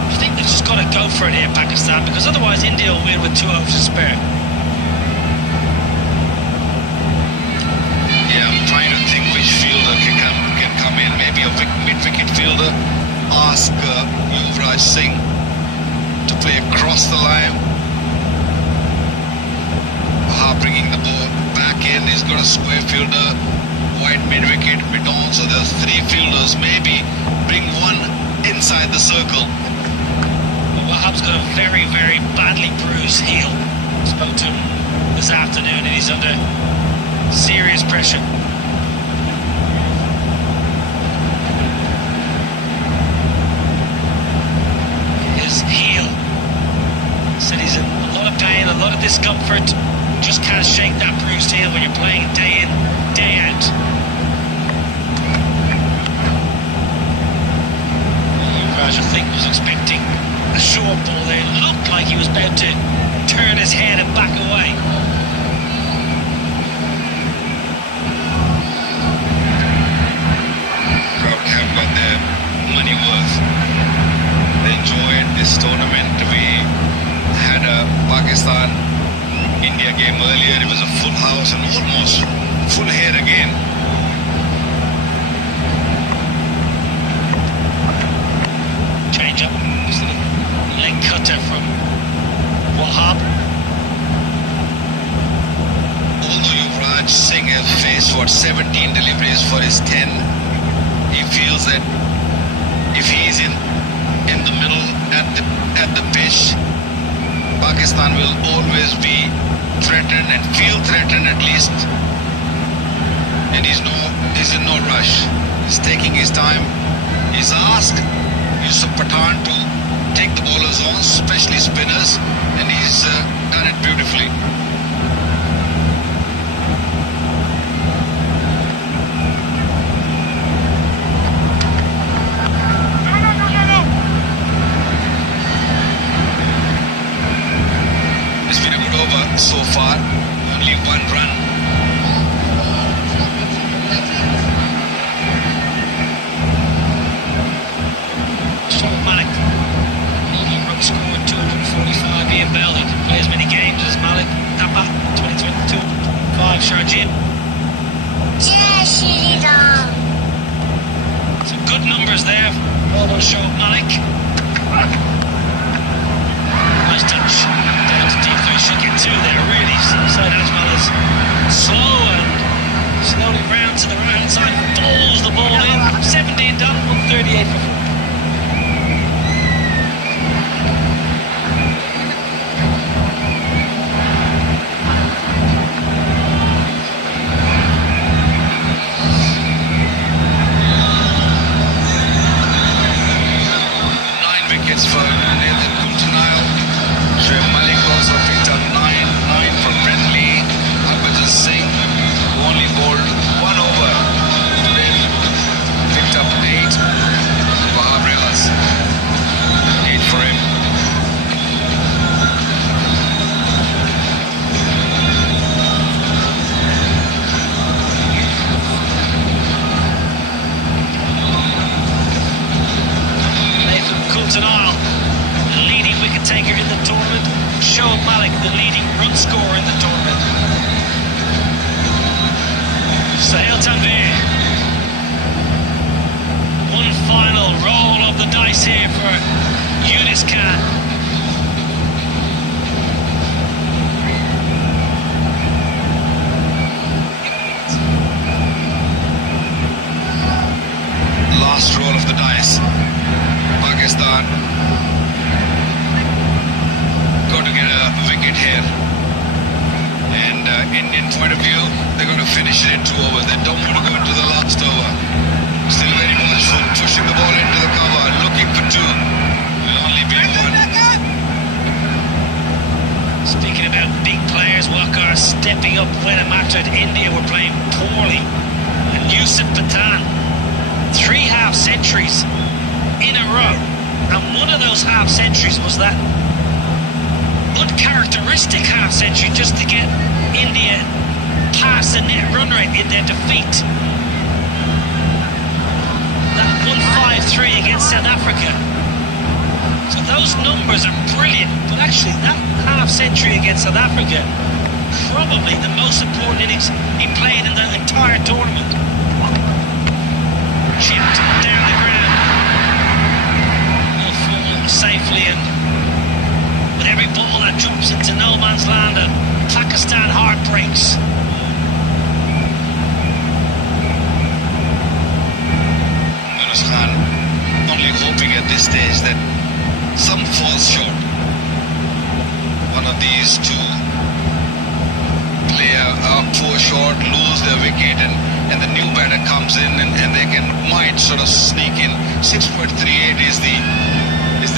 I think they've just got to go for it here, Pakistan, because otherwise India will win with 2 overs to spare. Yeah, I'm trying to think which fielder can come in. Maybe a mid-wicket fielder. Ask Yuvraj Singh to play across the line. Bringing the ball back in. He's got a square fielder, wide mid-wicket, mid-on. So there's 3 fielders. Maybe bring one inside the circle. Wahab's got a very, very badly bruised heel. Spoke to him this afternoon and he's under serious pressure. His heel. Said he's in a lot of pain, a lot of discomfort. Just can't shake that bruised heel when you're playing day in, day out. Yuvraj, I think, was expecting a short ball there. It looked like he was about to turn his head and back away. Crowd have got their money worth. They enjoyed this tournament. We had a Pakistan-India game earlier. It was a full house and almost full here again. Change up. Just a leg cutter from Wahab. Although Yuvraj Singh has faced 17 deliveries for his 10, he feels that if he's in the middle at the pitch, Pakistan will always be threatened and feel threatened at least. And he's in no rush. He's taking his time. He's asked Yusuf Pathan to take the bowlers on, especially spinners, and he's done it beautifully. It's been a good over so far. Only 1 run. Malik, medium run score 245. Ian Bell, who can play as many games as Malik. Tapa, 2022. 5 Sharjeel. Jai Shri Ram. Some good numbers there. Well done, show Malik. Nice touch. Down to deep through. Should get 2 there. Really. Side Ajmal is slow and slowly round to the right hand side. Bowls the ball in. 17 done. 138 for 4. For Nathan Coulter-Nile. Shoaib Malik also picked up 9 for Brent Lee. Tanvir. One final roll of the dice here for Yunus Khan. Last roll of the dice. Pakistan got to get a wicket here. And Indian point of view, they're going to finish it in 2 overs. They don't want to go into the last over. Still very watchful, pushing the ball into the cover, looking for 2. Will only be 1. Speaking about big players, Wakar stepping up when a match at India were playing poorly. And Yusuf Pathan, 3 half-centuries in a row. And one of those half-centuries was that uncharacteristic half-century just to get India past the net run rate in their defeat. That 153 against South Africa. So those numbers are brilliant, but actually that half-century against South Africa, probably the most important innings he played in the entire tournament. Chipped down the ground. Will fall safely, and with every ball that drops into no man's land, Pakistan heart breaks. Yunus Khan only hoping at this stage that some falls short. One of these 2 play a poor shot, lose their wicket, and the new batter comes in and they might sort of sneak in. 6.38 is the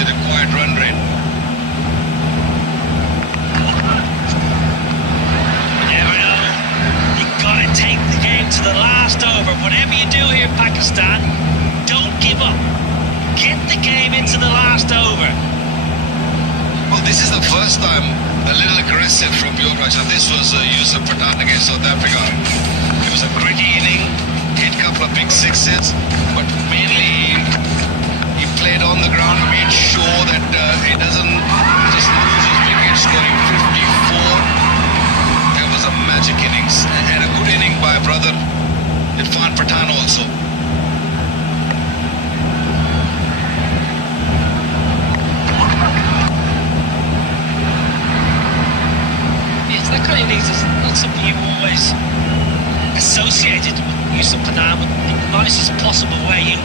required run rate. Never know. You've got to take the game to the last over. Whatever you do here, Pakistan, don't give up. Get the game into the last over. Well, this is the first time a little aggressive from Yuvraj. This was Yusuf Pathan against South Africa. It was a gritty inning, hit a couple of big sixes, but mainly he played on the ground, made sure that he doesn't just lose his wicket, scoring 54. It was a magic innings, and a good inning by brother Irfan Pathan also. That kind of innings is not something you always associated with Yusuf Pathan in the nicest possible way. You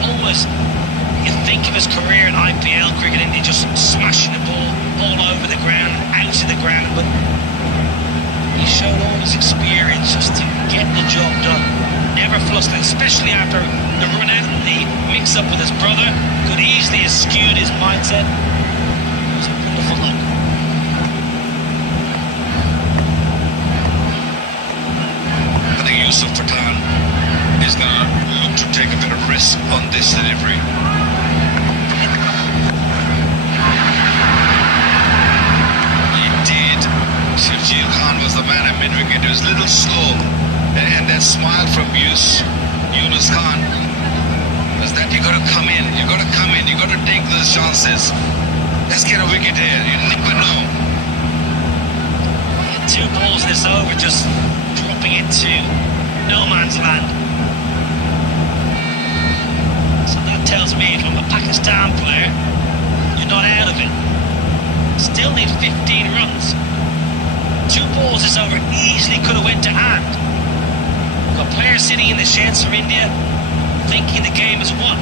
think of his career in IPL cricket and he just smashing the ball all over the ground, out of the ground, but he showed all his experience just to get the job done. Never flustered, especially after the run out and the mix up with his brother could easily have skewed his mindset. It was a wonderful look. Yusuf Pathan is going to look to take a bit of risk on this delivery. Indeed, Shirjeel Khan was the man at mid-wicket. He was a little slow, and that smile from Yunus Khan was that you got to come in, you got to take those chances. Let's get a wicket here. You never know. 2 balls in this over, just dropping into no man's land. So that tells me if I'm a Pakistan player, you're not out of it. Still need 15 runs. 2 balls this over easily could have went to hand. Got players sitting in the sheds for India thinking the game is won.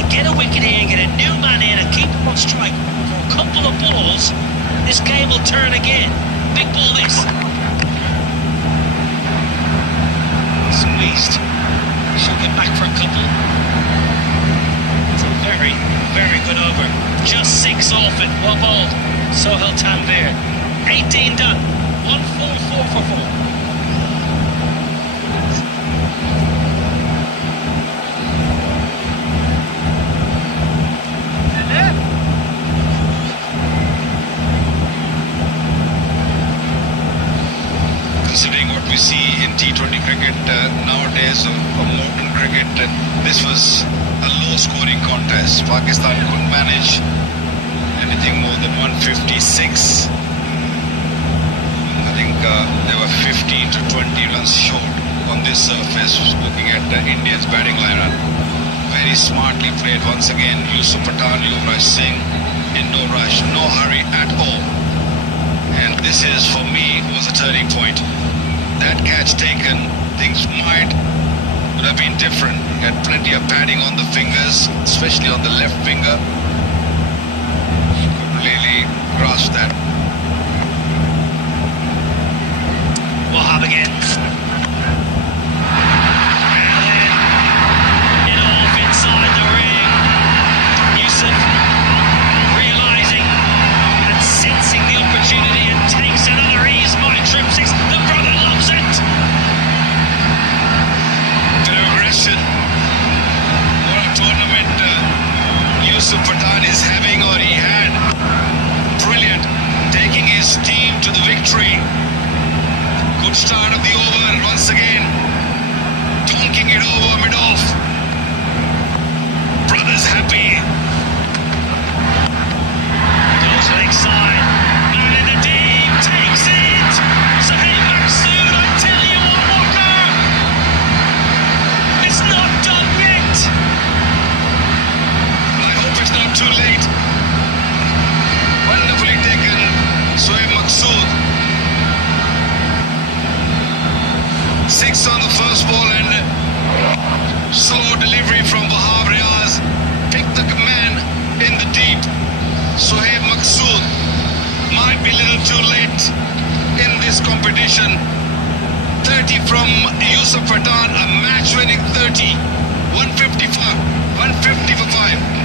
They get a wicket here, get a new man in and keep them on strike for a couple of balls, this game will turn again. Big ball this. Squeezed. She'll get back for a couple. It's a very, very good over. Just 6 off it. Well bowled. Sohail Tanvir. 18 done. 1-4-4 for 4. Considering what we see in T20 cricket nowadays, or modern cricket, this was a low-scoring contest. Pakistan couldn't manage anything more than 156. I think they were 15 to 20 runs short. on this surface. Looking at the Indians' batting lineup, very smartly played once again. Yusuf Pathan, Yuvraj Singh, in no rush, no hurry at all. And this is, for me, was a turning point. That catch taken, things would have been different. He had plenty of padding on the fingers, especially on the left finger. Couldn't really grasp that. Wahab again. And then it off inside the ring. Yusuf realising and sensing the opportunity and takes another ease. My trip six. The brother loves it. Bit of aggression. What a tournament Yusuf Pathan is having, or he had. Brilliant. Taking his team to the victory. Good start of the over once again. Donking it over mid-off. Brothers happy. Goes leg side. Man in the deep. Takes it. Sahib Maksud, I tell you what, Walker. It's not done yet. I hope it's not too late. Wonderfully taken, Sahib Maksud. 6 on the first ball and slow delivery from Wahab Riaz. Picked the man in the deep. Sohaib Maksud might be a little too late in this competition. 30 from Yusuf Pathan, a match-winning 30. 150 for 5.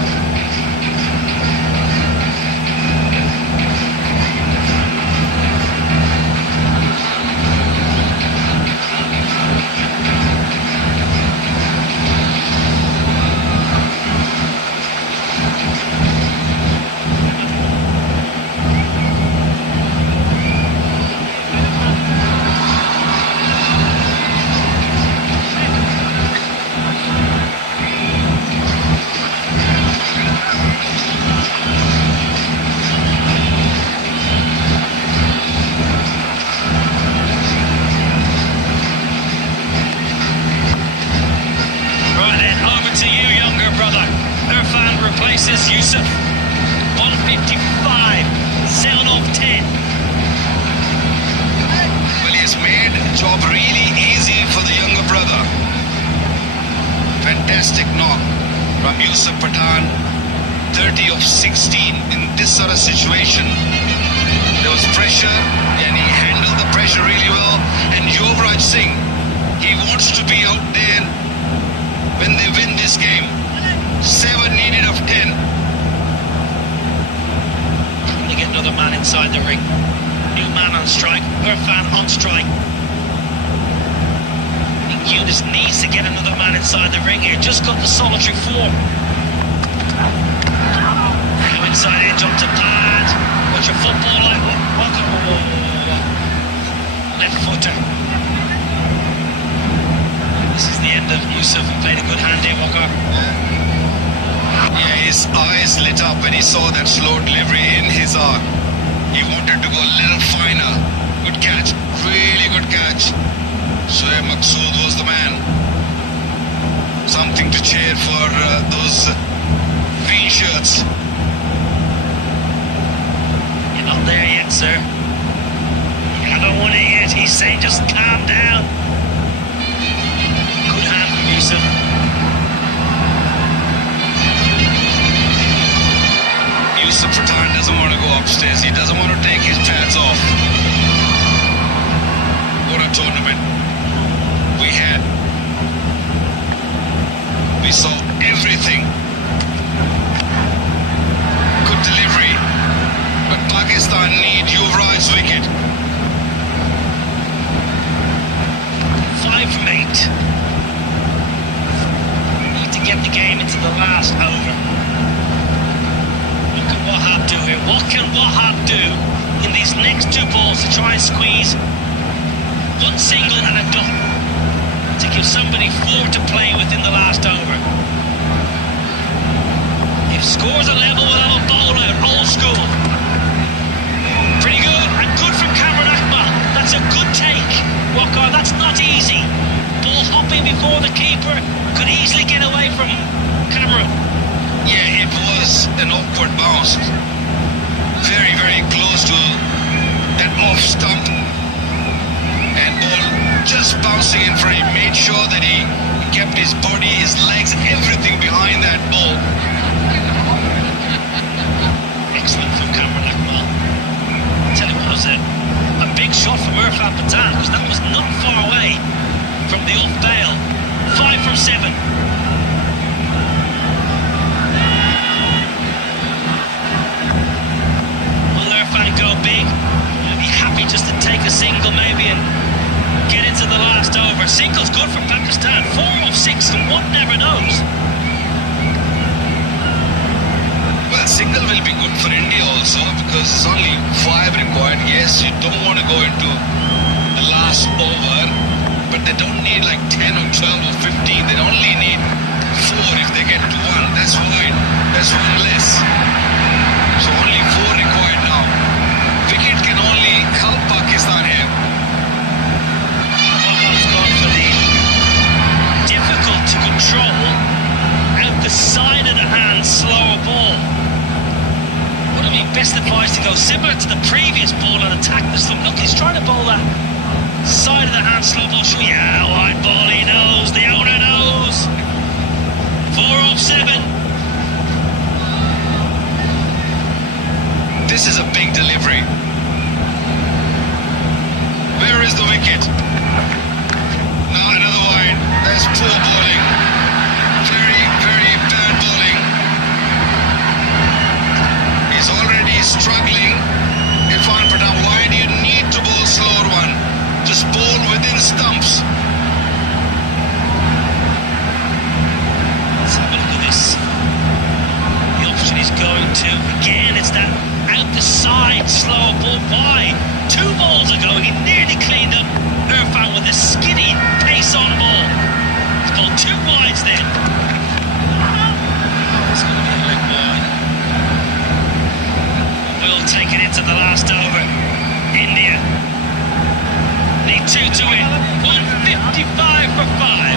Replaces Yusuf. 155. 7 off 10. Well, he has made the job really easy for the younger brother. Fantastic knock from Yusuf Pathan. 30 of 16 in this sort of situation. There was pressure and he handled the pressure really well. And Yuvraj Singh, he wants to be out there when they win this game. 7 needed of 10. They get another man inside the ring. New man on strike. Irfan on strike. I think Yunus needs to get another man inside the ring here. Just got the solitary 4. Now inside edge up to pad. What's your football like? Left footer. This is the end of Yusuf. He played a good hand here, Walker. Yeah, his eyes lit up when he saw that slow delivery in his arm. He wanted to go a little finer. Good catch. Really good catch. Sohaib Maksud was the man. Something to cheer for those green shirts. You're not there yet, sir. You haven't won it yet. He's saying just calm down. Good hand from Yusuf. Yusuf Pathan doesn't want to go upstairs. He doesn't want to take his pads off. What a tournament we had. We saw everything. Good delivery. But Pakistan need Yuvraj's wicket. 5 from 8. Need to get the game into the last over. What can Wahab do here? What can Wahab do in these next 2 balls to try and squeeze 1 single and a dot to give somebody 4 to play with in the last over? If scores a level without a bowler out, old school. Pretty good, and good from Cameron Akmal. That's a good take. Walker, that's not easy. before the keeper, could easily get away from Cameron. Yeah, it was an awkward bounce. Very, very close to that off stump. And ball just bouncing in front. He made sure that he kept his body, his legs, everything behind that ball. Excellent from Cameron Akmal. I tell you what, it was a big shot from Irfan Pathan, because that was not far away from the off bail. 5 from 7. Will Irfan go big? He'll be happy just to take a single maybe and get into the last over. Single's good for Pakistan. 4 of 6, and one never knows. Well, single will be good for India also because it's only 5 required. Yes, you don't want to go into the last over, but they don't need like 10 or 12 or 15. They only need 4 if they get to 1. That's wide. That's 1 less. So only 4 required now. Wicket can only help Pakistan here. Malcolm's gone for the difficult to control out the side of the hand slower ball. Would have been best advised to go similar to the previous ball and attack the slump. Look, he's trying to bowl that side of the hand slow ball. Yeah, wide ball, he knows, the owner knows. 4 of 7. This is a big delivery. Where is the wicket? Now another wide. That's poor bowling. Very, very bad bowling. He's already struggling. Irfan Pathan, why do you need to bowl slower one? Just bowl within stumps. Let's have a look at this. The option he's going to, again, it's that out the side slower ball. Why? 2 balls ago, he nearly cleaned up Irfan with a skinny pace on ball. He's bowled 2 wides then. It's going to be a leg wide. Will take it into the last over. India need 2 to win. 155 for 5.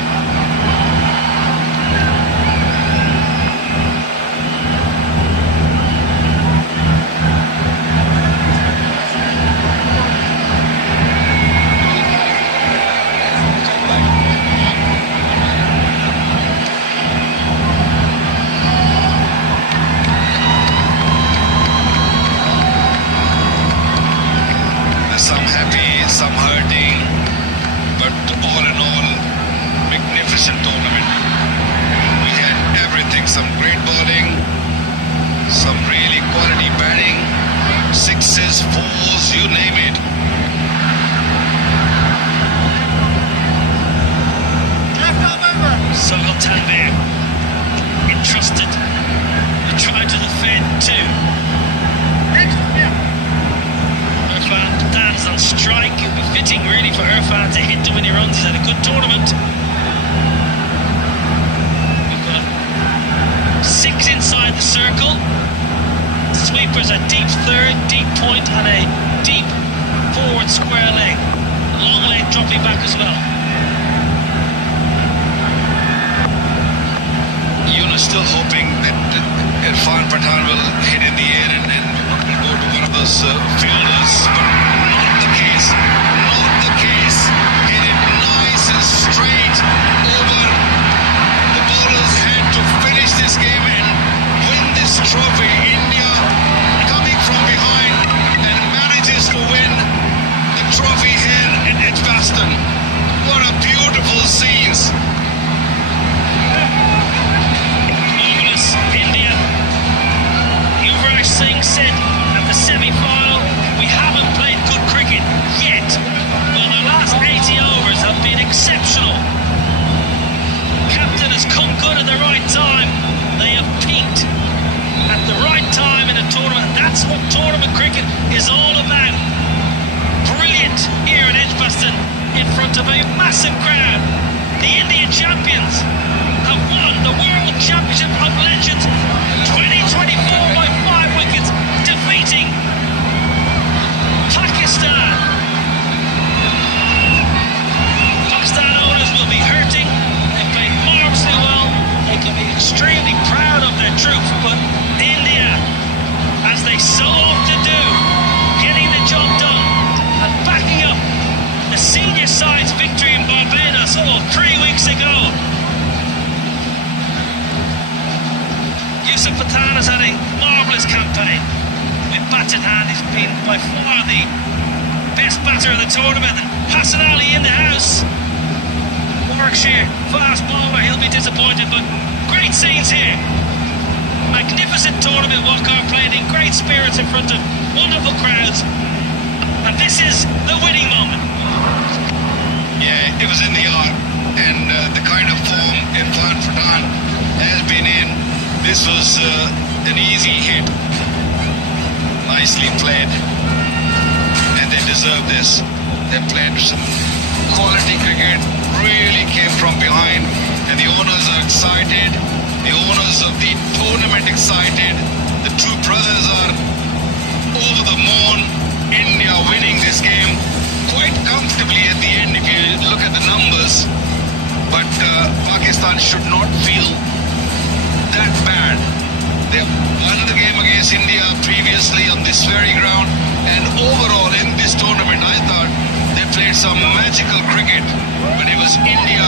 Some happy, some hurting, but all in all, magnificent tournament. We had everything, some great bowling, some really quality batting, 6s, 4s, you name it. Sohail Tanvir entrusted with trying to defend 2. Irfan Pathan's on strike. It would be fitting really for Irfan to hit to when he runs. He's had a good tournament. We've got 6 inside the circle. Sweepers a deep third, deep point, and a deep forward square leg. Long leg dropping back as well. Still hoping that Irfan Pathan will hit in the air and go to one of those fielders, but not the case. Not the case. Hit it nice and straight over. The bowlers had to finish this game and win this trophy. India coming from behind and manages to win the trophy here in Edgbaston. What a beautiful scenes. India. Yuvraj Singh said at the semi-final, we haven't played good cricket yet. Well, the last 80 overs have been exceptional. Captain has come good at the right time. They have peaked at the right time in a tournament. That's what tournament cricket is all about. Brilliant here in Edgbaston in front of a massive crowd. The Indian champions have won the World Championship of Legends 2024 by 5 wickets, defeating Pakistan. Pakistan owners will be hurting. playing. With bats in hand, he's been by far the best batter of the tournament. And Hassan Ali in the house. Warwickshire, fast bowler, he'll be disappointed, but great scenes here. Magnificent tournament, Walker played in great spirits in front of wonderful crowds. And this is the winning moment. Yeah, it was in the art, and the kind of form Irfan Pathan has been in, this was an easy hit. Nicely played, and they deserve this. They played some quality cricket, really came from behind, and the owners are excited. The owners of the tournament excited. The two brothers are over the moon. India winning this game quite comfortably at the end if you look at the numbers. But Pakistan should not feel that bad. They won the game against India previously on this very ground, and overall in this tournament I thought they played some magical cricket, but it was India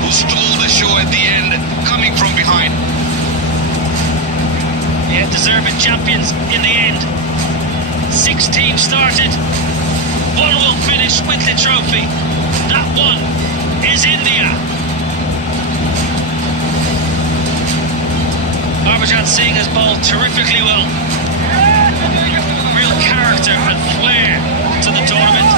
who stole the show at the end, coming from behind. Yeah, deserving champions in the end. 6 teams started, 1 will finish with the trophy. That one is India. Harbhajan Singh has bowled terrifically well. Real character and flair to the tournament.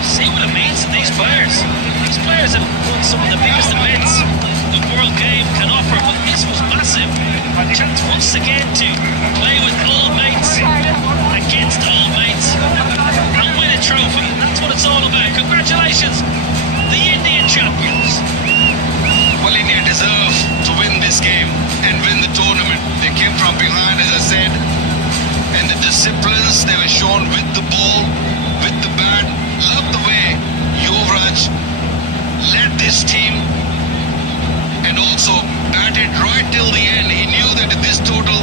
See what it means to these players. These players have won some of the biggest events the world game can offer, but this was massive. A chance once again to play with old mates, against old mates, and win a trophy. That's what it's all about. Congratulations, the Indian champions. Well, India deserve to win this game and win the tournament. They came from behind, as I said, and the disciplines they were shown with the ball, with the bat. Love the way Yuvraj led this team and also batted right till the end. He knew that this total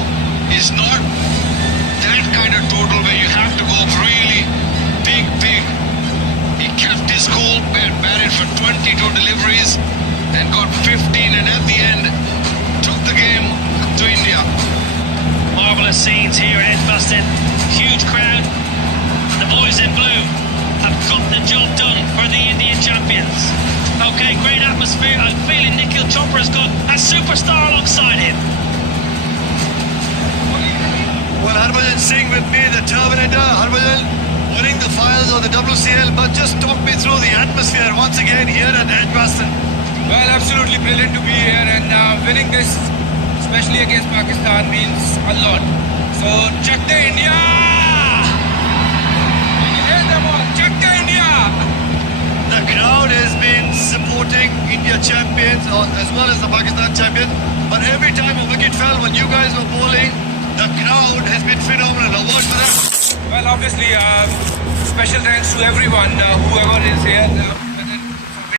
is not that kind of total where you have to go really big. He kept his cool, batted for 22 deliveries and got 15, and at the end took the game to India. Marvellous scenes here at Edgbaston. Huge crowd. The boys in blue have got the job done for the Indian champions. Okay, great atmosphere. I'm feeling Nikhil Chopra's got a superstar alongside him. Well, Harbhajan Singh with me, the Terminator. Harbhajan winning the finals of the WCL, but just talk me through the atmosphere once again here at Edgbaston. Well, absolutely brilliant to be here, and winning this, especially against Pakistan, means a lot. So, Chakta India! Hear them all, Chakta India! The crowd has been supporting India champions as well as the Pakistan champions, but every time a wicket fell when you guys were bowling, the crowd has been phenomenal. A word for them. Well, obviously, special thanks to everyone, whoever is here.